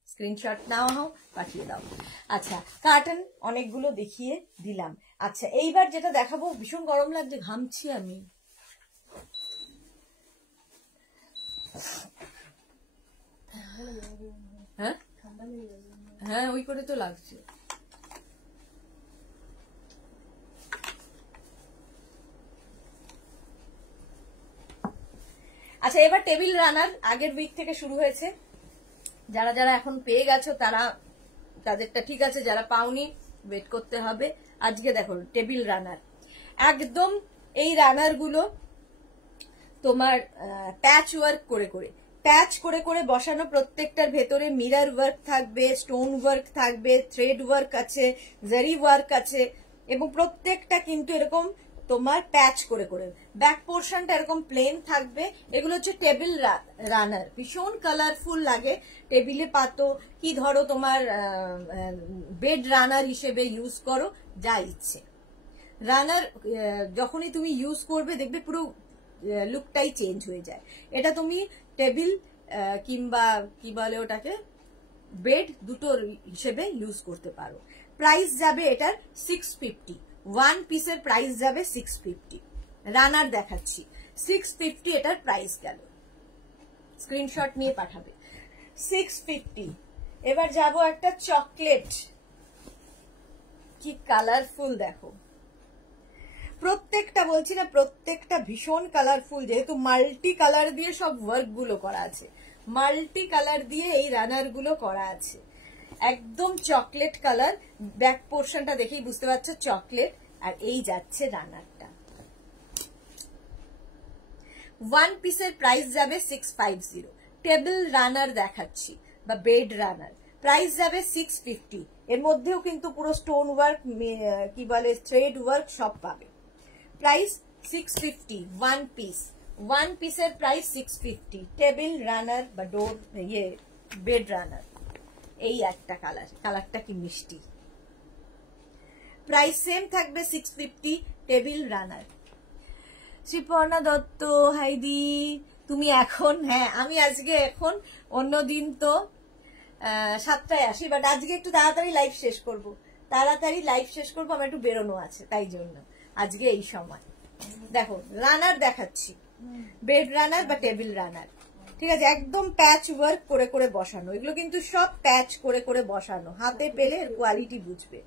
Screenshot নাও, পাঠিয়ে দাও। আচ্ছা, কার্টেন অনেকগুলো দেখিয়ে দিলাম। আচ্ছা, এইবার যেটা দেখাবো, ভীষণ গরম লাগছে, ঘামছি আমি। হ্যাঁ হ্যাঁ, ওই করে তো লাগছে। আচ্ছা, এবার টেবিল রানার আগের উইক থেকে শুরু হয়েছে। যারা যারা এখন পেয়ে গেছো তারা তাদেরটা ঠিক আছে, যারা পাওনি ওয়েট করতে হবে। আজকে দেখো টেবিল রানার, একদম এই রানার গুলো তোমার প্যাচ ওয়ার্ক করে করে, প্যাচ করে করে বসানো। প্রত্যেকটার ভেতরে মিরর ওয়ার্ক থাকবে, স্টোন ওয়ার্ক থাকবে, থ্রেড ওয়ার্ক আছে, জারি ওয়ার্ক আছে, এবং প্রত্যেকটা কিন্তু এরকম তোমার প্যাচ করে করে। ব্যাক পোর্শনটা এরকম প্লেন থাকবে। এগুলো হচ্ছে টেবিল রানার, ভীষণ কালারফুল লাগে। টেবিলে পাতো কি ধরো তোমার বেড রানার হিসেবে ইউজ করো, যা ইচ্ছে। রানার যখনই তুমি ইউজ করবে দেখবে পুরো লুকটাই চেঞ্জ হয়ে যায়। এটা তুমি টেবিল কিংবা কি বলে ওটাকে, বেড দুটোর হিসেবে ইউজ করতে পারো। প্রাইস যাবে এটার 650, 1 পিসের প্রাইস যাবে 650। রানার দেখাচ্ছি, 650 এটার প্রাইস গেল। স্ক্রিনশট নিয়ে পাঠাবে। 650। এবার যাব একটা চকলেট, কি কালারফুল দেখো। প্রত্যেকটা বলছি না, প্রত্যেকটা ভীষণ কালারফুল, যেহেতু মাল্টি কালার দিয়ে সব ওয়ার্ক গুলো করা আছে, মাল্টি কালার দিয়ে এই রানার গুলো করা আছে। একদম চকলেট কালার, ব্যাক পোর্শনটা দেখেই বুঝতে পারছো চকলেট। আর এই যাচ্ছে রানারটা। 1 পিসের প্রাইস যাবে 650। টেবিল রানার দেখাচ্ছি বা বেড রানার, প্রাইস যাবে 650। এর মধ্যেও কিন্তু পুরো স্টোন ওয়ার্ক, কি বলে থ্রেড ওয়ার্ক সব পাবে। Price 650, 1 piece. 1 পিসের প্রাইস 650। টেবিল রানার বা ডোর বেড রানার। এই একটা কালার, কালারটা কি মিষ্টি। প্রাইস সেম থাকবে 650। Table runner. শ্রীপর্ণা দত্ত, হাইদি তুমি এখন, হ্যাঁ আমি আজকে এখন, অন্যদিন তো 7টায় আসি, বাট আজকে একটু তাড়াতাড়ি লাইভ শেষ করব, তাড়াতাড়ি লাইভ শেষ করবো। আমার একটু বেরোনো আছে, তাই জন্য আজকে এই সময়। দেখো রানার দেখাচ্ছি, বেড রানার বা টেবিল রানার। ঠিক আছে, একদম প্যাচ ওয়ার্ক করে করে বসানো। এগুলো কিন্তু সব প্যাচ করে করে বসানো, হাতে পেলে কোয়ালিটি বুঝবে।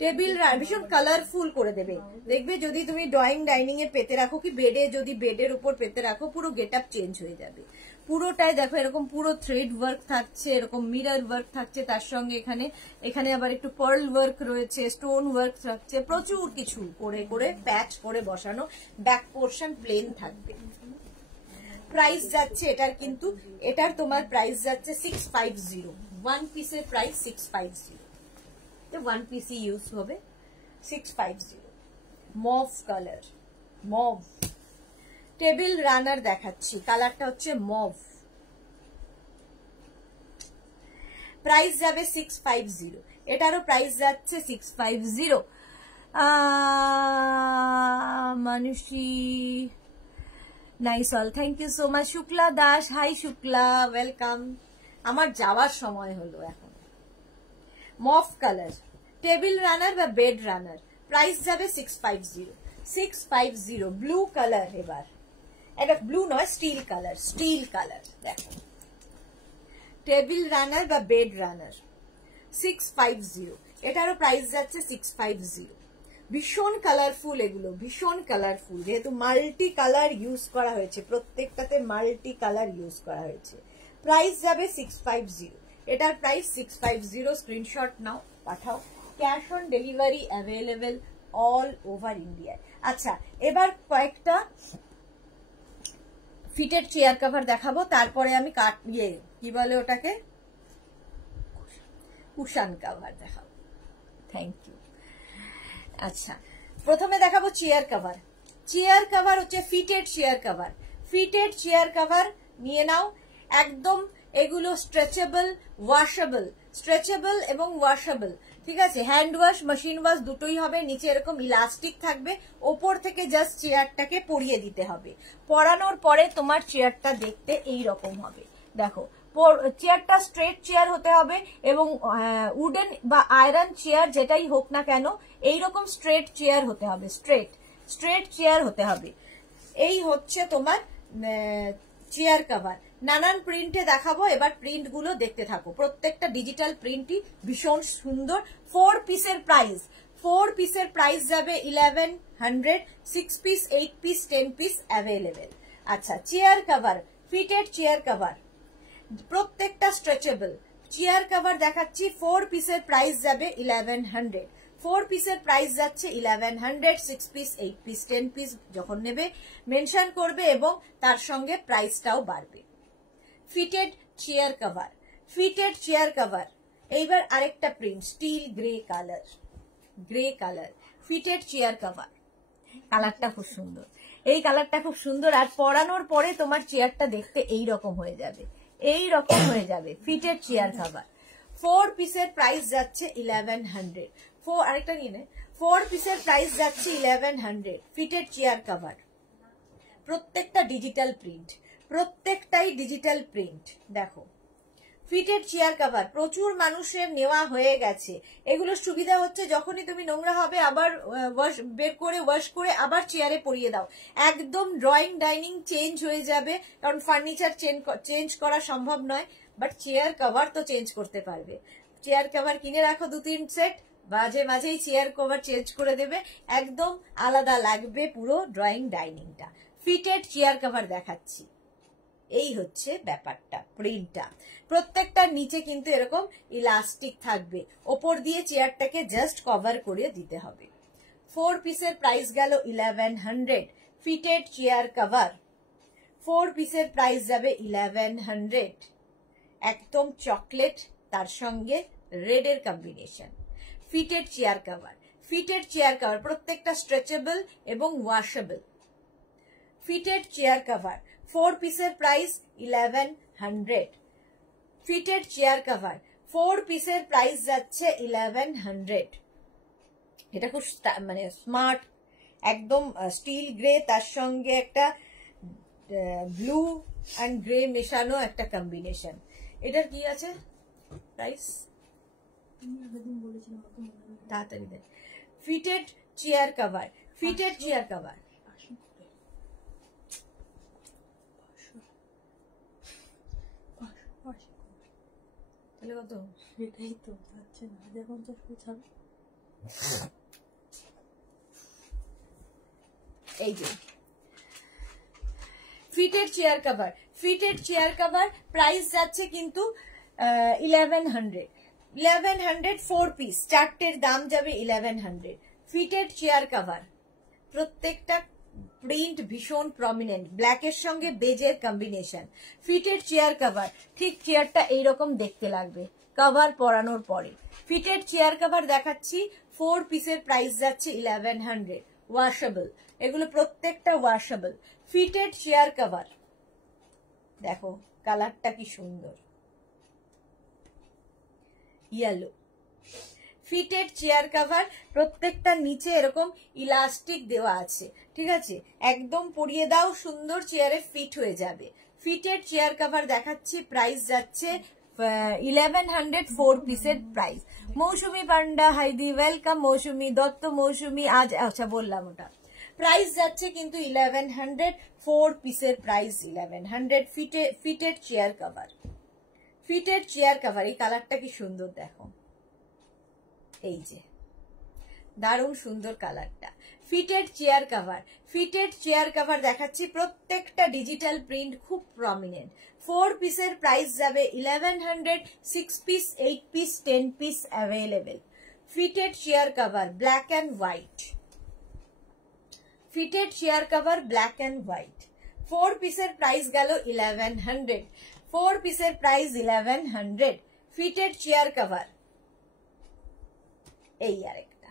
টেবিল ভীষণ কালারফুল করে দেবে, দেখবে যদি তুমি ড্রয়িং ডাইনিং এ পেতে রাখো কি বেডে, যদি বেডের উপর পেতে রাখো পুরো গেট আপ চেঞ্জ হয়ে যাবে। পুরোটাই দেখো এরকম পুরো থ্রেড ওয়ার্ক থাকছে, এরকম মিরর ওয়ার্ক থাকছে, তার সঙ্গে এখানে এখানে আবার একটু পার্ল ওয়ার্ক রয়েছে, স্টোন ওয়ার্ক থাকছে, প্রচুর কিছু করে করে প্যাচ করে বসানো। ব্যাক পোর্শন প্লেন থাকবে। প্রাইস যাচ্ছে এটার, কিন্তু এটার তোমার প্রাইস যাচ্ছে 650। ওয়ান পিসের প্রাইস 650, ওয়ান পিসই ইউজ হবে। 650 mauve colour, mauve table runner দেখাচ্ছি, কালারটা হচ্ছে মভ। প্রাইস যাবে 650, এটারও প্রাইস যাচ্ছে 650। Manushi nice all, thank you so much. Shukla Das, hi Shukla, welcome. আমার যাওয়ার সময় হলো এখন। মফ কালার টেবিল রানার বা বেড রানার, প্রাইস যাবে 650। 650 ব্লু কালার। এবার এটা ব্লু নয়, স্টিল কালার, স্টিল কালার। দেখো টেবিল রানার বা বেড রানার 650, এটারও প্রাইস যাচ্ছে 650। ভীষণ কালারফুল এগুলো, ভীষণ কালারফুল, যেহেতু মাল্টি কালার ইউজ করা হয়েছে, প্রত্যেকটাতে মাল্টি কালার ইউজ করা হয়েছে। প্রাইস যাবে 650, এটার প্রাইস 650। স্ক্রিনশট নাও, পাঠাও। Cash on delivery available all over India. আচ্ছা, এবার কয়েকটা ফিটেড চেয়ার কভার দেখাবো, তারপরে আমি কি বলে ওটাকে, কুশান কভার দেখাবো। Thank you. আচ্ছা, প্রথমে দেখাবো চেয়ার কভার। চেয়ার কভার হচ্ছে fitted chair cover. Fitted chair cover নিয়ে নাও, একদম এগুলো স্ট্রেচেবল, ওয়াশেবল, স্ট্রেচেবল এবং ওয়াশেবল, ঠিক আছে। হ্যান্ড ওয়াশ, মেশিন ওয়াশ দুটোই হবে। নিচে এরকম ইলাস্টিক থাকবে, ওপর থেকে জাস্ট চেয়ারটাকে পরিয়ে দিতে হবে। পরানোর পরে তোমার চেয়ারটা দেখতে এই রকম হবে। দেখো, চেয়ারটা স্ট্রেট চেয়ার হতে হবে এবং উডেন বা আয়রন চেয়ার যেটাই হোক না কেন এইরকম স্ট্রেট চেয়ার হতে হবে, স্ট্রেট চেয়ার হতে হবে। এই হচ্ছে তোমার চেয়ার কভার। নানান প্রিন্টে দেখাবো, এবার প্রিন্ট গুলো দেখতে থাকো। প্রত্যেকটা ডিজিটাল প্রিন্টই ভীষণ সুন্দর। 4 পিসের প্রাইস, 4 পিসের প্রাইস যাবে 1100। 6 পিস, 8 পিস, 10 পিস অ্যাভেলেবেল। আচ্ছা, chair cover, fitted chair cover, প্রত্যেকটা স্ট্রেচেবল চেয়ার কভার দেখাচ্ছি। 4 পিসের প্রাইস যাবে 1100। 4 পিসের প্রাইস যাচ্ছে 1100। 6 পিস, 8 পিস, 10 পিস যখন নেবে মেনশন করবে এবং তার সঙ্গে প্রাইসটাও বাড়বে। Fitted chair cover, fitted chair cover. এইবার আরেকটা print, still grey colour, grey colour, fitted chair cover. কালারটা খুব সুন্দর, এই কালারটা খুব সুন্দর। আর পরানোর পরে তোমার চেয়ারটা দেখতে এই রকম হয়ে যাবে, এই রকম হয়ে যাবে। ফিটেড চেয়ার কভার 4 পিসের প্রাইস যাচ্ছে 1100। আরেকটা নিয়ে নে। 4 পিসের প্রাইস যাচ্ছে 1100। ফিটেড চেয়ার কভার, প্রত্যেকটা ডিজিটাল প্রিন্ট, প্রত্যেকটাই ডিজিটাল প্রিন্ট। দেখো, ফিটেড চেয়ার কভার প্রচুর মানুষের নেওয়া হয়ে গেছে। এগুলোর সুবিধা হচ্ছে যখনই তুমি নোংরা হবে আবার বের করে ওয়াশ করে আবার চেয়ারে পরিয়ে দাও, একদম ড্রয়িং ডাইনিং চেঞ্জ হয়ে যাবে। কারণ ফার্নিচার চেঞ্জ করা সম্ভব নয়, বাট চেয়ার কভার তো চেঞ্জ করতে পারবে। চেয়ার কভার কিনে রাখো 2-3 সেট, মাঝে মাঝেই চেয়ার কভার চেঞ্জ করে দেবে, একদম আলাদা লাগবে পুরো ড্রয়িং ডাইনিংটা। ফিটেড চেয়ার কভার দেখাচ্ছি, এই হচ্ছে ব্যাপারটা, প্রিন্টটা। প্রত্যেকটার নিচে কিন্তু এরকম ইলাস্টিক থাকবে, ওপর দিয়ে চেয়ারটাকে জাস্ট কভার করে দিতে হবে। 4 পিসের প্রাইস গেল 1100। ফিটেড চেয়ার কভার 4 পিসের প্রাইস যাবে 1100। একদম চকলেট, তার সঙ্গে রেড এর combination. Fitted chair cover, fitted chair cover প্রত্যেকটা স্ট্রেচেবল এবং ওয়াশেবল। ফিটেড চেয়ার কভার 4 পিসের প্রাইস 1100। ফিটেড চেয়ার কভার 4 পিসের প্রাইস যাচ্ছে 1100। এটা খুব মানে স্মার্ট, একদম স্টিল গ্রে, তার সঙ্গে একটা ব্লু অ্যান্ড গ্রে মেশানো একটা কম্বিনেশন। এটার কি আছে প্রাইস? তাড়াতাড়ি দেয়। Fitted chair cover, fitted chair cover তাহলে কত? সেটাই তো যাচ্ছে না, 50 ছাড়ো। এই যে fitted chair cover, fitted chair cover price যাচ্ছে কিন্তু 1100, 4 পিস, চারটের দাম যাবে 1100। ফিটেড চেয়ার কভার, প্রত্যেকটা প্রিন্ট ভীষণ প্রমিনেন্ট, ব্ল্যাকের সঙ্গে বেজের কম্বিনেশন। ফিটেড চেয়ার কভার, ঠিক চেয়ারটা এইরকম দেখতে লাগবে কভার পরানোর পরে। ফিটেড চেয়ার কভার দেখাচ্ছি, 4 পিসের প্রাইস যাচ্ছে 1100, ওয়াশেবল, এগুলো প্রত্যেকটা ওয়াশেবল। ফিটেড চেয়ার কভার দেখো কালারটা কি সুন্দর, ইয়েলো। ফিটেড চেয়ার কভার, প্রত্যেকটা নিচে এরকম ইলাস্টিক দেওয়া আছে, ঠিক আছে, একদম পরিয়ে দাও, সুন্দর চেয়ারে ফিট হয়ে যাবে। ফিটেড চেয়ার কভার দেখাচ্ছি, প্রাইস যাচ্ছে 1100, 4 পিসের প্রাইস। মৌসুমি পান্ডা হাইদি ওয়েলকাম, মৌসুমি দত্ত, মৌসুমি আজ, আচ্ছা বললাম ওটা। প্রাইস যাচ্ছে কিন্তু 1100, 4 পিসের price 1100। Fitted chair cover, fitted chair cover, এই কালারটা কি সুন্দর দেখো, এই যে দারুণ সুন্দর কালারটা। Fitted chair cover, fitted chair cover দেখাচ্ছি, প্রত্যেকটা ডিজিটাল প্রিন্ট, খুব প্রমিনেন্ট। 4 পিসের প্রাইস যাবে 1100, 6 piece, 8 piece, 10 piece available. Fitted chair cover black and white, fitted chair cover black and white, 4 পিসের প্রাইস গেল 1100, 4 পিসের প্রাইস 1100। ফিটেড চেয়ার কভার, এই আরেকটা,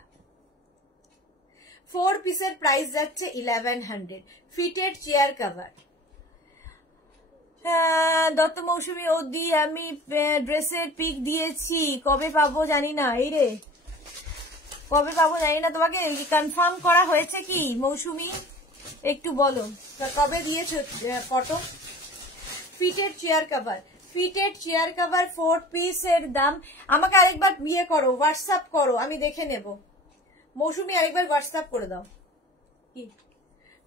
4 পিসের প্রাইস যাচ্ছে 1100। ফিটেড চেয়ার কভার, দত্ত মৌসুমী ওদি, আমি ড্রেসের পিক দিয়েছি, কবে পাবো জানি না। এই রে, কবে পাবো জানি না, তোমাকে কনফার্ম করা হয়েছে কি মৌসুমী, একটু বলো কবে দিয়েছো photo. Fitted chair cover, fitted chair cover 4 পিসের দাম, আমাকে আরেকবার বিয়ে করো, হোয়াটসঅ্যাপ করো, আমি দেখে নেব। মৌসুমী আরেকবার হোয়াটসঅ্যাপ করে দাও। কি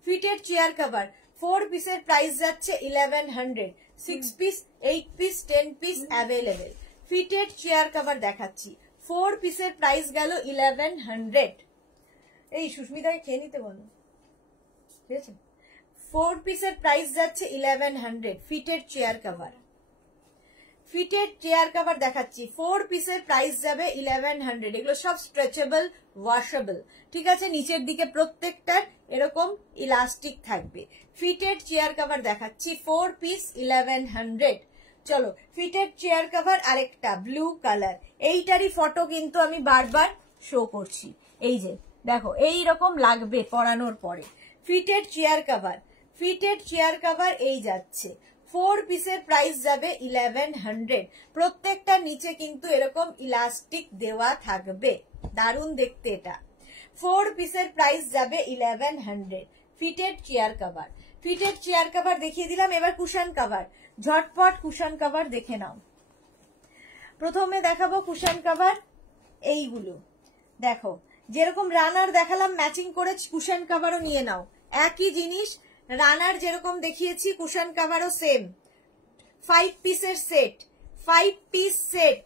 ফিটেড চেয়ার কভার 4 পিসের প্রাইস যাচ্ছে 1100, 6 piece, 8 piece, 10 piece available. Fitted chair cover দেখাচ্ছি, 4 পিসের প্রাইস গেল 1100। এই সুস্মিতাকে খেয়ে নিতে বলো, ঠিক আছে। 4 পিসের প্রাইস যাচ্ছে 1100। Fitted chair cover, fitted chair cover দেখাচ্ছি, 4 পিসের প্রাইস যাবে 1100। এগুলো সব স্ট্রেচেবল, ওয়াশেবল, ঠিক আছে, নিচের দিকে প্রত্যেকটার এরকম ইলাস্টিক থাকবে। ফিটেড চেয়ার কভার দেখাচ্ছি, 4 পিস 1100। চলো ফিটেড চেয়ার কভার আরেকটা ব্লু কালার, এইটারই ফটো কিন্তু আমি বারবার শো করছি, এই যে দেখো এইরকম লাগবে পরানোর পরে। Fitted chair cover, fitted chair cover এই যাচ্ছে, 4 পিসের প্রাইস যাবে 1100। প্রত্যেকটা নিচে কিন্তু এরকম ইলাস্টিক দেওয়া থাকবে, দারুণ দেখতে এটা। 4 পিসের প্রাইস যাবে 1100। Fitted chair cover, fitted chair cover দেখিয়ে দিলাম, এবার কুশন কভার, ঝটপট কুশন কভার দেখে নাও। প্রথমে দেখাবো কুশন কভার, এইগুলো দেখো, যেরকম রানার দেখালাম ম্যাচিং করে কুশন কভারও নিয়ে নাও, একই জিনিস, রানার যেরকম দেখিয়েছি কুশন কভারও সেম। 5 পিসের সেট, 5 পিস সেট,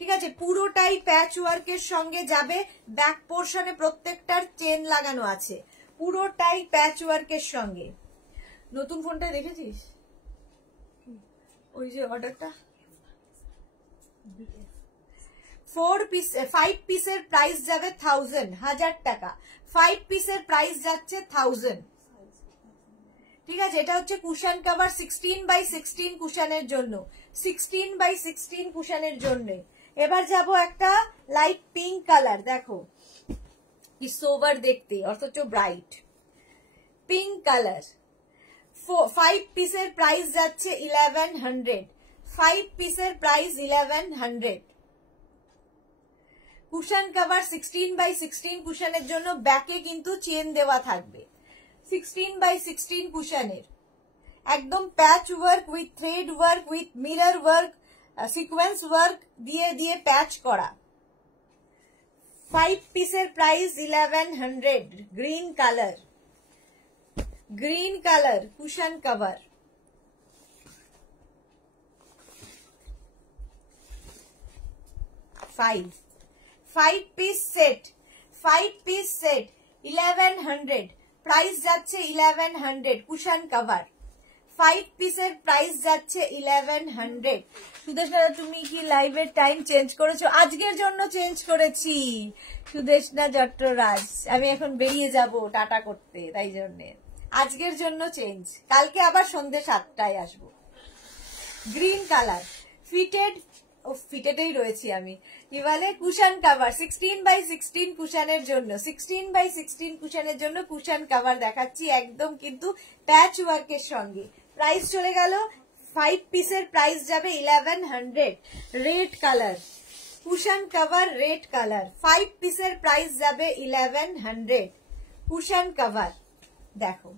ঠিক আছে, পুরোটাই প্যাচ ওয়ার্কের সঙ্গে যাবে, ব্যাক পোর্শনে প্রত্যেকটার চেন লাগানো আছে, পুরোটাই প্যাচ ওয়ার্কের সঙ্গে। নতুন ফোনটা দেখেছিস ওই যে অর্ডারটা, 5 পিসের প্রাইস যাবে 1000 টাকা, 5 পিসের প্রাইস যাচ্ছে 1000, ঠিক আছে। এটা হচ্ছে কুশন কভার 16x16 কুশনের জন্য, 16x16 কুশনের জন্য। এবার যাব একটা লাইট পিঙ্ক কালার, দেখো কি সোবার দেখতে, অথচ ব্রাইট পিঙ্ক কালার। 5 পিসের প্রাইস যাচ্ছে 1100, 5 পিসের প্রাইস 1100। কুশন কভার 16x16 কুশনের জন্য, ব্যাকে কিন্তু চেন দেওয়া থাকবে, 16x16 কুশনের, একদম প্যাচ work with thread work with mirror work, sequence work দিয়ে দিয়ে প্যাচ করা। 5 পিসের price 1100। Green colour, green colour cushion cover, 5 piece set, 5 piece set 1100, price যাচ্ছে 1100, কুশন কভার 5 পিসের প্রাইস যাচ্ছে 1100। সুদেশনা তুমি কি লাইভের টাইম চেঞ্জ করেছো? আজকের জন্য চেঞ্জ করেছি সুদেশনা জট্টরাজ, আমি এখন বেরিয়ে যাব টাটা করতে, তাই জন্য আজকের জন্য চেঞ্জ, কালকে আবার সন্ধ্যে 7টায় আসবো। গ্রিন কালার ফিটেড, ফিটেডেই রয়েছি আমি, কি বলে কুশন কভার 16x16 কুশনের জন্য, 16x16 কুশনের জন্য কুশন কভার দেখাচ্ছি, একদম কিন্তু প্যাচ ওয়ার্কের সঙ্গে। প্রাইস চলে গেল 5 পিসের প্রাইস যাবে 1100। Red colour cushion cover, red colour 5 পিসের প্রাইস যাবে 1100 কুশন কভার। দেখো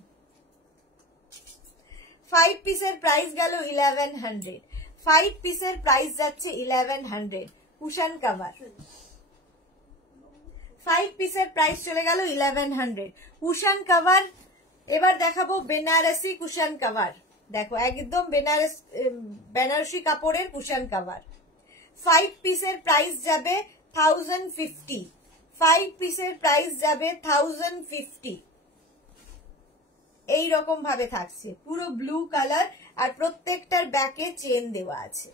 5 পিসের প্রাইস গেল 1100, 5 পিসের প্রাইস যাচ্ছে 1100 কুশন কভার। 5 পিসের প্রাইস চলে গেল 1100 কুশন কভার। এবার দেখাবো বেনারসি কুশন কভার। দেখো একদম বেনারসি কাপড়ের কুশন কভার। 5 পিসের প্রাইস যাবে 1050, 5 পিসের প্রাইস যাবে 1050। এই রকম ভাবে থাকছে, পুরো ব্লু কালার, আর প্রত্যেকটার ব্যাকে চেন দেওয়া আছে।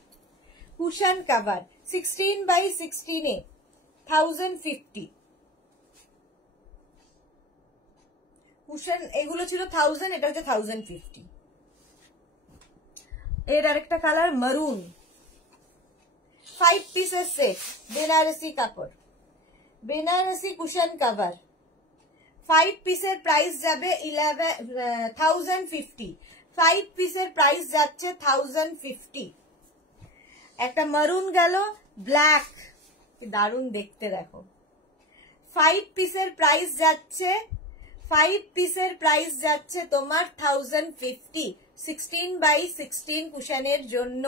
কুশন কভার 16x16 এ 1050 কুশন, এগুলো ছিল 1000, এটা হচ্ছে 1050। এর আরেকটা কালার মারুন, 5 পিসের সেট, বেনারসি কাপড়, বেনারসি কুশন কভার। 5 পিসের প্রাইস যাবে 1050, 5 পিসের প্রাইস যাচ্ছে 1050। একটা মারুন গেল, ব্ল্যাক, দারুণ দেখতে দেখো। 5 পিসের প্রাইস যাচ্ছে, 5 পিসের প্রাইস যাচ্ছে তোমার 1050, 16x16 কুশনের জন্য।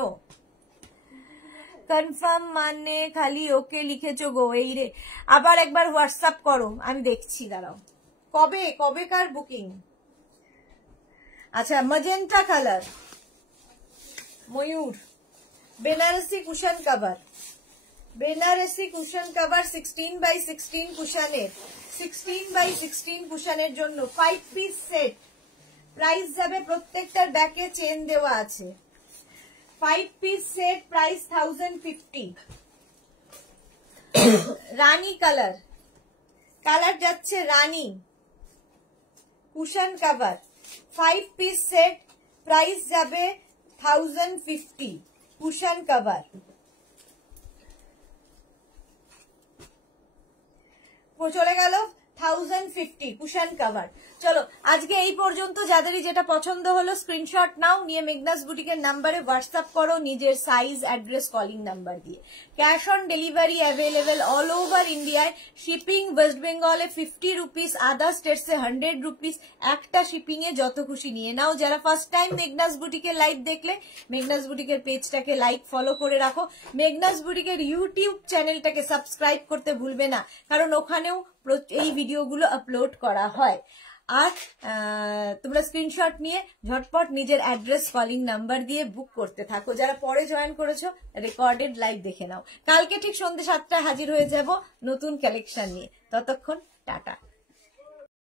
কনফার্ম মানে খালি ওকে লিখেছো গো, এই রে, আবার একবার হোয়াটসঅ্যাপ করো, আমি দেখছি, দাঁড়াও কবেকার বুকিং। আচ্ছা ম্যাজেন্টা কালার, ময়ূর, Banarasi cushion cover, Banarasi cushion cover 16x16 কুশনের, 16x16 কুশনের জন্য 5 পিস সেট। প্রাইস যাবে, প্রত্যেকটার ব্যাকে চেন দেওয়া আছে। 5 পিস সেট প্রাইস 1050। রানী কালার, কালার যাচ্ছে রানী, cushion cover 5 piece set, price যাবে 1050 কুশন কভার। চলে গেল 1050 কুশন কভার। চলো আজকে এই পর্যন্ত, যাদেরই যেটা পছন্দ হলো স্ক্রিনশট নাও, নিয়ে মেঘনাস বুটিকের নাম্বারে হোয়াটসঅ্যাপ করো নিজের সাইজ, অ্যাড্রেস, কলিং নাম্বার দিয়ে। Cash on delivery available all over ইন্ডিয়ায়। শিপিং ওয়েস্ট বেঙ্গলে 50 রুপিস, আদার স্টেটসে 100 রুপিস। একটা শিপিং এ যত খুশি নিয়ে নাও। যারা ফার্স্ট টাইম মেঘনাস বুটিকের লাইভ দেখলে, মেঘনাস বুটিকের পেজটাকে লাইক ফলো করে রাখো। মেঘনাস বুটিকের ইউটিউব চ্যানেলটাকে সাবস্ক্রাইব করতে ভুলবে না, কারণ ওখানেও এই ভিডিওগুলো আপলোড করা হয়। আর তোমরা স্ক্রিনশট নিয়ে ঝটপট নিজের অ্যাড্রেস, কলিং নাম্বার দিয়ে বুক করতে থাকো। যারা পরে জয়েন করেছো রেকর্ডেড লাইভ দেখে নাও। কালকে ঠিক সন্ধ্যে 7টায় হাজির হয়ে যাব নতুন কালেকশন নিয়ে। ততক্ষণ টাটা।